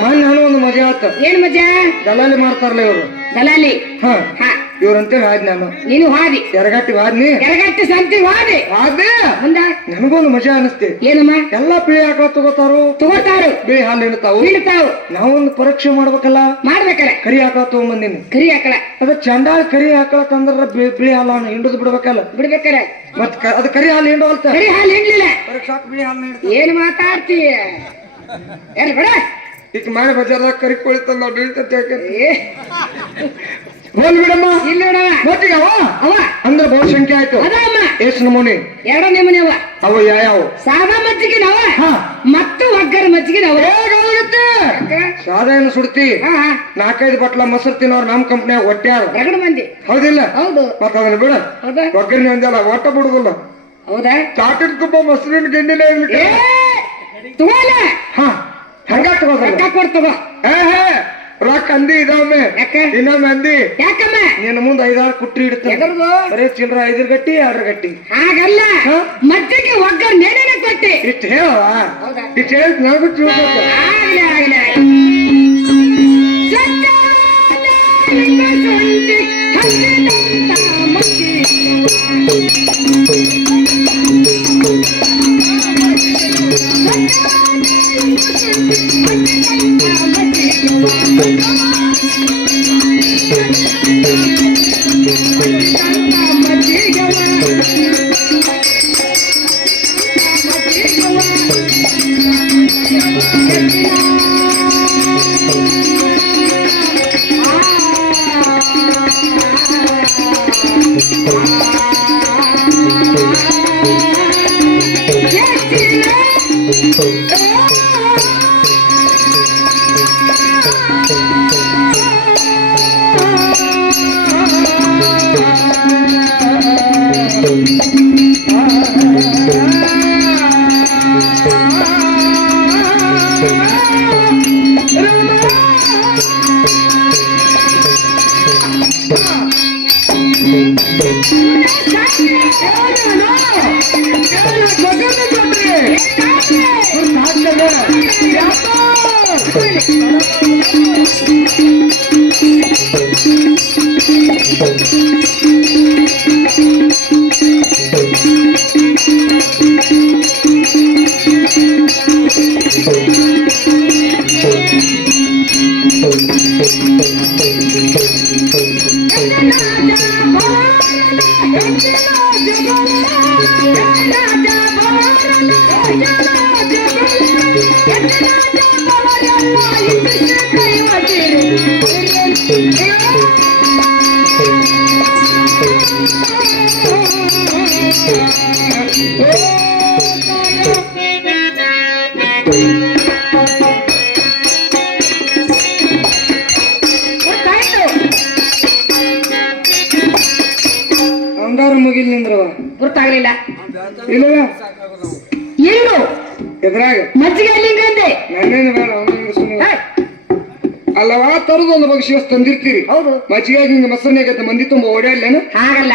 ಮನೆ ನಾನು ಒಂದು ಮಜಾ ಆತ. ಏನ್ ಮಜಾ? ದಲಾಲಿ ಮಾಡ್ತಾರಲ್ಲ ಇವರು. ದಲಾಲಿ. ಹಾ ಹಾ ಇವ್ರಂತೆ ಹಾದ್ ನಾನು ನೀನು ಹಾದಿ ಎರಗಟ್ಟಿ ಹಾದ್ನಿ ಎರಗಟ್ಟಿ ಸಂತಿ ಹಾದಿ ಹಾದ್ನಿ. ಮುಂದ ನನಗೊಂದು ಮಜಾ ಅನಿಸ್ತಿ. ಏನಮ್ಮ? ಎಲ್ಲಾ ಬಿಳಿ ಆಕಳ ತಗೋತಾರು, ತಗೋತಾರು, ಬಿಳಿ ಹಾಲು ಹಿಡ್ತಾವು. ಬೀಳ್ತಾವು. ನಾವೊಂದು ಪರೀಕ್ಷೆ ಮಾಡ್ಬೇಕಲ್ಲ. ಮಾಡ್ಬೇಕಲ್ಲ. ಕರಿ ಆಕಳ ತಗೊಂಬಂದಿನಿ. ಕರಿ ಹಾಕಳ ಅದ ಚಂಡಾಳ ಕರಿ ಆಕಳ ತಂದ್ರ ಬಿಳಿ ಹಾಲು ಹಿಂಡುದು ಬಿಡ್ಬೇಕಲ್ಲ. ಬಿಡ್ಬೇಕಲ್ಲ. ಮತ್ ಅದ ಕರಿ ಹಾಲು ಹಿಂಡು ಅಲ್ತ ಕರಿ ಹಾಲು ಹಿಂಡ್ಲಿಲ್ಲ. ಬಿಳಿ ಹಾಲು ಏನ್ ಮಾತಾಡ್ತೀಯ? ಎಲ್ ಬಿಡ. ಈಗ ಮಾಡಿ ಬಜಾರ್ದಾಗ ಕರಿ ಕೋಳಿ ತಂದ ಬೀಳ್ತೈತಿ. ಏ ಹೋಲ್ ಬಿಡಮ್ಮ. ಇಲ್ಲಿ ನೋಡವ ಮತ್ತಿಗೆ ಅವ ಅವ ಅಂದ್ರೆ ಬಹುಸಂಖ್ಯೆ ಆಯ್ತು. ಅದ ಅಮ್ಮ ಎಷ್ಟು ನಮೂನಿ ಎರಡ ನಮೂನಿ ಅವ. ಅವ ಯಾವ ಸಾದಾ ಮಜ್ಜಿಗೆ ನವ ಹಾ ಮತ್ತು ಒಗ್ಗರ ಮಜ್ಜಿಗೆ ನವ. ಹೇಗಾಗುತ್ತೆ ಸಾಧಾರಣ ಸುಡ್ತಿ. ಹಾ 4-5 ಬಟ್ಲ ಮೊಸರು ತಿನ್ನೋರು ನಮ್ ಕಂಪ್ನಿಯಾಗ ಹೊಟ್ಟ್ಯಾರ. ರಗಡ ಮಂದಿ. ಹೌದಿಲ್ಲ? ಹೌದು. ಮತ್ತ ಅದನ್ನ ಬಿಡ, ಹೌದಾ? ಒಗ್ಗರಣೆ ಒಂದಲ್ಲ ಒಟ್ಟ ಬಿಡುದಿಲ್ಲ. ಹೌದಾ? ಚಾಟಿನ ಕುಬ್ಬ ಮೊಸರಿನ ಗಿಂಡಿಲೇ ಏ ತಗೋಲ. ಹಾ ಹಂಗ ತಗೋದ ರೊಕ್ಕ ಕೊಡ್ ತಗೋ. ರೊಕ್ಕ ಅಂದಿ ಇದೊಮ್ಮೆ ಯಾಕೆ? ಇನ್ನೊಮ್ಮೆ ಅಂದಿ ಯಾಕಮ್ಮ ನಿನ್ನ ಮುಂದೆ 5-6 ಕುಟ್ರಿ ಇಡ್ತಾನೆ ಎದರ್ದು? ಬರೇ ಚಿಲ್ರ 5 ಗಟ್ಟಿ 2 ಗಟ್ಟಿ ಹಾಗಲ್ಲ ಮಜ್ಜಿಗೆ ಒಗ್ಗರ್ ನೇನೇನೆ ಕೊಟ್ಟಿ. ಇಷ್ಟು ಹೇಳುವ ಹೌದಾ? ಇಷ್ಟು ಹೇಳಿ ನನಗೂ ತಿಳ್ಬೇಕು. ಆಗ್ಲಿ ಆಗ್ಲಿ ಆಗ್ಲಿ. ಸಜ್ಜಾಲಿಂಗ ಶುಂಠಿ ಹಸಿದಂತ ಮಜ್ಜಿಗೆ. ಅಂಗಾರ ಮುಗಿಲ್ ನಿಂದ್ರವ ಗೊತ್ತಾಗ್ಲಿಲ್ಲ. ಇಲ್ಲವ ಏನು ಎದ್ರಾಗ ಮಜ್ಜಿಗೆ ಲಿಂಗ ಅಂದೆ. ನನ್ನೇನು ಬೇಡ ಅವನಿಗೆ ಸುಮ್ಮನೆ ಅಲ್ಲವಾ ತರದು ಒಂದು ಬಗ್ಸಿ ತಂದಿರ್ತೀರಿ. ಹೌದು ಮಜ್ಜಿಗೆ ಹಿಂಗ ಮೊಸರನ್ಯಾಗತ್ತ ಮಂದಿ ತುಂಬ ಓಡಾಡ್ಲೇನು? ಹಾಗಲ್ಲ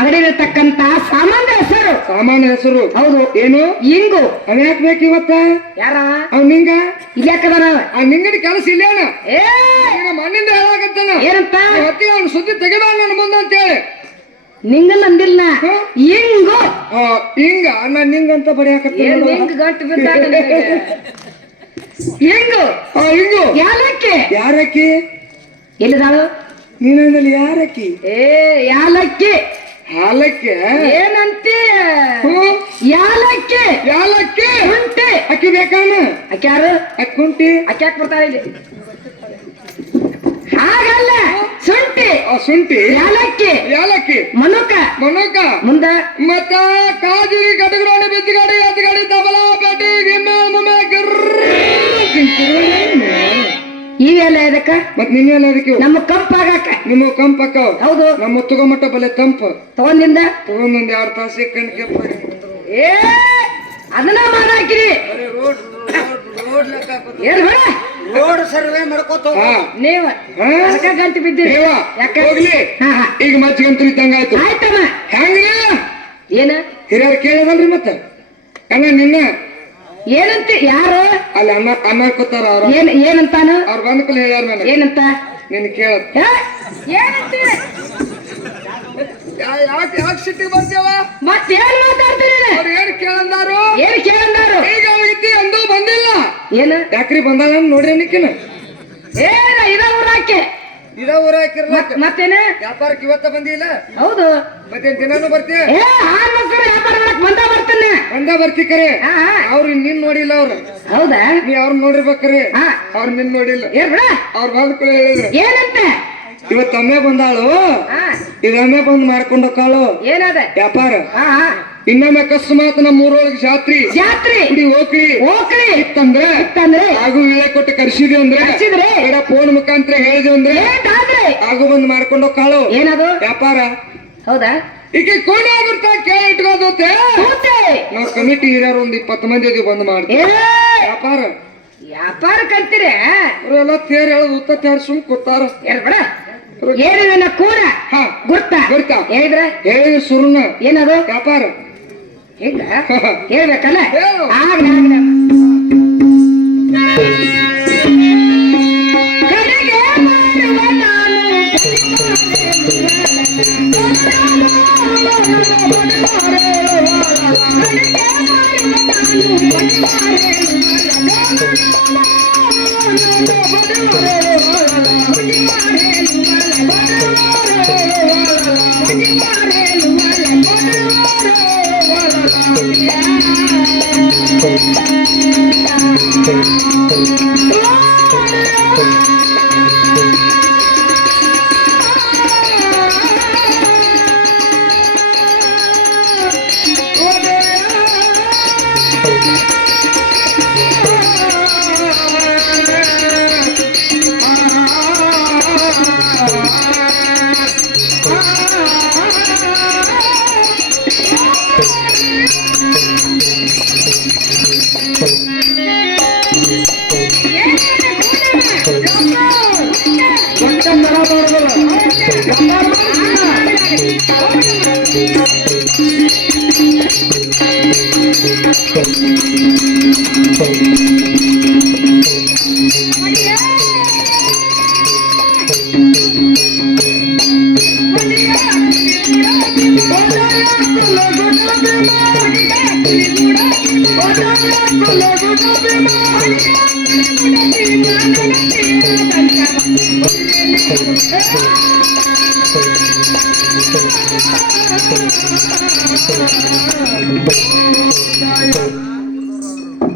ಅವರಿರತಕ್ಕಂತ ಸಾಮಾನ್ಯ ಹೆಸರು. ಸಾಮಾನ್ಯ ಹೆಸರು ಹೌದು. ಏನು? ಇಂಗು. ಅವ್ಯಾಕ್ ಬೇಕು ಇವತ್ತ? ಯಾರ ಅವ್ ನಿಂಗ ಇಲ್ಯಾಕದಾನ? ಆ ನಿಂಗಡಿ ಕೆಲಸ ಇಲ್ಲೇನ? ಏ ಮಣ್ಣಿಂದ ಹೇಳಾಕತ್ತಾನ ಏನಂತ? ಹೊತ್ತಿ ಅವ್ನ ಸುದ್ದಿ ತೆಗಿಬೇಡ ನನ್ನ ಮುಂದೆ ಅಂತ ಹೇಳಿ. ನಿಂಗಲ್ ಅಂದಿಲ್ಲ ಇಂಗು. ಹಿಂಗ ನಾನ್ ನಿಂಗಂತ ಬಡಿಯಾಕತ್ತ ಇಂಗು ಗಂಟು ಬಿದ್ದಾಗ ಇಂಗು ಹಿಂಗು ಯಾಲಕ್ಕಿ. ಯಾರಕ್ಕಿ? ಎಲ್ಲಿದಾಳು? ನೀನಲ್ಲಿ ಯಾರಕ್ಕಿ? ಏ ಯಾಲಕ್ಕಿ. ಹಾಲಕ್ಕೆ ಏನಂತಿ? ಯಾಲಕ್ಕಿ. ಯಾಲಕ್ಕಿ ಶುಂಠಿ. ಅಕ್ಕಿ ಬೇಕಾನ? ಅಕ್ಕಿ ಯಾರು? ಅಕ್ಕುಂಟಿ ಅಕ್ಕಿ ಯಾಕೆ ಬರ್ತಾಳೆ ಇಲ್ಲಿ? ಹಾಗಲ್ಲ ಶುಂಠಿ ಶುಂಠಿ ಯಾಲಕ್ಕಿ ಯಾಲಕ್ಕಿ ಮನುಕ ಮನೋಕ ಮುಂದ ಮತ್ತ ಕಾಜುರಿ ಗಡಗರೋಣಿ ಬಿದ್ದಿಗಾಡಿ ಎದ್ಗಾಡಿ ತಬಲ ಬೇಟಿ ಗಿಮ್ಮೆ ಮುಮ್ಮೆ ಇವೆಲ್ಲ ಇದಕ್ಕ ಮತ್ ನಿನ್ನೆಲ್ಲ ಅದಕ್ಕೆ ನಮ್ಮ ಕಂಪಾಗಾಕ. ನಿಮ್ಮ ಕಂಪ್ ಅಕ್ಕವ. ಹೌದು. ನಮ್ಮ ತಗೊಂಮಟ್ಟ ಬಲೆ ತಂಪ ತಗೊಂದಿಂದ ತಗೊಂಡ್ 2 ತಾಸು ಕಣ್ಕೆ ಏ ಅದನ್ನ ಮಾಡಾಕಿರಿ ಏನ್ ಬೇಡ ರೋಡ್ ಸರ್ವೆ ಮಾಡ್ಕೋತ ನೀವ ಅದಕ್ಕ ಗಂಟು ಬಿದ್ದಿರಿ. ಯಾಕ ಹೋಗ್ಲಿ ಈಗ ಮಜ್ಜಿಗಂತೂ ಇದ್ದಂಗಾಯ್ತು. ಆಯ್ತಮ್ಮ. ಹೆಂಗ್ರಿ ಏನ ಹಿರಿಯರ್ ಕೇಳದಲ್ರಿ ಮತ್ತ ಅಣ್ಣ ನಿನ್ನ ಏನಂತ? ಯಾರು ಅಲ್ಲಿ ಅನ್ನ ಕೂತಾರ ಅವ್ರ ಏನಂತಾನ? ಅವ್ರ ಬಂದ್ಕಲ್ ಹೇಳ್ಯಾರ ನನಗೆ ಏನಂತ? ನಿನ್ ಕೇಳತ್ ಏನಂತ? ಯಾಕೆ ಸಿಟ್ಟಿಗೆ ಬರ್ತೀವ? ಮತ್ತೇನ್ ಮಾತಾಡ್ತೀರಿ? ಅವ್ರು ಏನ್ ಕೇಳಂದಾರು? ಏನ್ ಕೇಳಂದಾರು? ಈಗ ಅವಳಿಗೆ ಅಂದು ಬಂದಿಲ್ಲ. ಏನ ಯಾಕ್ರಿ ಬಂದಾಳ ನೋಡ್ರಿ ನಿಕ್ಕಿನ ಏನ ಇದ ಊರಾಕೆ ಇದ ಊರ ಹಾಕಿರ್ಲ ಮತ್ತೇನ ವ್ಯಾಪಾರಕ್ಕೆ ಇವತ್ತ ಬಂದಿಲ್ಲ. ಹೌದು. ಮತ್ತೇನ್ ದಿನಾನು ಬರ್ತೀಯ? ಏ ಹಾಲ್ ಮೊಸರು ವ್ಯಾಪಾರ ಮಾಡಕ್ ಬಂದ ಬರ್ತಾನೆ. ಬಂದ ಬರ್ತಿ ಕರೆ. ಹಾ ಅವ್ರು ನಿನ್ ನೋಡಿಲ್ಲ ಅವ್ರು. ಹೌದಾ? ನೀ ಅವ್ರ ನೋಡಿರ್ಬೇಕ್ರಿ. ಹಾ ಅವ್ರ ನಿನ್ ನೋಡಿಲ್ಲ. ಏನ್ ಬಿಡ ಅವ್ರ ಬಂದ್ಕೂಡ ಹೇಳಿದ್ರು ಏನಂತ? ಇವತ್ತು ಅಮ್ಮೆ ಬಂದಾಳು. ಹಾ ಇದಮ್ಮೆ ಬಂದ್ ಮಾಡ್ಕೊಂಡು ಹೋಗ್ಕಾಳು ಏನದ ವ್ಯಾಪಾರ. ಹಾ ಇನ್ನೊಮ್ಮೆ ಅಕಸ್ಮಾತ್ ನಮ್ಮ ಊರೊಳಗೆ ಜಾತ್ರಿ ಜಾತ್ರಿ ಕುಡಿ ಹೋಗ್ಲಿ ಹೋಗ್ಲಿ ಇತ್ತಂದ್ರೆ ಇತ್ತಂದ್ರೆ ಹಾಗೂ ವೇಳೆ ಕೊಟ್ಟು ಕರ್ಸಿದ್ವಿ ಅಂದ್ರೆ ಕರ್ಸಿದ್ರೆ ಬೇಡ ಫೋನ್ ಮುಖಾಂತರ ಹೇಳಿದ್ವಿ ಅಂದ್ರೆ ಏನಾದ್ರೆ ಹಾಗೂ ಬಂದ್ ಮಾಡ್ಕೊಂಡು ಹೋಗ್ಕಾಳು ಏನದು ವ್ಯಾಪಾರ. ಹೌದಾ? ಈಕೆ ಕೋಣೆ ಆಗಿರ್ತಾ ಕೇಳಿ ಇಟ್ಕೋದೋತೆ ಕೂತೆ ನಾವ್ ಕಮಿಟಿ ಹಿರಿಯರು ಒಂದ್ 20 ಮಂದಿ ಬಂದ್ ಮಾಡ್ತೀವಿ ಏ ವ್ಯಾಪಾರ. ವ್ಯಾಪಾರ ಕಲ್ತಿರ ಅವರೆಲ್ಲ ತೇರ್ ಹೇಳೋದು ಉತ್ತ ತೇರ್ ಸುಮ್ ಕೂತಾರ ಬೇಡ ಏನು ನನ್ನ ಕೂಡ ಹಾ ಗುರ್ತ ಗುರ್ತ ಹೇಳಿದ್ರ ಹೇಳಿದ ಸುರುನ ಏನದು ವ್ಯಾಪಾರ ಹಿಂಗ ಹೇಳ್ಬೇಕಲ್ಲ ಹೇಳು. ಆಗ್ಲಿ ಆಗ್ಲಿ. ಕಡೆಗೆ ಮಾಡುವ ನಾನು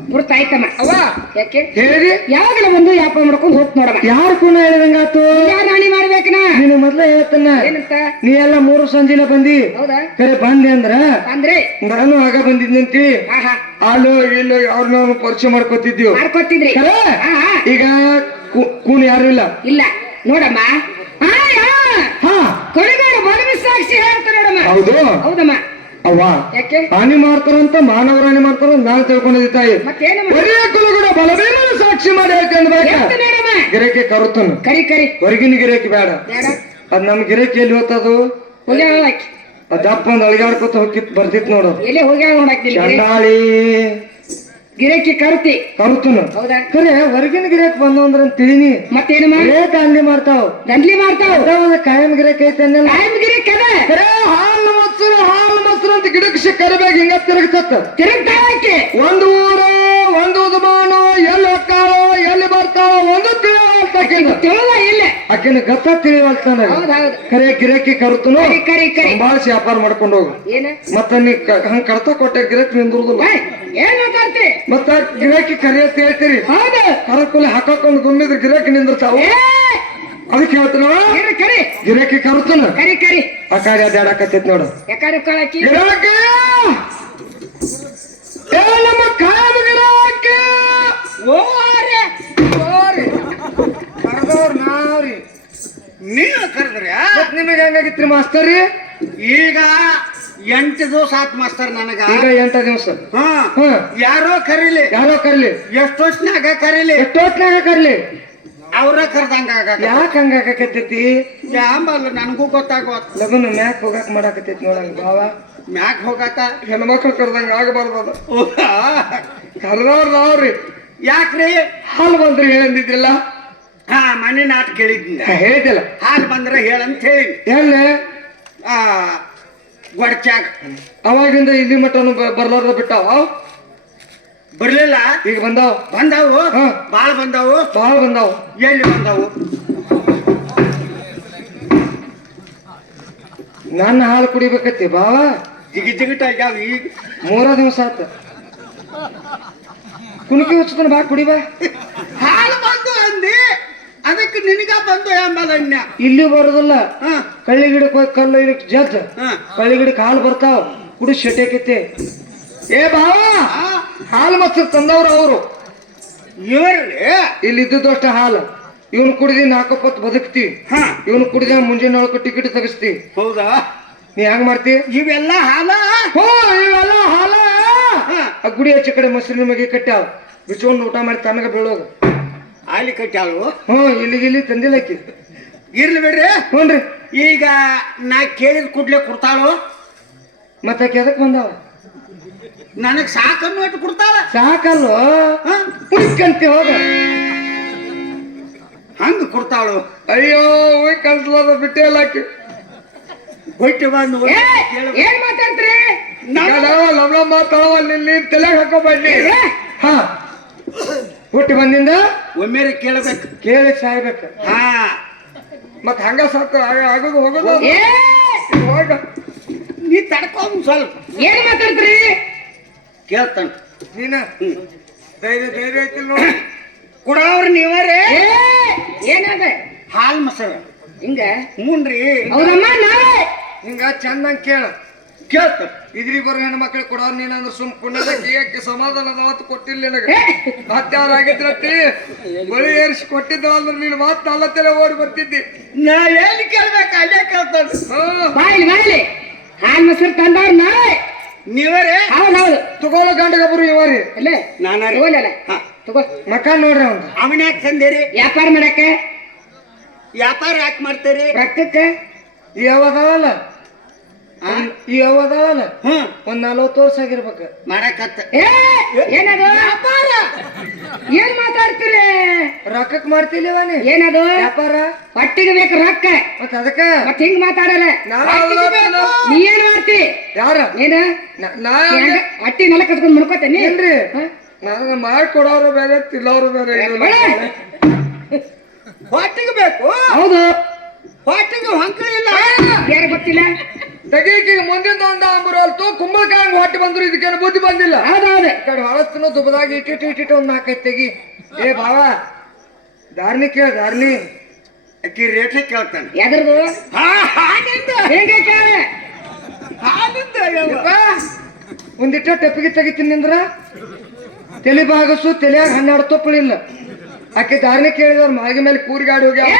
ಗುರ್ತಾಯ್ತಮ್ಮ ಅವ್ವ ಯಾಕೆ ಹೇಳಿ ಯಾವಾಗಲ ಬಂದು ವ್ಯಾಪಾರ ಮಾಡ್ಕೊಂಡು ಹೋಗ್ ನೋಡಮ್ಮ ಯಾರು ಕೂನ ಹೇಳಿದಂಗಾತು ಯಾರು ರಾಣಿ ಮಾಡ್ಬೇಕನ ನೀನು ಮೊದ್ಲ ಹೇಳ್ತಾನ ಏನಂತ ನೀ ಎಲ್ಲ 3 ಸಂಜಿಲ ಬಂದಿ ಹೌದಾ ಕರೆ ಬಂದೆ ಅಂದ್ರ ಅಂದ್ರೆ ನಾನು ಆಗ ಬಂದಿದ್ನಂತಿ ಹಾ ಹಾ ಅಲ್ಲೋ ಇಲ್ಲೋ ಅವ್ರನ್ನ ಪರಿಚಯ ಮಾಡ್ಕೊತಿದ್ವಿ ಮಾಡ್ಕೊತಿದ್ರಿ ಕರೆ ಹಾ ಹಾ ಈಗ ಕೂನ್ ಯಾರು ಇಲ್ಲ ಇಲ್ಲ ನೋಡಮ್ಮ ಹಾ ಯಾ ಹಾ ಕೊಡಗಾಡ ಬಡವಿ ಸಾಕ್ಷಿ ಹೇಳ್ತ ನೋಡಮ್ಮ ಹೌದು ಹೌದಮ್ಮ ಅವ್ವ ಯಾಕೆ ಹಾನಿ ಮಾಡ್ತಾರಂತ ಮಾನವರಾಣಿ ಮಾಡ್ತಾರ ನಾನ್ ತಿಳ್ಕೊಂಡಿದ್ದೆ ತಾಯಿ ಮತ್ತೇನಮ್ಮ ಬರೀ ಕುಲಗುಡ ಬಲವೇನ ಸಾಕ್ಷಿ ಮಾಡಿ ಹೇಳ್ಕೊಂಡು ಹೇಳ್ತ ನೋಡಮ್ಮ ಗಿರಕಿ ಕರುತ್ತನು ಕರಿ ಕರಿ ಹೊರಗಿನ ಗಿರಕಿ ಬೇಡ ಬೇಡ ಅದ್ ನಮ್ ಗಿರಕಿ ಎಲ್ಲಿ ಹೋಗ್ತದು ಹೋಗ್ಯಾಳ ಹಾಕಿ ಅದಪ್ಪ ಒಂದ್ ಅಳಿಗಾಡ್ಕೊತ ಹೋಗಿತ್ ಬರ್ತಿತ್ ನೋಡು ಎಲ್ಲಿ ಹೋಗ್ಯಾಳ ನೋಡಾಕ್ತೀನಿ ಚಂಡಾಳಿ ಗಿರಕಿ ಕರುತಿ ಕರುತ್ತನು ಹೌದಾ ಖರೆ ಹೊರಗಿನ ಗಿರಕ್ ಬಂದು ಅಂದ್ರ ತಿಳಿನಿ ಮತ್ತೇನು ಮಾಡಿ ಬರೇ ದಾಂಡಿ ಮಾಡ್ತಾವ್ ದಂಡ್ಲಿ ಮಾಡ್ತಾವ ಒಂದು ಕಾಯಂ ಗಿರಕ್ ಐತೆ ಅನ್ನಲ್ಲ ಟೈಮ್ ಗಿರಕ್ ಅದ ಖರೆ ಹಾಲು ಮೊಸರು ಅಂತ ಗಿಡಕ್ಕೆ ಕರಿಬೇಕು ಹಿಂಗ ತಿರುಗ್ತತ್ತ ತಿರುಗ್ತಾಳ ಆಕಿ ಒಂದು ಊರು ಒಂದು ಉದ್ಮಾನು ಎಲ್ಲಿ ಹೋಗ್ತಾಳೋ ಎಲ್ಲಿ ಬರ್ತಾಳೋ ಒಂದು ತಿಳಿವಲ್ತಾಕಿನ ತಿಳಿದ ಇಲ್ಲ ಆಕಿನ ಗತ್ತ ತಿಳಿವಲ್ತಾನ ಹೌದ್ ಹೌದ್ ಖರೆ ಗಿರಕಿ ಕರುತ್ತನು ಕರಿ ಕರಿ ಕರಿ ಸಂಭಾಳಿಸಿ ವ್ಯಾಪಾರ ಮಾಡ್ಕೊಂಡು ಹೋಗು ಏನ ಮತ್ತ ನೀ ಹಂಗ ಕಡ್ತ ಕೊಟ್ಟೆ ಗಿರಕ್ ನಿಂದ್ರುದಿಲ್ಲ ಏಯ್, ಏನ್ ಮಾತಾಡ್ತಿ ಮತ್ತ ಗಿರಾಕಿ ಕರಿ ಅಂತ ಹೇಳ್ತೀರಿ ಹೌದು ಕರಕುಲೆ ಹಾಕೊಂಡ್ ಗುಮ್ಮಿದ್ರ ಗಿರಾಕಿ ನಿಂದಿರ್ತಾವ ಏ ಅದಕ್ಕೆ ಹೇಳ್ತಾನ ಕರಿ ಕರಿ ಗಿರಾಕಿ ಕರುತ್ತನ ಕರಿ ಕರಿ ಆ ಕಾರ್ಯ ಅಡ್ಡಾಡಕತ್ತೈತ್ ನೋಡು ಯಾಕಡೆ ಕಾಳಕಿ ಗಿರಾಕಿ ಏ ನಮ್ಮ ಕಾಯಂ ಗಿರಾಕಿ ಓರೆ ಕರೆದವ್ರ ನಾವ್ರಿ ನೀವು ಕರೆದ್ರಿ ಮತ್ ನಿಮಗೆ ಹೆಂಗಾಗಿತ್ರಿ ಮಾಸ್ತರಿ ಈಗ 8 ದಿವಸ ಆತ್ ಮಾಸ್ತರ್ ನನಗ ಈಗ 8 ದಿವಸ ಹಾ ಹ್ಮ್ ಯಾರೋ ಕರೀಲಿ ಯಾರೋ ಕರ್ಲಿ ಎಷ್ಟು ವರ್ಷನಾಗ ಕರೀಲಿ ಎಷ್ಟೊತ್ನಾಗ ಕರ್ಲಿ ಅವ್ರ ಕರ್ದಂಗ ಯಾಕ ಹಂಗಾಕತ್ತೈತಿ ಯಾಂಬಲ್ಲ ನನಗೂ ಗೊತ್ತಾಗೋತ್ ಲಗನ ಮ್ಯಾಕ್ ಹೋಗಾಕ್ ಮಾಡಾಕತ್ತೈತಿ ನೋಡಂಗ ಬಾವ ಮ್ಯಾಕ್ ಹೋಗಾಕ ಹೆಣ್ಮಕ್ಳು ಕರ್ದಂಗ ಆಗಬಾರ್ದದ ಕರ್ದವ್ರ ನಾವ್ರಿ ಯಾಕ್ರಿ ಹಾಲು ಬಂದ್ರಿ ಹೇಳಂದಿದ್ರಲ್ಲ ಹಾ ಮನೆ ನಾಟ್ ಕೇಳಿದ್ನಿ ಹೇಳಿದ್ದಿಲ್ಲ ಹಾಲ್ ಬಂದ್ರೆ ಹೇಳಂತ ಹೇಳಿ ಹೇಳ ಆ ಗೊಡ್ಚಾಗ ಅವಾಗಿಂದ ಇಲ್ಲಿ ಮಟ್ಟನು ಬರ್ಲಾರ್ದ ಬಿಟ್ಟಾವ ಬರ್ಲಿಲ್ಲ ಈಗ ಬಂದಾವ ಬಂದಾವು ಹಾ. ಬಾಳ ಬಂದಾವು ಬಾಳ ಬಂದಾವ ಎಲ್ಲಿ ಬಂದಾವು ನನ್ನ ಹಾಲು ಕುಡಿಬೇಕತ್ತಿ ಬಾವ ಜಿಗಿಟ್ ಆಗ್ಯಾವ ಈಗ 3 ದಿವಸ ಆತ ಕುಣಿಕೆ ಹಚ್ಕೊಂಡ್ ಬಾ ಕುಡಿ ಬಾ ಹಾಲು ಬಂದು ಅಂದಿ ಅದಕ್ಕೆ ನಿನಗ ಬಂದು ಎಂಬಲ್ಲನ್ಯ ಇಲ್ಲಿ ಬರೋದಿಲ್ಲ ಹಾ ಕಳ್ಳಿ ಗಿಡಕ್ಕೆ ಹೋಗಿ ಕಲ್ಲು ಇದಕ್ಕೆ ಜಜ್ಜ ಹಾ ಕಳ್ಳಿ ಗಿಡಕ್ಕೆ ಹಾಲು ಬರ್ತಾವ ಕುಡಿ ಶೆಟ್ಯಾಕೈತಿ ಏ ಬಾವ ಹಾಲು ಮೊಸರು ತಂದವ್ರು ಅವರು ಇವ್ರಲ್ಲಿ ಇಲ್ಲಿ ಇದ್ದದ್ದು ಅಷ್ಟ ಹಾಲು ಇವನು ಕುಡಿದಿ 4 ಹೊತ್ತು ಬದುಕ್ತಿ ಹಾ ಇವನು ಕುಡಿದ ಮುಂಜಾನೆ ಒಳಗೆ ಟಿಕೆಟ್ ತೆಗಿಸ್ತಿ ಹೌದಾ ನೀ ಹೆಂಗ್ ಮಾಡ್ತಿ ಇವೆಲ್ಲ ಹಾಲ ಹೋ ಇವೆಲ್ಲ ಹಾಲ ಹಾ. ಆ ಗುಡಿ ಆಚೆ ಕಡೆ ಮೊಸರು ನಿಮಗೆ ಕಟ್ಟಾವ ಬಿಚ್ಕೊಂಡು ಊಟ ಮಾಡಿ ತನಗ ಬೀಳೋದು. ಆಲಿ ಕಟ್ಟಾಳು. ಇಲ್ಲಿ ತಂದಿಲ್ಲಕ್ಕಿ. ಇರ್ಲಿ ಬಿಡ್ರಿ. ಹ್ಞೂನ್ರಿ. ಈಗ ನಾ ಕೇಳಿದ ಕೂಡ್ಲೆ ಕೊಡ್ತಾಳು. ಮತ್ತೆ ಆಕೆ ಎದಕ್ ಬಂದಾವ? ನನಗ್ ಸಾಕನ್ನು ಇಟ್ಟು ಕೊಡ್ತಾಳ. ಸಾಕಲ್ವ ಹುಡುಕಂತಿ ಹೋದ ಹಂಗ ಕೊಡ್ತಾಳು. ಅಯ್ಯೋ ಕನ್ಸ್ಲಾದ ಬಿಟ್ಟೆ ಇಲ್ಲ ಆಕೆ. ಹೊಟ್ಟೆ ಬಂದು ಏನ್ ಮಾತಾಡ್ತೀರಿ? ಲವ್ಲ ಮಾತಾಡವ ನಿನ್ನ ತಲೆಗೆ ಹಾಕೋಬಡ್ಲಿ. ಹಾ ಹುಟ್ಟಿ ಬಂದಿಂದ ಒಮ್ಮೆರೆ ಕೇಳಬೇಕು. ಕೇಳಿ ಸಾಯ್ಬೇಕು. ಹಾ ಮತ್ ಹಂಗ ಸಾಕು ಆಗೋದು ಹೋಗೋದು. ಹೋಗ ನೀ ತಡ್ಕೊಂಡು ಸ್ವಲ್ಪ. ಏನ್ ಮಾತಾಡ್ತೀರಿ? ಕೇಳ್ತಾನ ನೀನ ಧೈರ್ಯ ಐತಿಲ್ ನೋಡಿ. ಕೊಡವ್ರ ನೀವರೇ. ಏನದ? ಹಾಲ್ ಮೊಸರು ಹಿಂಗ ಹ್ಞೂನ್ರಿ. ಹೌದಮ್ಮ ನಾವೇ ಹಿಂಗ ಚಂದಂಗ್ ಕೇಳ. ಕೇಳ್ತಾನ. ಇದ್ರಿ ಬರೋ ಹೆಣ್ಣು ಮಕ್ಳಿಗೆ ಕೊಡೋ ನೀನಂದ್ರ ಸುಮ್ ಪುಣ್ಯದಕ್ಕೆ ಸಮಾಧಾನದ ಮಾತು ಕೊಟ್ಟಿಲ್ಲ ನಿನಗೆ. ಮತ್ತೆ ಆಗಿದ್ರತಿ ಬಳಿ ಏರಿಸಿ ಕೊಟ್ಟಿದ್ದ ಅಂದ್ರೆ ನೀನು ಮಾತು ಅಲ್ಲತ್ತೇನೆ ಓಡಿ ಬರ್ತಿದ್ದಿ. ನಾವೇನು ಕೇಳ್ಬೇಕು ಅಲ್ಲೇ ಕೇಳ್ತಾನ. ಬಾಯ್ಲಿ ಹಾಲ್ ಮೊಸರು ತಂದವ್ರ ನಾವೇ. ನೀವರೇ. ಹೌದೌದು. ತಗೊಳ್ಳೋ ಗಂಡಗೊಬ್ಬರು ಇವರಿ. ಅಲ್ಲೇ ನಾನ ತಗೋಲ್ಲ ತಗೋ. ಮಕ ನೋಡ್ರಿ ಅವ್ನ. ಅವನ ಯಾಕೆ ತಂದೇರಿ? ವ್ಯಾಪಾರ ಮಾಡಕ. ವ್ಯಾಪಾರ ಯಾಕೆ ಮಾಡ್ತೀರಿ? ರೊಕ್ಕಕ್ಕ. ಯಾವದಾವಲ್ಲ ಯಾವದಾವಲ್ಲ ಹ್ಮ್ ಒಂದ್ 40 ವರ್ಷ ಆಗಿರ್ಬೇಕ ಮಾಡಕತ್ತ. ಏನದು? ವ್ಯಾಪಾರ. ಏನ್ ಮಾತಾಡ್ತೀರಿ? ರೊಕ್ಕಕ್ ಮಾಡ್ತಿಲ್ಲವನಿ. ಏನದು? ವ್ಯಾಪಾರ. ಹೊಟ್ಟಿಗೆ ಬೇಕು ರೊಕ್ಕ. ಮತ್ತ ಅದಕ್ಕ ಮತ್ ಹಿಂಗ್ ಮಾತಾಡಲ್ಲ. ನೀ ಏನ್ ಮಾಡ್ತಿ? ಯಾರ ನೀನ ಹೊಟ್ಟಿ ನೆಲ ಕತ್ಕೊಂಡ್ ಮುಡ್ಕೋತೇನಿ ಏನ್ರಿ? ನನಗ ಮಾಡ್ಕೊಡೋರು ಬೇರೆ ತಿಲ್ಲೋರು ಬೇರೆ. ಹೊಟ್ಟಿಗೆ ಬೇಕು. ಹೌದು. ಹೊಟ್ಟಿಗೆ ಹೊಂಕಳಿ ಇಲ್ಲ. ಯಾರು ಗೊತ್ತಿಲ್ಲ. ತಗೀಕಿಗೆ ಮುಂದಿನ ಒಂದ ಅಂಬರಲ್ತು ಕುಂಬಳಕಾಯಂಗ್ ಹೊಟ್ಟೆ ಬಂದ್ರು ಇದಕ್ಕೇನು ಬುದ್ಧಿ ಬಂದಿಲ್ಲ. ಹೌದೌದು. ಕಡೆ ಹೊಳಸ್ತನು ದುಬ್ಬದಾಗಿ ಇಟ್ಟಿಟ್ಟು ಒಂದ್ 4 ತೆಗಿ. ಏ ಭಾವ ದಾರ್ನಿ ಕೇಳ ದಾರ್ನಿ. ಅಕ್ಕಿ ರೇಟ್ ಕೇಳ್ತಾನೆ. ಎದ್ರದು? ಹಾಲಿಂದ. ಹೇಗೆ ಕೇಳ? ಹಾಲಿಂದ ಒಂದಿಟ್ಟ ಟೆಪ್ಪಿಗೆ ತೆಗಿತೀನಿ ನಿಂದ್ರ ತಲೆ ಬಾಗಸು ತಲೆಯಾಗ 12 ತೊಪ್ಪಳಿಲ್ಲ. ಆಕೆ ದಾರ್ನಿ ಕೇಳಿದವ್ರ ಮಾಗಿ ಮೇಲೆ ಕೂರಿಗಾಡಿ ಹೋಗ್ಯಾವ.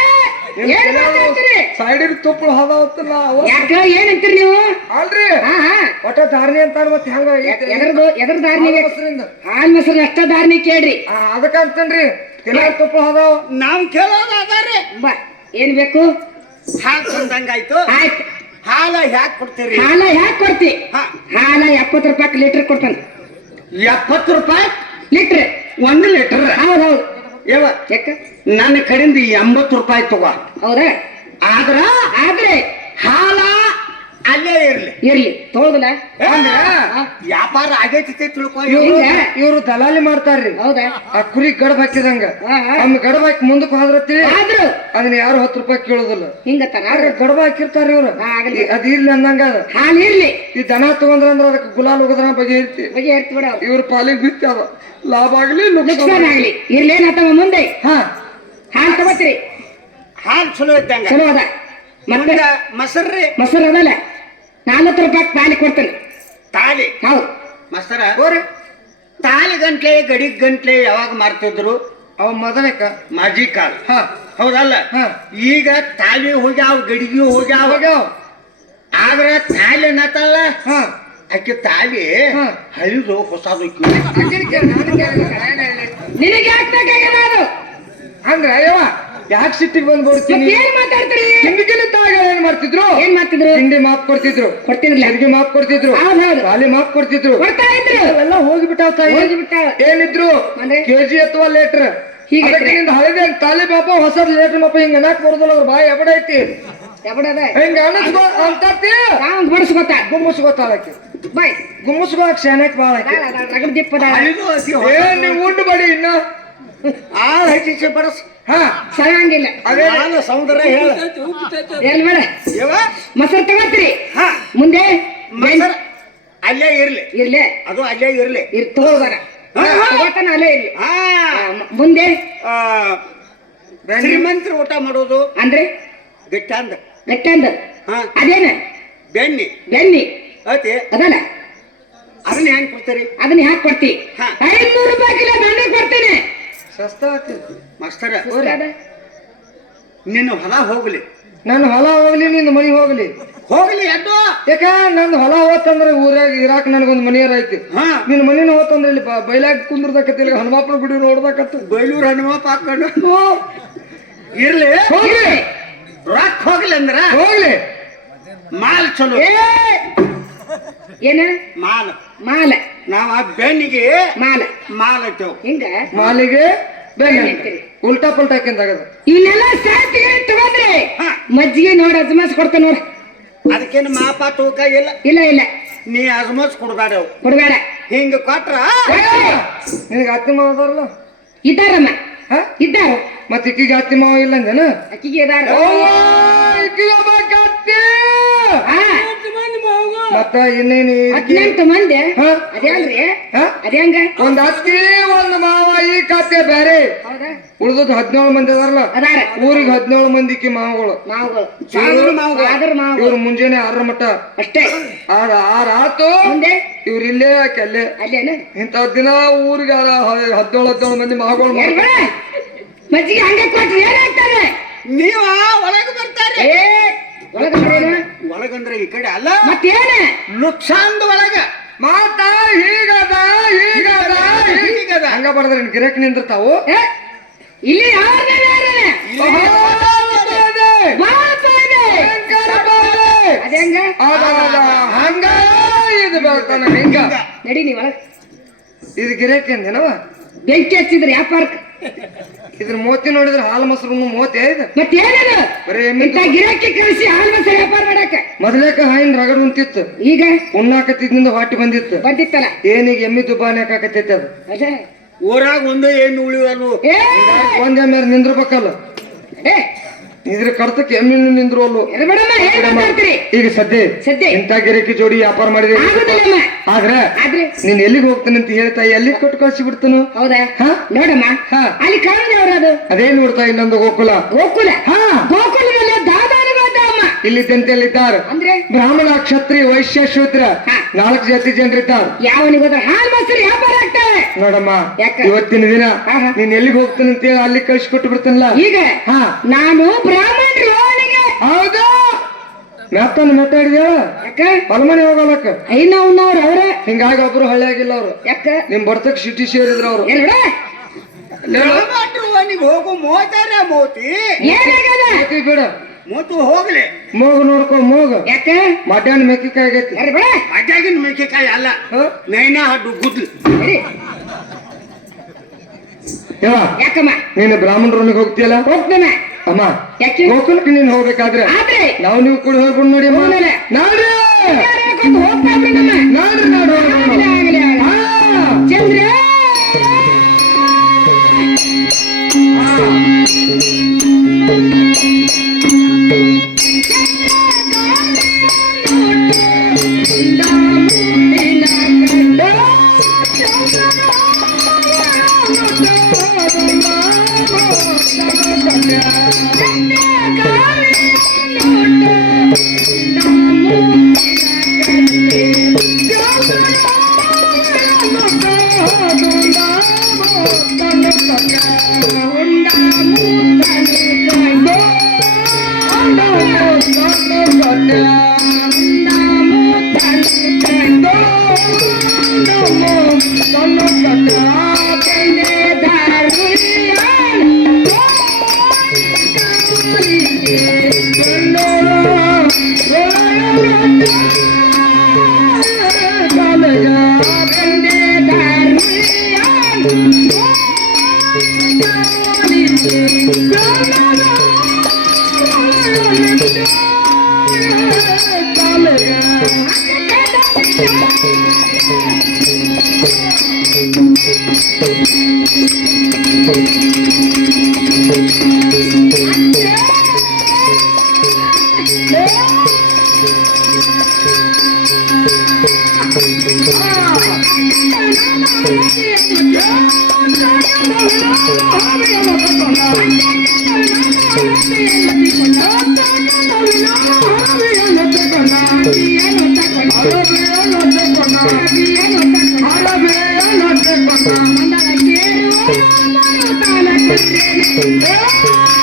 ಸೈಡಿಗೆ ತುಪ್ಪಳು ಹೋದವತ್ತಲ್ಲ. ಯಾಕ ಏನಂತೀರಿ ನೀವು? ಅಲ್ರಿ ಒಟ್ಟ ಧಾರಣಿ ಅಂತ ಮತ್ತೆ ಹೆಂಗ ಎದ್ರ ಧಾರಣಿ? ಹಾಲ್ ಮೊಸರು ಅಷ್ಟ ಧಾರಣಿ ಕೇಳ್ರಿ. ಅದಕ್ಕ ಅಂತನ್ರಿ ತಲೆಯಾಗ ತುಪ್ಪಳು ಹೋದಾವ. ನಾವ್ ಕೇಳೋದು ಅದಾರೆ. ಬಾ ಏನ್ ಬೇಕು? ಹಾಲು ತಂದಂಗಾಯ್ತು. ಆಯ್ತು. ಹಾಲ ಹ್ಯಾಕ್ ಕೊಡ್ತೀರಿ? ಹಾಲ ಹ್ಯಾಕ್ ಕೊಡ್ತಿ? ಹಾಲ 70 ರೂಪಾಯಿ ಲೀಟರ್ ಕೊಡ್ತಾನ. 70 ರೂಪಾಯಿ ಲೀಟರ್? 1 ಲೀಟರ್? ಹೌದೌದು. ಯವ ಯಾಕ? ನನ್ನ ಕಡೆಯಿಂದ 80 ರೂಪಾಯಿ ತಗೋ. ಹೌದಾ? ಆದ್ರೆ ಹಾಲ ಅಲ್ಲೇ ಇರ್ಲಿ ತಗೋದಿಲ್ಲ. ವ್ಯಾಪಾರ ಆಗೈತಿ ತಿಳ್ಕೊ. ಇವ್ರು ದಲಾಲಿ ಮಾಡ್ತಾರ್ರಿ. ಹೌದಾ? ಆ ಕುರಿ ಗಡಬ್ ಹಾಕಿದಂಗ ಗಡಬ್ ಹಾಕಿ ಮುಂದಕ್ಕೆ ಹೋದ್ರತಿ ಅದನ್ನ ಯಾರು 10 ರೂಪಾಯಿ ಕೇಳುದಿಲ್ಲ. ಹಿಂಗತ್ತಾರ ಗಡಬ ಹಾಕಿರ್ತಾರ ಇವ್ರು. ಅದ್ ಇರ್ಲಿ ಅಂದಂಗ ಹಾಲು ಇರ್ಲಿ. ಈ ದನ ತಗೊಂಡ್ರ ಅಂದ್ರ ಅದಕ್ಕೆ ಗುಲಾಲ್ ಹೋಗದ್ರ ಬಗೆ ಇರ್ತಿ ಬಿಡ. ಇವ್ರ ಪಾಲಿಗೆ ಬಿತ್ತಿ ಅದ ಲಾಭ ಆಗ್ಲಿ ನುಕ್ಸಾನ್ ಆಗ್ಲಿ ಇರ್ಲೇನತ್ತವ ಮುಂದೆ. ಹಾಲು ತಗೋತೀರಿ? ಹಾಲು ಚಲೋ ಇದ್ದಂಗ. ಚಲೋ ಅದ. ಮತ್ತೆ ಮೊಸರ್ರಿ? ಮೊಸರು ಅದಲ್ಲ 40 ರೂಪಾಯಿ ತಾಲಿ ಕೊಡ್ತಾನೆ. ತಾಲಿ? ಹೌದು. ಮೊಸರ ತಾಲಿ ಗಂಟ್ಲೆ ಗಡಿಗ್ ಗಂಟ್ಲೆ ಯಾವಾಗ ಮಾರ್ತಿದ್ರು? ಅವ ಮೊದಲಕ್ಕ ಮಾಜಿ ಕಾಲ. ಹೌದಲ್ಲ? ಈಗ ತಾಲಿ ಹೋಗ್ಯಾವ ಗಡಿಗೆ ಹೋಗ್ಯಾವ. ಆದ್ರ ತಾಲಿ ಅನ್ನತ್ತಲ್ಲ ಆಕೆ ತಾಲಿ ಹರಿದು ಹೊಸದು. ನಿನಗೆ ಯಾಕೆ ಬೇಕಾಗಿದೆ ಅದು? ಅಂದ್ರ ಅಯ್ಯವ ಯಾಕೆ ಸಿಟ್ಟಿಗೆ ಬಂದ್ಬಿಡ್ತೀನಿ? ಏನ್ ಮಾತಾಡ್ತೀರಿ? ಏನ್ ಮಾಡ್ತಿದ್ರು? ತಿಂಡಿ ಮಾಪ್ ಕೊಡ್ತಿದ್ರು, ಅಡಿಗೆ ಮಾಪ್ ಕೊಡ್ತಿದ್ರು, ತಾಲಿ ಮಾಪ್ ಕೊಡ್ತಿದ್ರು, ಎಲ್ಲ ಹೋಗಿಬಿಟ್ಟಾವ. ಏನಿದ್ರು ಕೆಜಿ ಅಥವಾ ಲೀಟರ್ ಹಳದಿ ತಾಲಿ ಮಾಪ ಹೊಸ ಲೀಟರ್ ಮಾಪ ಹಿಂಗ ಅನ್ನಕ್ ಬರುದಿಲ್ಲ. ಅವ್ರ ಬಾಯಿ ಎಬಡ ಐತಿ. ಹಿಂಗ ಅಂತತಿ ಗುಮ್ಮಸ್ಕೊತಾಳಕ್ಕೆ. ಬಾಯ್ ಗುಮ್ಮಸ್ಕೋಕ್ ಶಾನಕ್ ಬಾಳ ನೀವು ಉಂಡು ಬಡಿ ಇನ್ನ ಹೆಚ್ಚಿಸಿ ಬರಸ್. ಸರಿಯಂಗಿಲ್ಲ. ಸೌಂದರ್ಯ ಹೇಳ ಬೇಡ. ಮೊಸರು ತಗೋತೀರಿ? ಮುಂದೆ ಅಲ್ಲೇ ಇರ್ಲಿ. ಇರ್ಲಿ ಅದು ಅಲ್ಲೇ ಇರ್ಲಿ. ತಗೋಬಾರ ತಗೋತಾನ ಅಲ್ಲೇ ಇರ್ಲಿ. ಮುಂದೆ ಶ್ರೀಮಂತರ ಊಟ ಮಾಡೋದು ಅಂದ್ರೆ ಗಟ್ಟಂದ ಗಟ್ಟಂದ ಅದೇನ ಬೆಣ್ಣಿ ಬೆಣ್ಣಿ ಐತಿ ಅದಲ್ಲ. ಅದನ್ನ ಹೆಂಗ್ ಕೊಡ್ತೀರಿ? ಅದನ್ನ ಹ್ಯಾಕ್ ಕೊಡ್ತಿ? 500 ರೂಪಾಯಿ ಕಿಲೋ ಬೆಣ್ಣೆ ಕೊಡ್ತೀನಿ. ಸಸ್ತಾ ಮಾಸ್ತರ ನಿನ್ನ ಹೊಲ ಹೋಗ್ಲಿ ನನ್ನ ಹೊಲ ಹೋಗ್ಲಿ ನಿಂದ ಮನಿ ಹೋಗ್ಲಿ ಹೋಗ್ಲಿ ಎಡ್ಡು ಯಾಕ ನಂದು ಹೊಲ ಹೋತಂದ್ರೆ ಊರಾಗ ಇರಾಕ್ ನನಗೊಂದು ಮನಿಯರ್ ಐತಿ ಹಾ ನಿನ್ ಮನಿನ ಹೋತಂದ್ರೆ ಇಲ್ಲಿ ಬೈಲಾಗ ಕುಂದ್ರದಕ್ಕತಿ ಇಲ್ಲಿ ಹನುಮಾಪುರ ಗುಡಿ ನೋಡ್ದಕ್ಕತ್ತು ಬೈಲೂರು ಹನುಮಪ್ಪ ಹಾಕೊಂಡು ಇರ್ಲಿ ಹೋಗ್ಲಿ ರಾಕ್ ಹೋಗ್ಲಿ ಅಂದ್ರ ಹೋಗ್ಲಿ ಮಾಲ್ ಚಲೋ ಏ ಏನ ಮಾಲ್ ಮಾಲ ನಾವ್ ಆ ಬೆನ್ನಿಗೆ ಮಾಲ ಮಾಲ್ ಐತೇವ್ ಹಿಂಗ ಮಾಲಿಗೆ ಬೆನ್ನ ಉಲ್ಟಾ ಪಲ್ಟಾ ಹಾಕಿಂದಾಗದ ಇವನ್ನೆಲ್ಲ ಸಾರ್ಥಿಗೆ ತಗೊಂಡ್ರೆ ಹಾ. ಮಜ್ಜಿಗೆ ನೋಡಿ ಅಜಮಾಸ್ ಕೊಡ್ತ ನೋಡ ಅದಕ್ಕೇನು ಮಾಪ ತೂಕ ಇಲ್ಲ ಇಲ್ಲ ಇಲ್ಲ ನೀ ಅಜ್ಮಸ್ ಕೊಡ್ಬೇಡವ್ ಕೊಡ್ಬೇಡ ಹಿಂಗ ಕೊಟ್ರ ನಿನಗೆ ಅತ್ತಿ ಮಾವ ಅದಾರಲ್ಲ ಇದ್ದಾರಮ್ಮ ಹಾ ಇದ್ದಾರ ಮತ್ತೆ ಇಕ್ಕಿಗೆ ಅತ್ತಿ ಮಾವ ಇಲ್ಲ ಅಂದೇನ ಅಕ್ಕಿಗೆ ಇದಾರ ಇಕ್ಕಿಗೆ ಒಬ್ಬಾಕಿ ಅತ್ತಿ. ಹಾ ಮತ್ತ ಇನ್ನೇನು 18 ಮಂದಿ ಹಾ? ಅದೇನ್ರಿ ಹಾ? ಅದೇಂಗ ಒಂದ್ ಅತ್ತಿ ಒಂದ್ ಮಾವ ಈ ಕತ್ತೆ ಬೇರೆ ಹೌದಾ ಉಳಿದದ್ 17 ಮಂದಿ ಅದಾರಲ್ಲ ಅದಾರ ಊರಿಗೆ 17 ಮಂದಿಕ್ಕೆ ಮಾವಗಳು ಮಾವುಗಳು ಸಾಗರ ಮಾವುಗಳು. ಸಾಗರ ಮಾವುಗಳು ಇವ್ರು ಮುಂಜಾನೆ 6 ಮಟ್ಟ ಅಷ್ಟೇ ಆರಾತು ಮುಂದೆ ಇವ್ರು ಇಲ್ಲೇ ಅಲ್ಲೇ ಅಲ್ಲೇನ ಇಂಥ ದಿನ ಊರಿಗೆ 17 ಮಂದಿ ಮಾವಗಳು ಏನ್ಬೇಡ ಮಜ್ಜಿಗೆ ಹಂಗೆ ಕೊಟ್ರಿ ಏನಾಗ್ತದೆ ನೀವ ಒಳಗ ಬರ್ತಾರೆ ಏ ಒಳಗ ಬರೇನ ಒಳಗಂದ್ರೆ ಈ ಕಡೆ ಅಲ್ಲ ಮತ್ತೇನ ಲುಕ್ಸಾಂದ್ ಒಳಗ ಮಾತ ಹೀಗದ ಹೀಗದ ಹೀಗದ. ಹಂಗ ಬಡದ್ರೆ ಗಿರಕ್ ನಿಂದಿರ್ತಾವು ಏ, ಇಲ್ಲಿ ಯಾರನೇ ಅದೇಂಗ ಹಂಗ ಇದು ಬೆಳ್ತಾನ ಹಿಂಗ ನಡಿ ನೀ ಒಳಗ ಇದು ಗಿರಕಿ ಅಂದೇನವ ಬೆಂಕಿ ಹಚ್ಚಿದ್ರಿ ವ್ಯಾಪಾರಕ್ಕೆ ಇದ್ರ ಮೋತಿ ನೋಡಿದ್ರೆ ಹಾಲು ಮೊಸರು ಮೋತಿ ಇದು ಮತ್ತೇನದು ಬರೀ ಎಮ್ಮೆ ಇಂಥ ಗಿರಾಕಿ ಕಳಿಸಿ ಹಾಲು ಮೊಸರು ವ್ಯಾಪಾರ ಮಾಡಾಕ ಮೊದಲೇಕ ಹಾಯಿನ ರಗಡ್ ಉಂತಿತ್ತು ಈಗ ಉಣ್ಣಾಕತ್ತಿದ್ನಿಂದ ಹೊಟ್ಟಿ ಬಂದಿತ್ತು ಬಂದಿತ್ತಲ್ಲ ಏನೀಗ ಎಮ್ಮಿ ದುಬ್ಬಾನೆ ಹಾಕತ್ತೈತಿ ಅದು ಅದೇ ಊರಾಗ ಒಂದು ಏನು ಉಳಿವಲ್ವು ಏ ಒಂದೇ ಮೇಲೆ ನಿಂದ್ರಬೇಕಲ್ಲ ಏ ಇದ್ರ ಕರ್ತಕ್ಕೆ ಎಮ್ಮಿನೂ ನಿಂದ್ರೋಲ್ಲು ಎರ್ಬೇಡಮ್ಮ, ಏನ್ ಮಾತಾಡ್ತೀರಿ? ಈಗ ಸದ್ಯ ಇಂಥ ಗಿರಕಿ ಜೋಡಿ ವ್ಯಾಪಾರ ಮಾಡಿದೆ ಆಗುದಿಲ್ಲಮ್ಮ. ಆದ್ರೆ ಆದ್ರೆ ನೀನ್ ಎಲ್ಲಿಗೆ ಹೋಗ್ತಾನೆ ಅಂತ ಹೇಳ್ತಾ ಎಲ್ಲಿ ಕೊಟ್ಟು ಕಳ್ಸಿ ಬಿಡ್ತಾನು ಹೌದಾ ಹಾ? ನೋಡಮ್ಮ ಹಾ. ಅಲ್ಲಿ ಕಾಣದವ್ರದು ಅದೇ ನೋಡ್ತಾ ಇನ್ನೊಂದು ಗೋಕುಲ ಗೋಕುಲ ಹಾ ಗೋಕುಲದಲ್ಲ ದಾದಾನುವಾದ ಅಮ್ಮ ಇಲ್ಲಿದ್ದಂತೆಲ್ಲಿದ್ದಾರೆ ಅಂದ್ರೆ ಬ್ರಾಹ್ಮಣ ಕ್ಷತ್ರಿಯ ವೈಶ್ಯ ಶೂದ್ರ ಹಾ. 4 ಜಾತಿ ಜನರಿದ್ದಾರೆ ಯಾವನಿಗೋದ್ರ ಹಾಲು ಮೊಸರು ವ್ಯಾಪಾರ ಆಗ್ತವೆ ನೋಡಮ್ಮ ಯಾಕ? ಇವತ್ತಿನ ದಿನ ಆಹಾ. ನೀನ್ ಎಲ್ಲಿಗೆ ಹೋಗ್ತಾನೆ ಅಂತ ಹೇಳಿ ಅಲ್ಲಿ ಕಳ್ಸಿ ಕೊಟ್ಟು ಬಿಡ್ತಾನಲ್ಲ ಈಗ ಹಾ ನಾನು ಬ್ರಾಹ್ಮಣರು ಅವನಿಗೆ ಹೌದಾ ಮ್ಯಾಪ್ತಾನ ಮಾತಾಡಿದ ಯಾಕ ಹೊಲಮನೆ ಹೋಗಲಕ್ಕ ಐನವ್ನವ್ರು ಅವ್ರ ಹಿಂಗಾಗಿ ಒಬ್ರು ಹಳ್ಳಿ ಆಗಿಲ್ಲ ಅವ್ರು ಯಾಕ ನಿಮ್ ಬರ್ತಕ್ ಸಿಟಿ ಸೇರಿದ್ರು ಅವ್ರು ಏನ್ಡ ಅವನಿಗೆ ಹೋಗು ಮೋತಾರ ಮೋತಿ ಏನಾಗದ ಮೇಕಿ ಬಿಡ ಮೂತು ಹೋಗ್ಲಿ ಮೂಗು ನೋಡ್ಕೊ ಮೂಗು ಯಾಕ ಮಧ್ಯಾಹ್ನ ಮೆಕ್ಕಿಕಾಯಿ ಆಗೈತಿ ಎರ್ಬೇಡ ಅಡ್ಡಾಗಿನ ಮೇಕೆಕಾಯಿ ಅಲ್ಲ ಹ? ನೈನಾ ಹಡ್ಡು ಗುದ್ಲು ಸರಿ ಯವ್ವ, ಯಾಕಮ್ಮ ನೀನು ಬ್ರಾಹ್ಮಣರೊಳಗೆ ಹೋಗ್ತೀಯಲ್ಲ ಹೋಗ್ತಾನ ಅಮ್ಮ ಯಾಕೆ ಗೋಕುಲಕ್ಕೆ ನೀನ್ ಹೋಗ್ಬೇಕಾದ್ರೆ ಆದ್ರೆ ನಾವು ನೀವು ಕೂಡ ಹೋಗ್ಕೊಂಡು ನೋಡಿ ಅಮ್ಮ ಹೋಗೋಣ. ನಾಡ್ರಿ ಯಾರ್ಯಾರ್ಕೊಂಡು ಹೋಗ್ತಾ ಬಿಡಮ್ಮ ನಾಡ್ರಿ ನಾಡು ಆಗಲಿ, ಆಗಲಿ, ಆಗಲಿ. ಹಾ. ಚಂದ್ರ Hey!